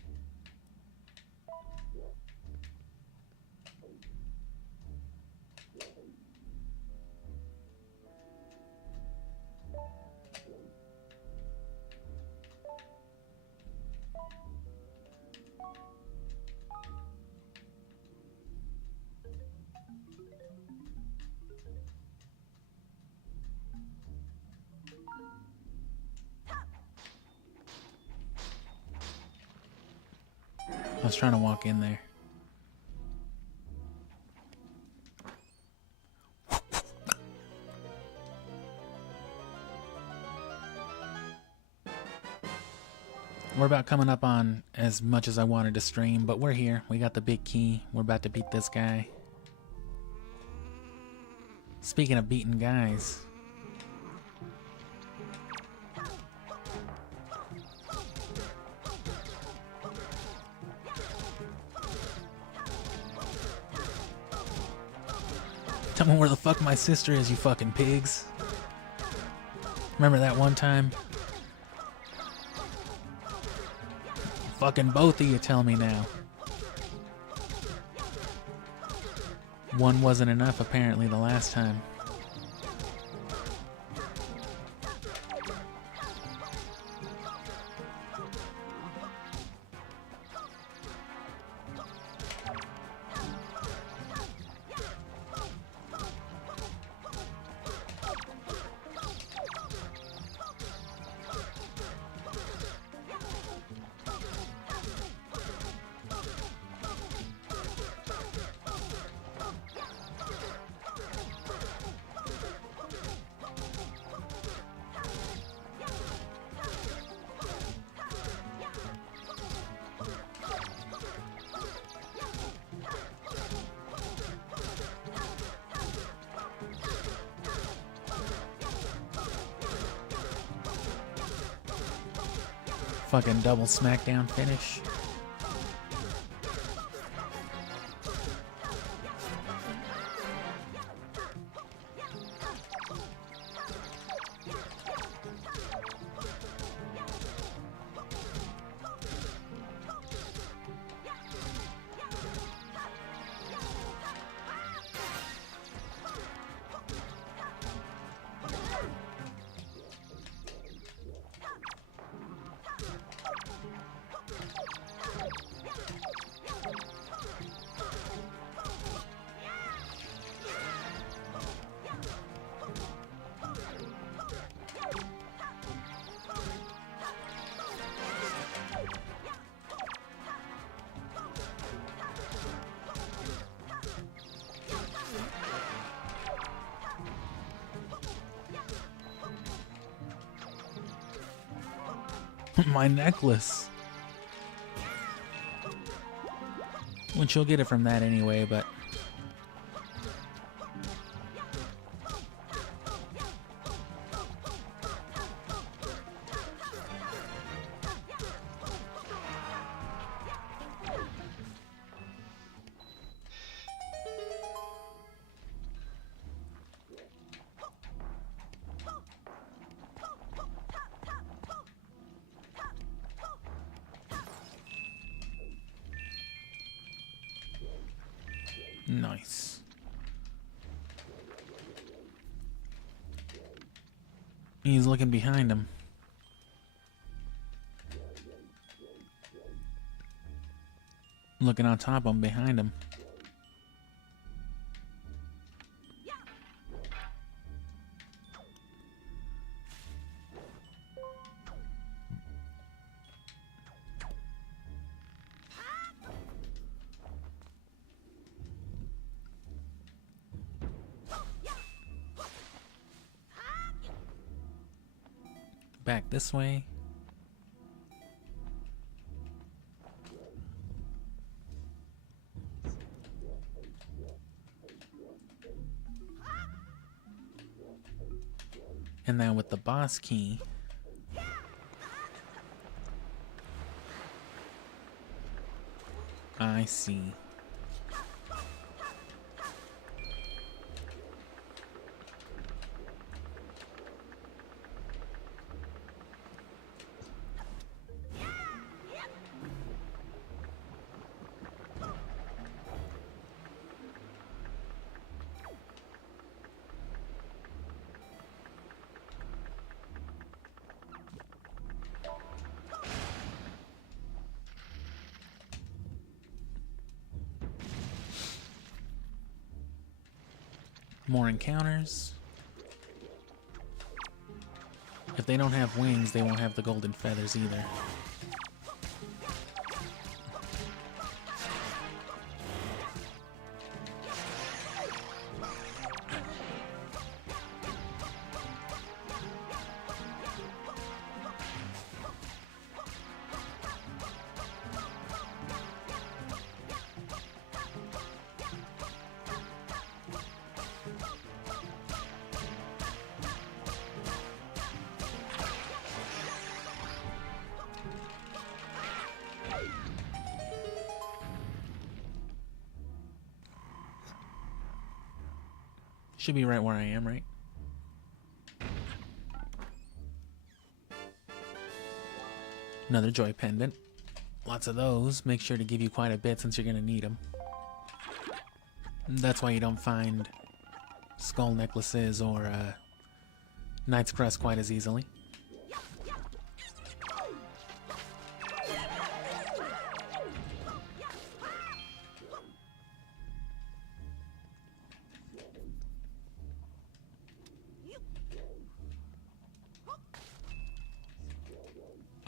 I was trying to walk in there. We're about coming up on as much as I wanted to stream, but we're here. We got the big key. We're about to beat this guy. Speaking of beating guys. Tell me where the fuck my sister is, you fucking pigs. Remember that one time? Fucking both of you tell me now. One wasn't enough apparently the last time. Fucking double smackdown finish. My necklace. Which you'll get it from that anyway, but... Nice. He's looking behind him. Looking on top of him, behind him. Back this way. And then with the boss key, I see. More encounters. If they don't have wings, they won't have the golden feathers either. Should be right where I am, right? Another joy pendant. Lots of those. Make sure to give you quite a bit since you're going to need them. That's why you don't find skull necklaces or Knight's Crest quite as easily.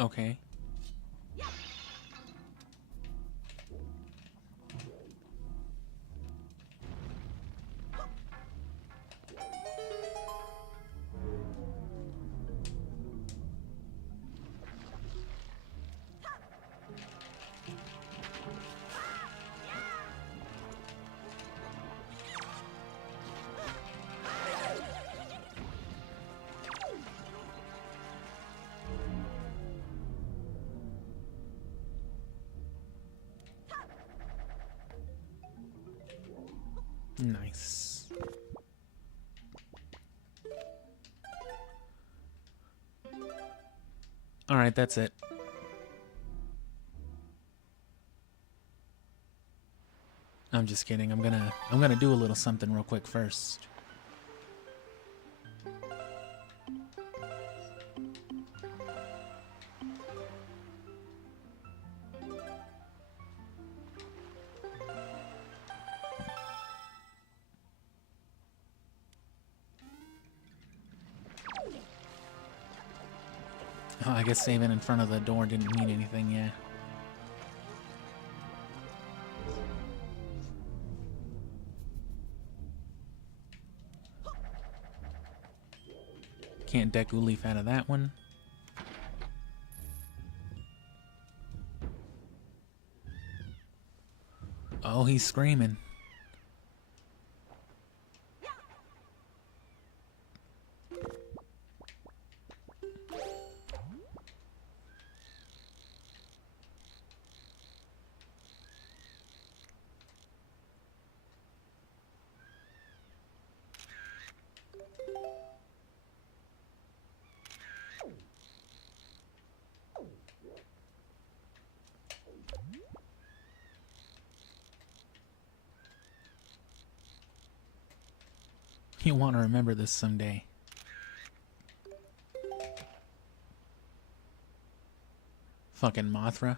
Okay. Nice. All right, that's it. I'm just kidding. I'm gonna do a little something real quick first. Oh, I guess saving in front of the door didn't mean anything, yeah. Can't Deku Leaf out of that one. Oh, he's screaming. You want to remember this someday. Fucking Mothra.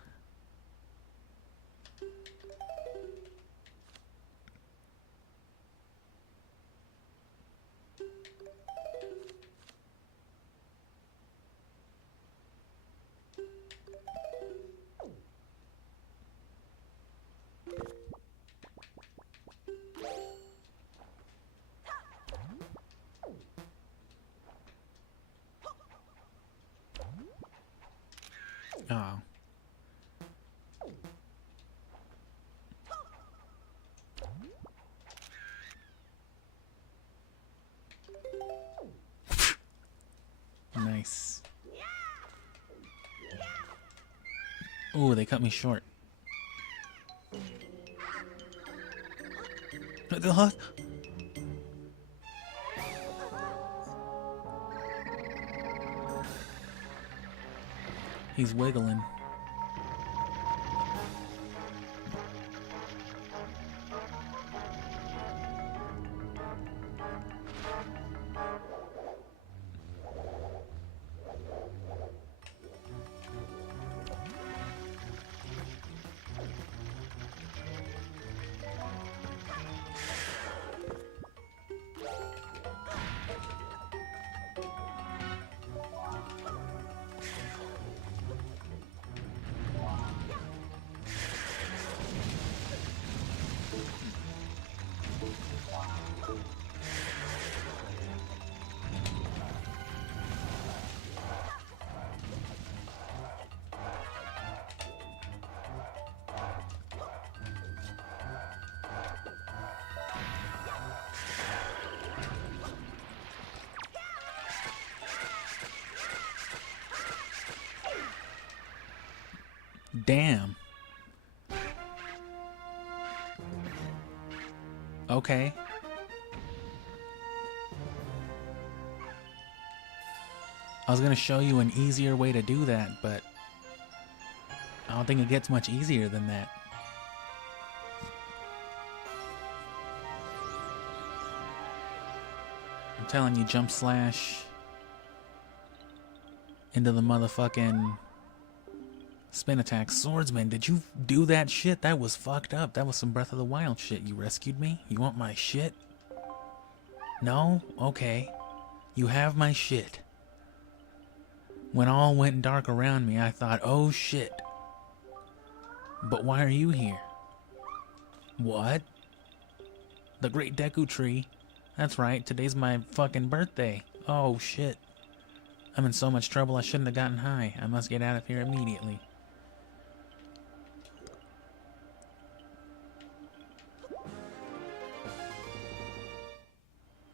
Oh. Nice. Ooh, they cut me short. He's wiggling. Damn. Okay. I was gonna show you an easier way to do that, but I don't think it gets much easier than that. I'm telling you, jump slash into the motherfucking spin attack. Swordsman, did you do that shit? That was fucked up. That was some Breath of the Wild shit. You rescued me? You want my shit? No? Okay. You have my shit. When all went dark around me, I thought, oh shit. But why are you here? What? The Great Deku Tree. That's right, today's my fucking birthday. Oh shit. I'm in so much trouble I shouldn't have gotten high. I must get out of here immediately.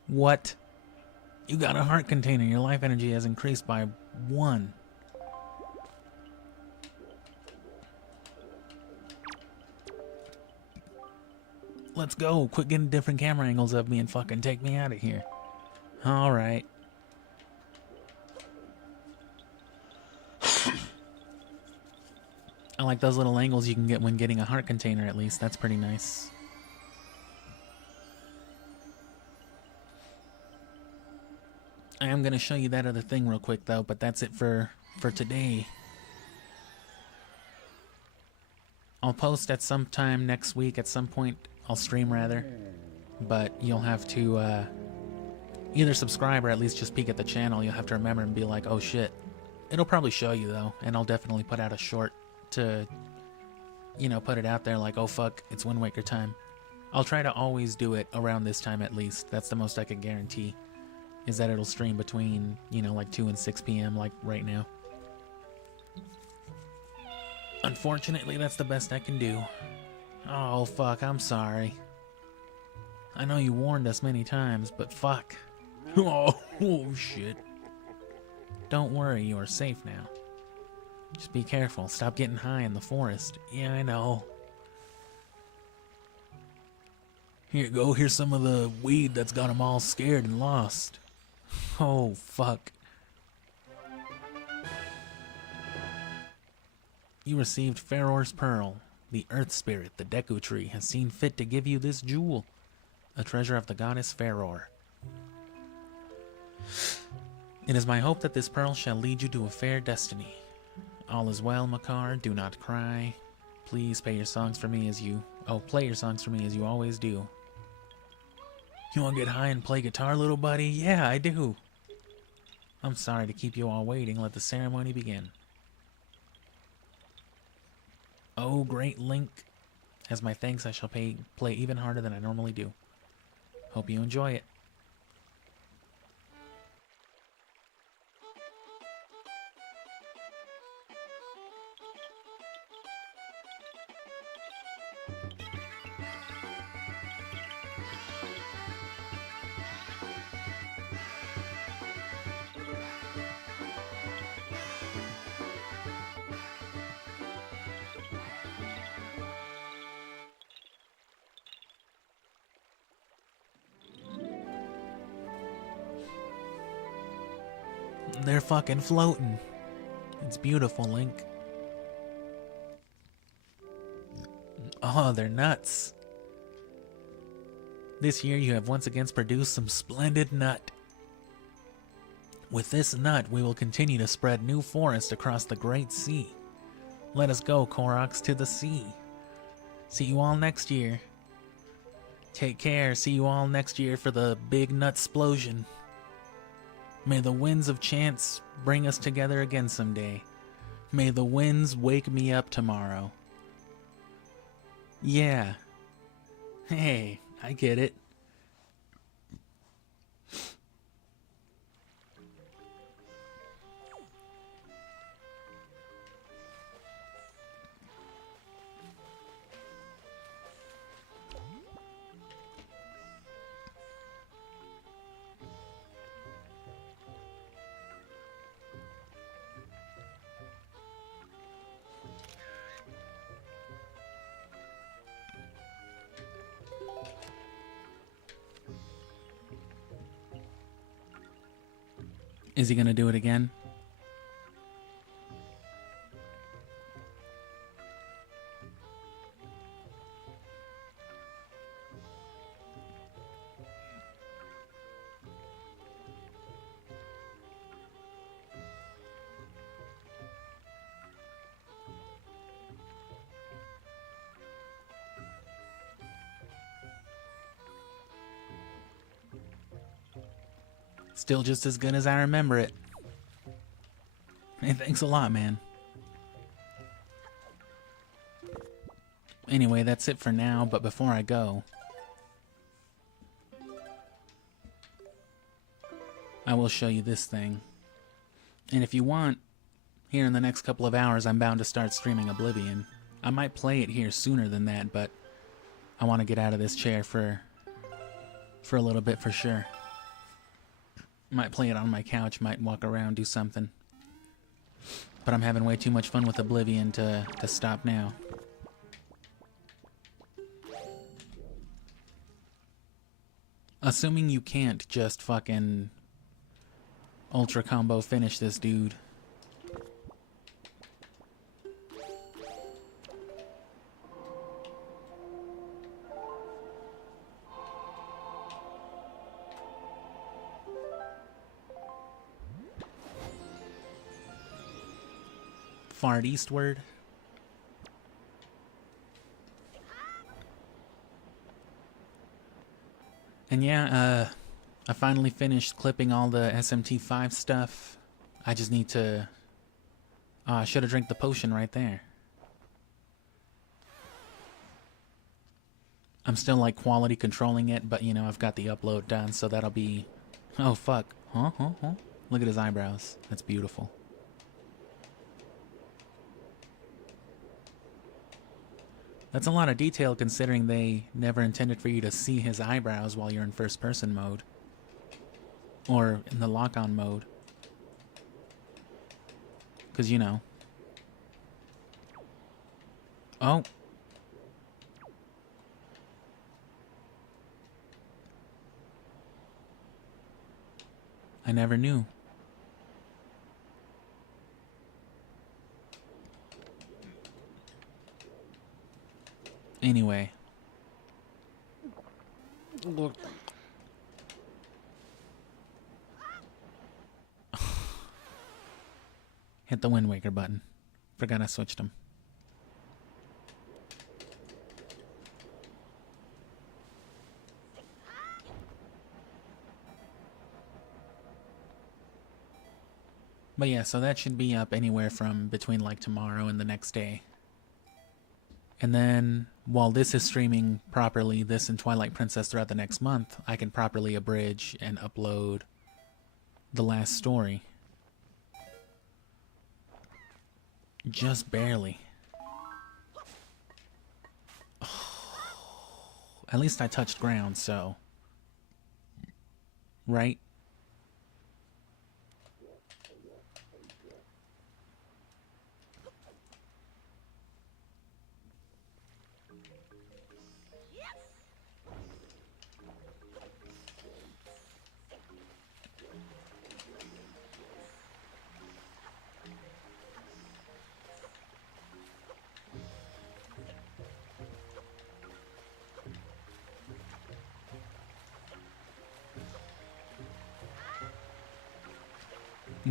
What? You got a heart container. Your life energy has increased by 1. Let's go. Quit getting different camera angles of me and fucking take me out of here. Alright. I like those little angles you can get when getting a heart container, at least. That's pretty nice. I am going to show you that other thing real quick, though, but that's it for today. I'll post at some time next week, at some point. I'll stream, rather. But you'll have to either subscribe or at least just peek at the channel. You'll have to remember and be like, oh shit. It'll probably show you, though, and I'll definitely put out a short to, you know, put it out there like, oh fuck, it's Wind Waker time. I'll try to always do it around this time at least. That's the most I can guarantee. Is that it'll stream between, you know, like 2 and 6 p.m. like right now. Unfortunately, that's the best I can do. Oh, fuck, I'm sorry. I know you warned us many times, but fuck. Oh, shit. Don't worry, you are safe now. Just be careful. Stop getting high in the forest. Yeah, I know. Here you go. Here's some of the weed that's got them all scared and lost. Oh, fuck. You received Faror's Pearl. The Earth Spirit, the Deku Tree, has seen fit to give you this jewel, a treasure of the goddess Faror. It is my hope that this pearl shall lead you to a fair destiny. All is well, Makar. Do not cry. Please play your songs for me as you always do. You want to get high and play guitar, little buddy? Yeah, I do. I'm sorry to keep you all waiting. Let the ceremony begin. Oh, great Link. As my thanks, I shall play even harder than I normally do. Hope you enjoy it. They're fucking floating. It's beautiful, Link. Oh, they're nuts. This year you have once again produced some splendid nut. With this nut, we will continue to spread new forest across the great sea. Let us go, Koroks, to the sea. See you all next year. Take care. See you all next year for the big nut explosion. May the winds of chance bring us together again someday. May the winds wake me up tomorrow. Yeah. Hey, I get it. Is he gonna do it again? Still just as good as I remember it. Hey, thanks a lot, man. Anyway, that's it for now, but before I go, I will show you this thing. And if you want, here in the next couple of hours, I'm bound to start streaming Oblivion. I might play it here sooner than that, but I want to get out of this chair for a little bit for sure. Might play it on my couch, might walk around, do something. But I'm having way too much fun with Oblivion to stop now. Assuming you can't just fucking ultra combo finish this dude. Far eastward. And yeah, I finally finished clipping all the SMT5 stuff. I just need to... I should have drank the potion right there. I'm still like quality controlling it, but you know, I've got the upload done, so that'll be... Oh fuck. Huh? Look at his eyebrows. That's beautiful. That's a lot of detail considering they never intended for you to see his eyebrows while you're in first person mode. Or in the lock-on mode. 'Cause you know. Oh. I never knew. Anyway. Look. Hit the Wind Waker button. Forgot I switched them. But yeah, so that should be up anywhere from between like tomorrow and the next day. And then, while this is streaming properly, this and Twilight Princess throughout the next month, I can properly abridge and upload the last story. Just barely. At least I touched ground, so... Right?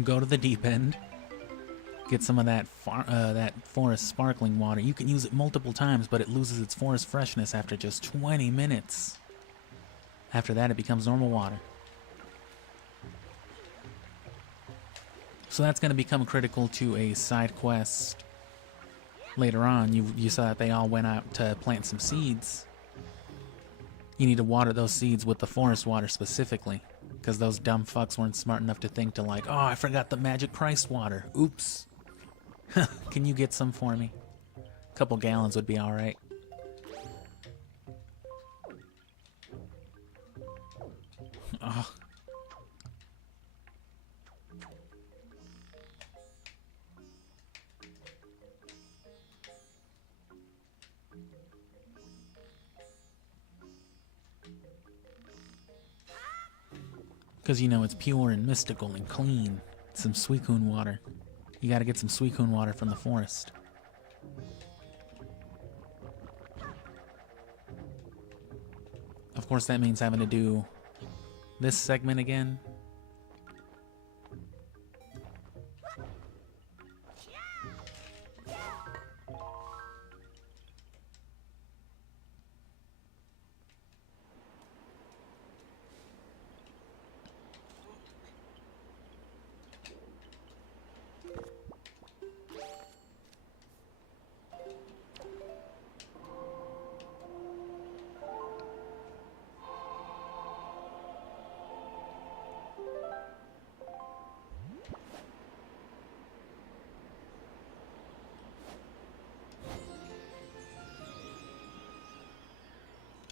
Go to the deep end. Get some of that that forest sparkling water. You can use it multiple times, but it loses its forest freshness after just 20 minutes. After that, it becomes normal water. So that's going to become critical to a side quest later on. You saw that they all went out to plant some seeds. You need to water those seeds with the forest water specifically, because those dumb fucks weren't smart enough to think to like, oh, I forgot the magic Christ water. Oops. Can you get some for me? A couple gallons would be alright. Oh. Because, you know, it's pure and mystical and clean. Some Suicune water. You gotta get some Suicune water from the forest. Of course, that means having to do this segment again.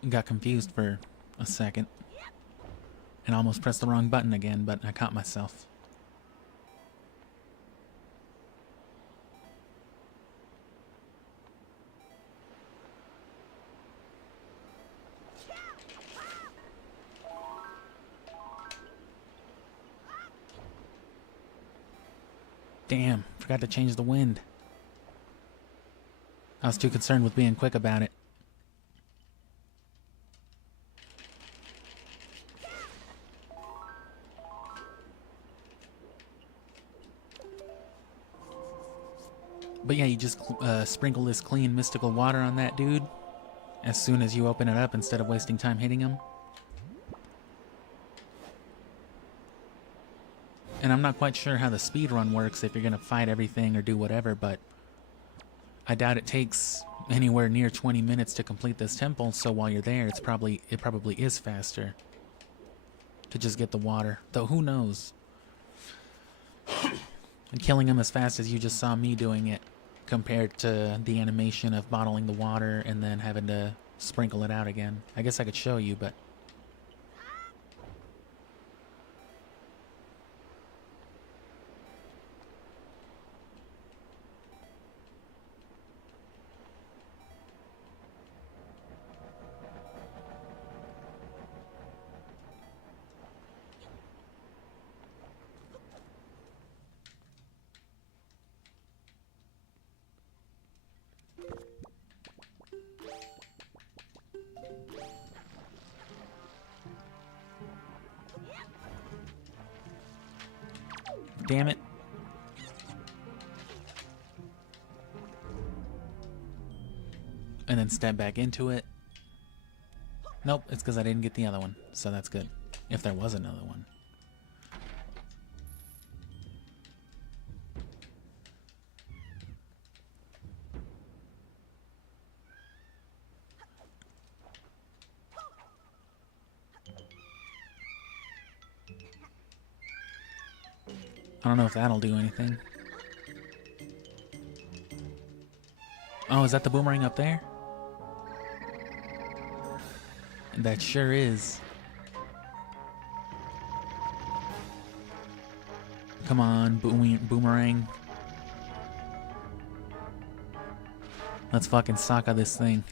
Got confused for a second and almost pressed the wrong button again, but I caught myself. Damn, forgot to change the wind. I was too concerned with being quick about it. But yeah, you just sprinkle this clean mystical water on that dude as soon as you open it up instead of wasting time hitting him. And I'm not quite sure how the speedrun works if you're going to fight everything or do whatever, but I doubt it takes anywhere near 20 minutes to complete this temple, so while you're there, it probably is faster to just get the water. Though who knows? And killing him as fast as you just saw me doing it compared to the animation of bottling the water and then having to sprinkle it out again. I guess I could show you, but damn it. And then step back into it. Nope, it's because I didn't get the other one, so that's good. If there was another one. I don't know if that'll do anything. Oh, is that the boomerang up there? That sure is. Come on, boomerang. Let's fucking Sokka this thing.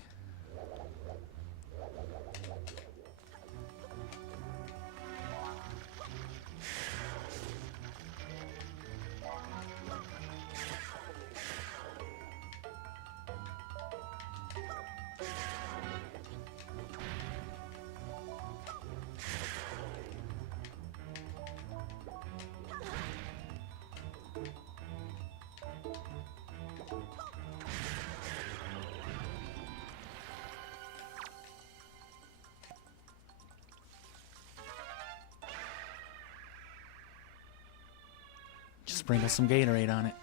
sprinkle some Gatorade on it.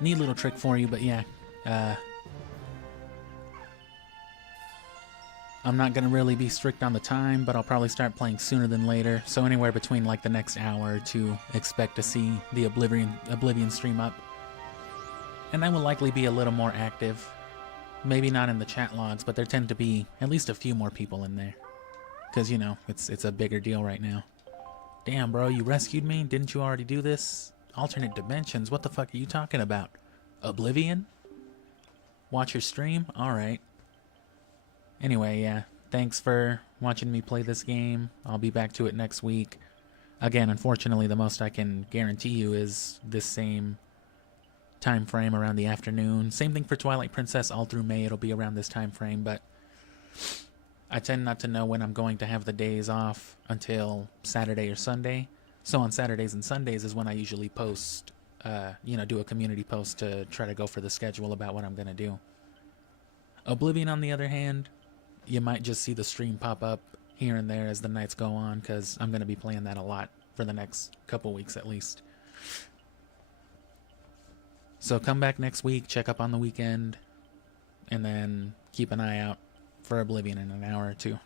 Neat little trick for you, but yeah. I'm not going to really be strict on the time, but I'll probably start playing sooner than later. So anywhere between like the next hour or two, expect to see the Oblivion stream up. And I will likely be a little more active. Maybe not in the chat logs, but there tend to be at least a few more people in there. Because, you know, it's a bigger deal right now. Damn, bro, you rescued me? Didn't you already do this? Alternate dimensions? What the fuck are you talking about? Oblivion? Watch your stream? Alright. Anyway, yeah, thanks for watching me play this game. I'll be back to it next week. Again, unfortunately, the most I can guarantee you is this same time frame around the afternoon. Same thing for Twilight Princess. All through May, it'll be around this time frame, but I tend not to know when I'm going to have the days off until Saturday or Sunday. So on Saturdays and Sundays is when I usually post, do a community post to try to go for the schedule about what I'm going to do. Oblivion, on the other hand, you might just see the stream pop up here and there as the nights go on, because I'm going to be playing that a lot for the next couple weeks at least. So come back next week, check up on the weekend, and then keep an eye out for Oblivion in an hour or two.